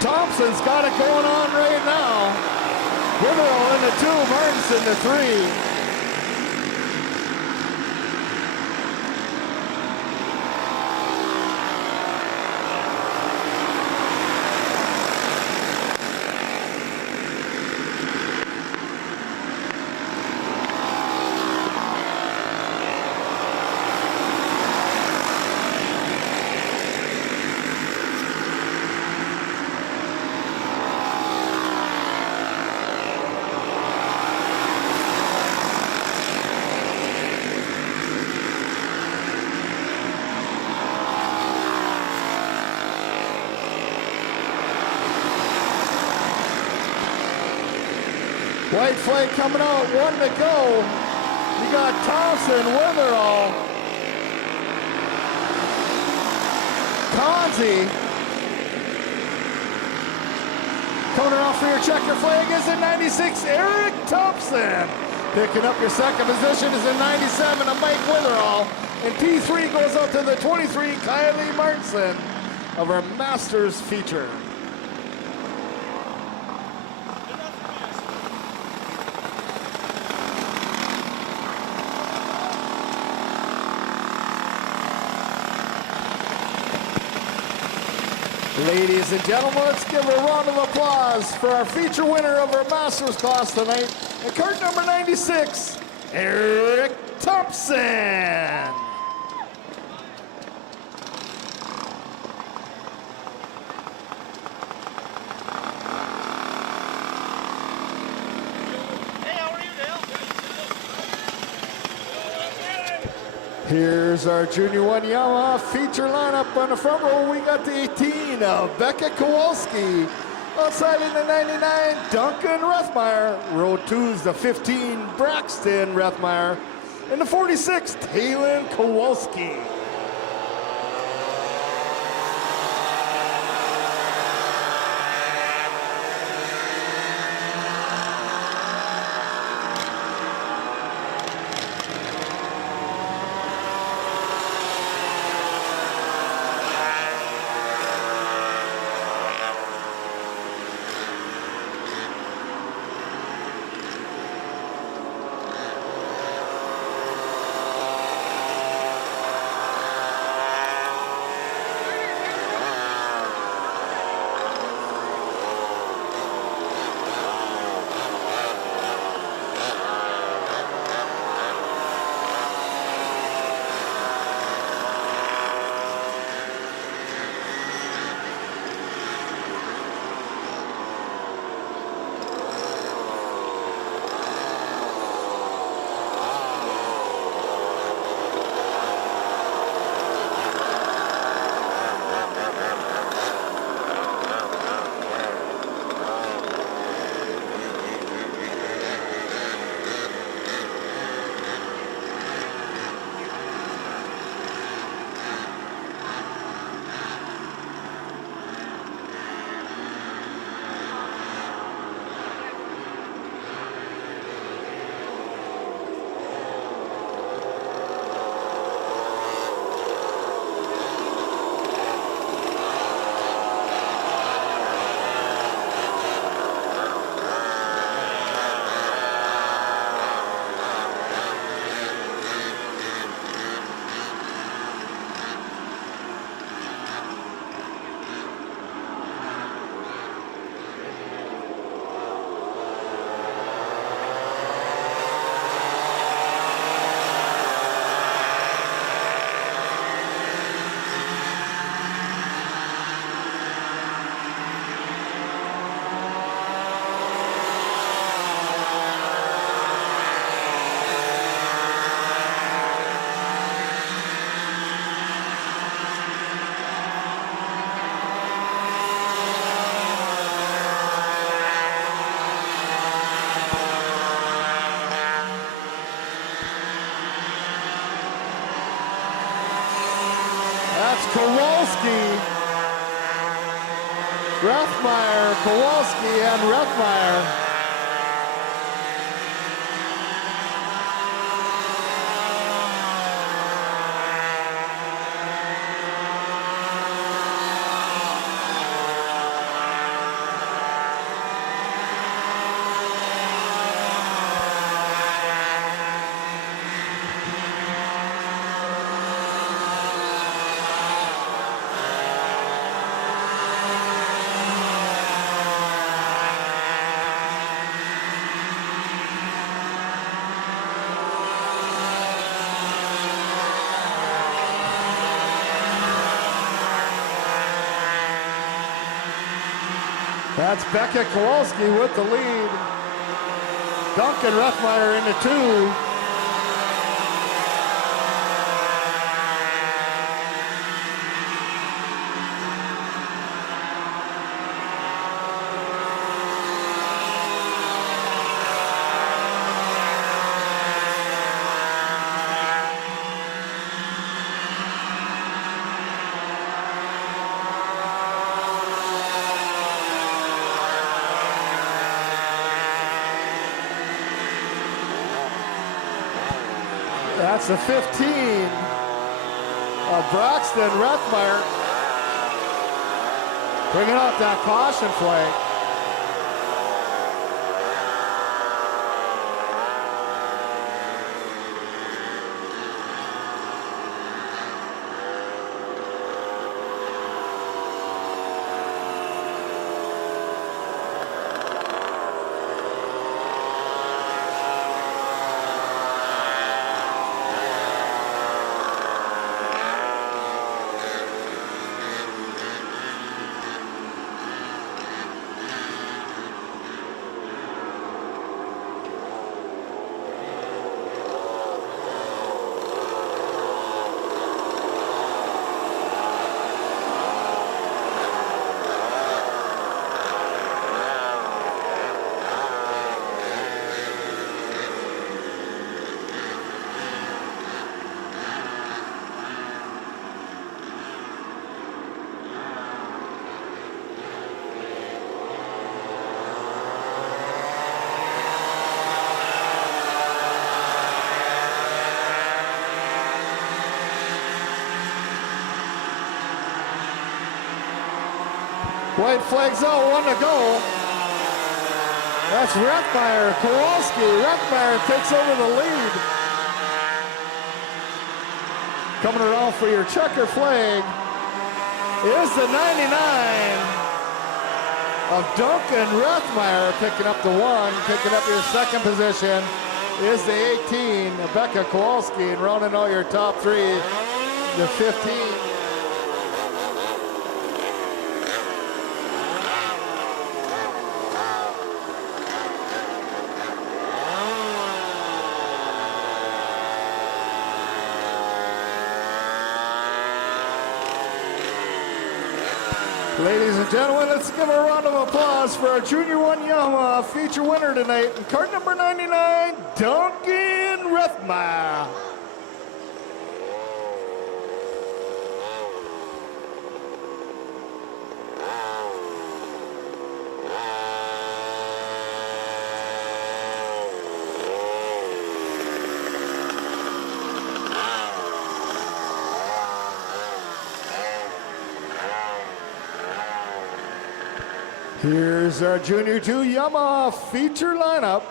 Thompson's got it going on right now. Witherall in the 2, Martinson the 3. White flag coming out, 1 to go. You got Thompson, Witherall, Conzi. Coming off for your checker flag is the 96, Eric Thompson. Picking up your second position is in 97 of Mike Witherall. And P3 goes out to the 23, Kylie Martinson of our Masters feature. Ladies and gentlemen, let's give a round of applause for our feature winner of our Masters class tonight, at cart number 96, Eric Thompson. Here's our Junior 1 Yamaha feature lineup. On the front row, we got the 18 of Becca Kowalski. Outside in the 99, Duncan Rethmeyer. Row 2's the 15, Braxton Rethmeyer. And the 46, Taylor Kowalski. Kowalski, Rethmeyer, Kowalski, and Rethmeyer. That's Becca Kowalski with the lead. Duncan Rethmeyer in the 2. the 15 of Braxton Rethmeyer. Bringing up that caution flag. White flags out, 1 to go. That's Rethmeyer, Kowalski. Rethmeyer takes over the lead. Coming around for your checker flag is the 99 of Duncan Rethmeyer, picking up the 1. Picking up your second position is the 18 of Becca Kowalski, and rounding out your top 3, the 15. Ladies and gentlemen, let's give a round of applause for our Junior 1 Yamaha feature winner tonight, in cart number 99, Duncan Rethmeyer. Here's our Junior 2 Yamaha feature lineup.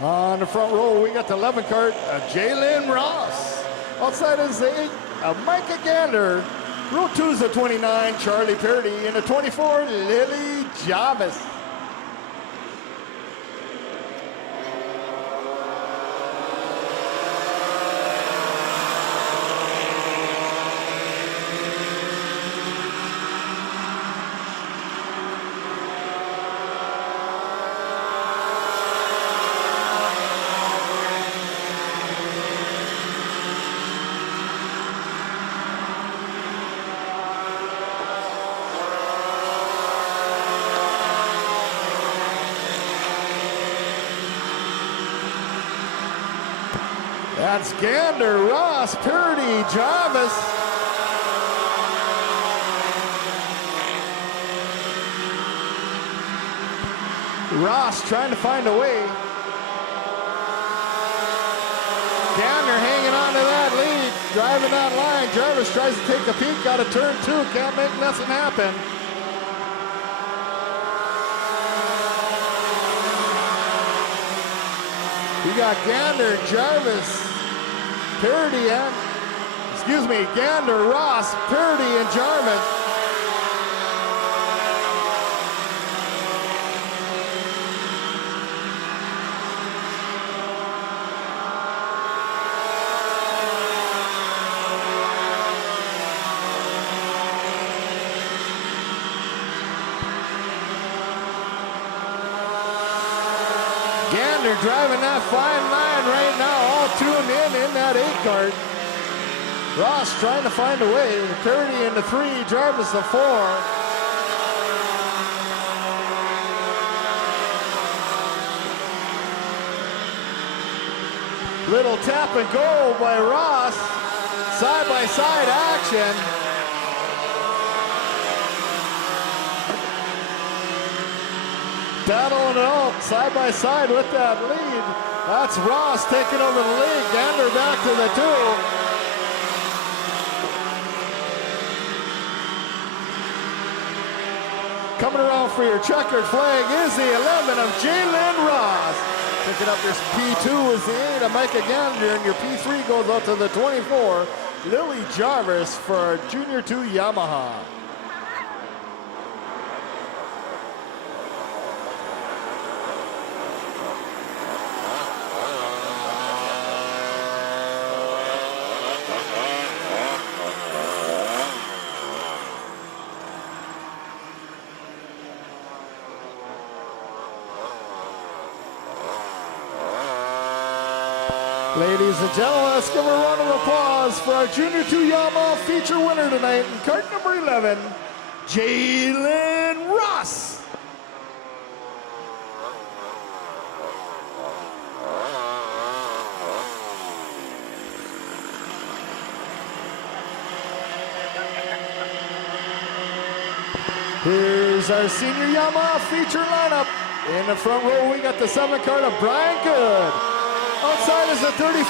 On the front row, we got the 11 cart, Jalen Ross. Outside is the 8, Micah Gander. Row 2 is the 29, Charlie Purdy. And the 24, Lily Jarvis. That's Gander, Ross, Purdy, Jarvis. Ross trying to find a way. Gander hanging on to that lead, driving that line. Jarvis tries to take a peek out of turn 2, can't make nothing happen. You got Gander, Jarvis, Purdy, and, Gander, Ross, Purdy, and Jarvis. Gander driving that fine line right now, all tuned in that 8 cart. Ross trying to find a way. Purdy in the 3, Jarvis the 4. Little tap and go by Ross. Side-by-side action. Battling it out side by side with that lead That's Ross taking over the lead. Gander back to the 2. Coming around for your checkered flag is the 11 of Jalen Ross. Picking up your P2 is the 8 of Micah Gander, and your P3 goes out to the 24, Lily Jarvis for Junior 2 Yamaha. Ladies and gentlemen, let's give a round of applause for our Junior 2 Yamaha feature winner tonight in cart number 11, Jalen Ross. Here's our senior Yamaha feature lineup. In the front row, we got the 7 cart of Brian Good. Outside is the 34,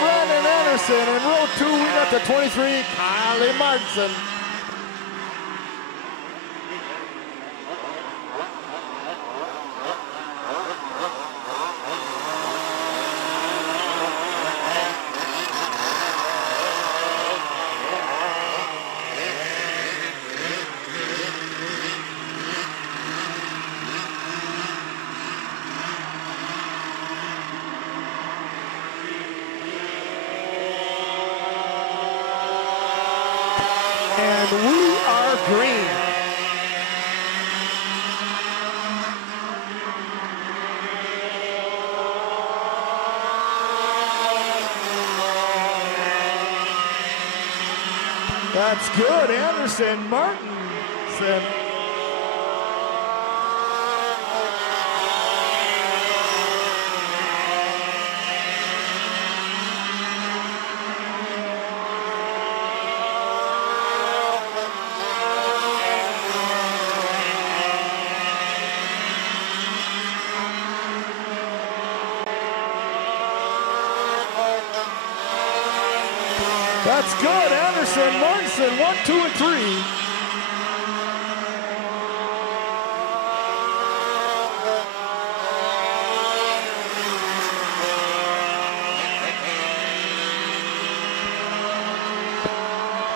Brandon Anderson. In row 2, we got the 23, Kylie Martinson. And we are green. That's good, Anderson, Martinson. That's good, Anderson, Martinson, 1, 2, and 3.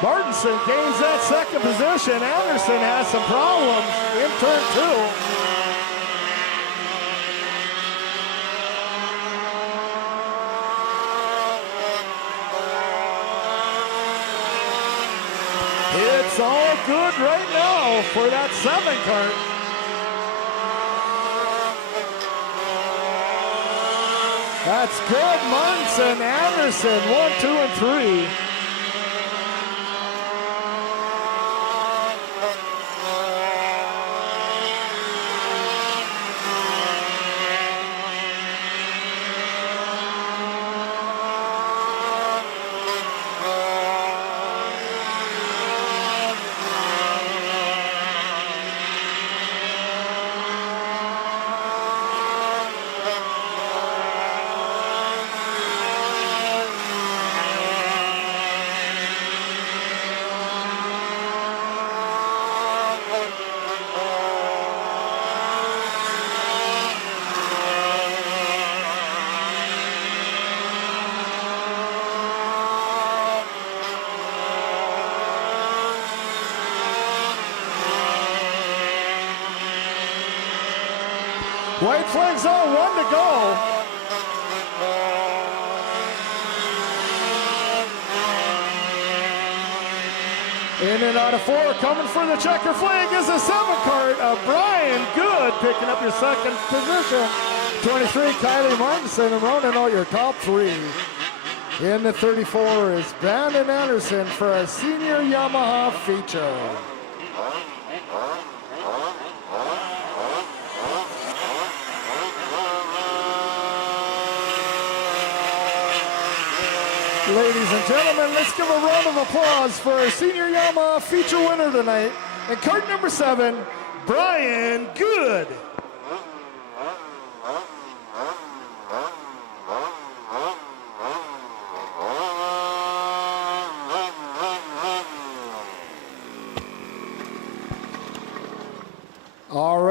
Martinson gains that second position. Anderson has some problems in turn 2. It's all good right now for that 7 cart. That's good, Munson, Anderson, 1, 2, and 3. White flags on, 1 to go. In and out of 4, coming for the checker flag is a 7 cart of Brian Good, picking up your second position. 23, Kylie Martinson, and rounding out your top 3. In the 34 is Brandon Anderson for a senior Yamaha feature. Ladies and gentlemen, let's give a round of applause for our senior Yamaha feature winner tonight. And cart number 7, Brian Good.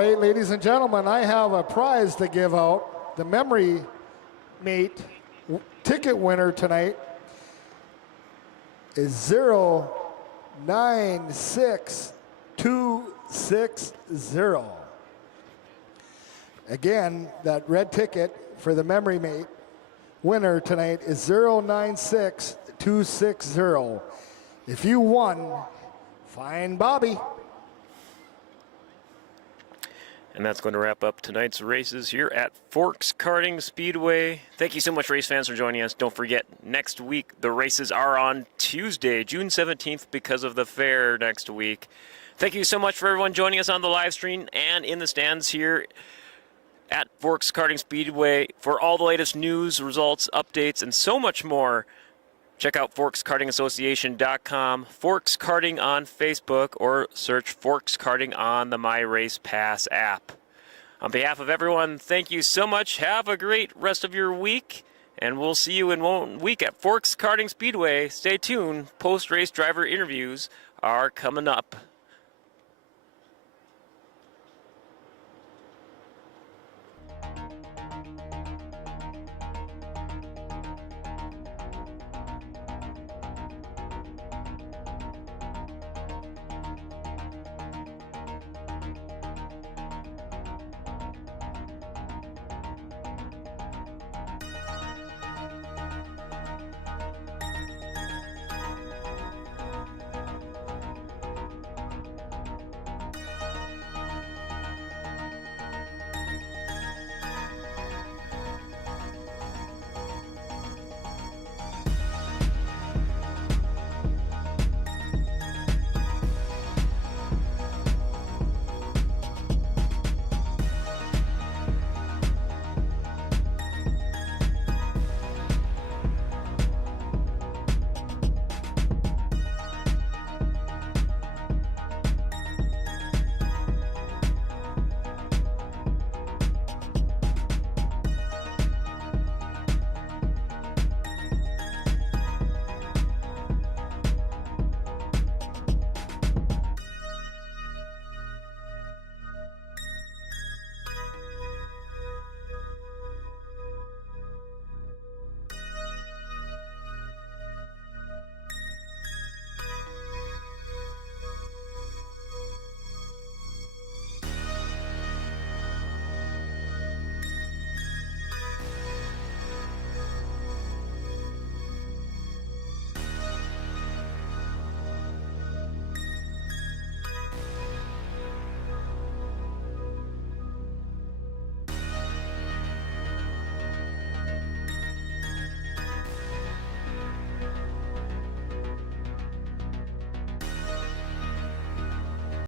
right, ladies and gentlemen, I have a prize to give out. The Memory Mate ticket winner tonight is 096260. Again, that red ticket for the Memory Mate winner tonight is 096260. If you won, find Bobby. And that's going to wrap up tonight's races here at Forks Karting Speedway. Thank you so much, race fans, for joining us. Don't forget, next week the races are on Tuesday, June 17th, because of the fair next week. Thank you so much for everyone joining us on the live stream and in the stands here at Forks Karting Speedway. For all the latest news, results, updates, and so much more, check out ForksKartingAssociation.com, Forks Karting on Facebook, or search Forks Karting on the My Race Pass app. On behalf of everyone, thank you so much. Have a great rest of your week, and we'll see you in 1 week at Forks Karting Speedway. Stay tuned. Post-race driver interviews are coming up.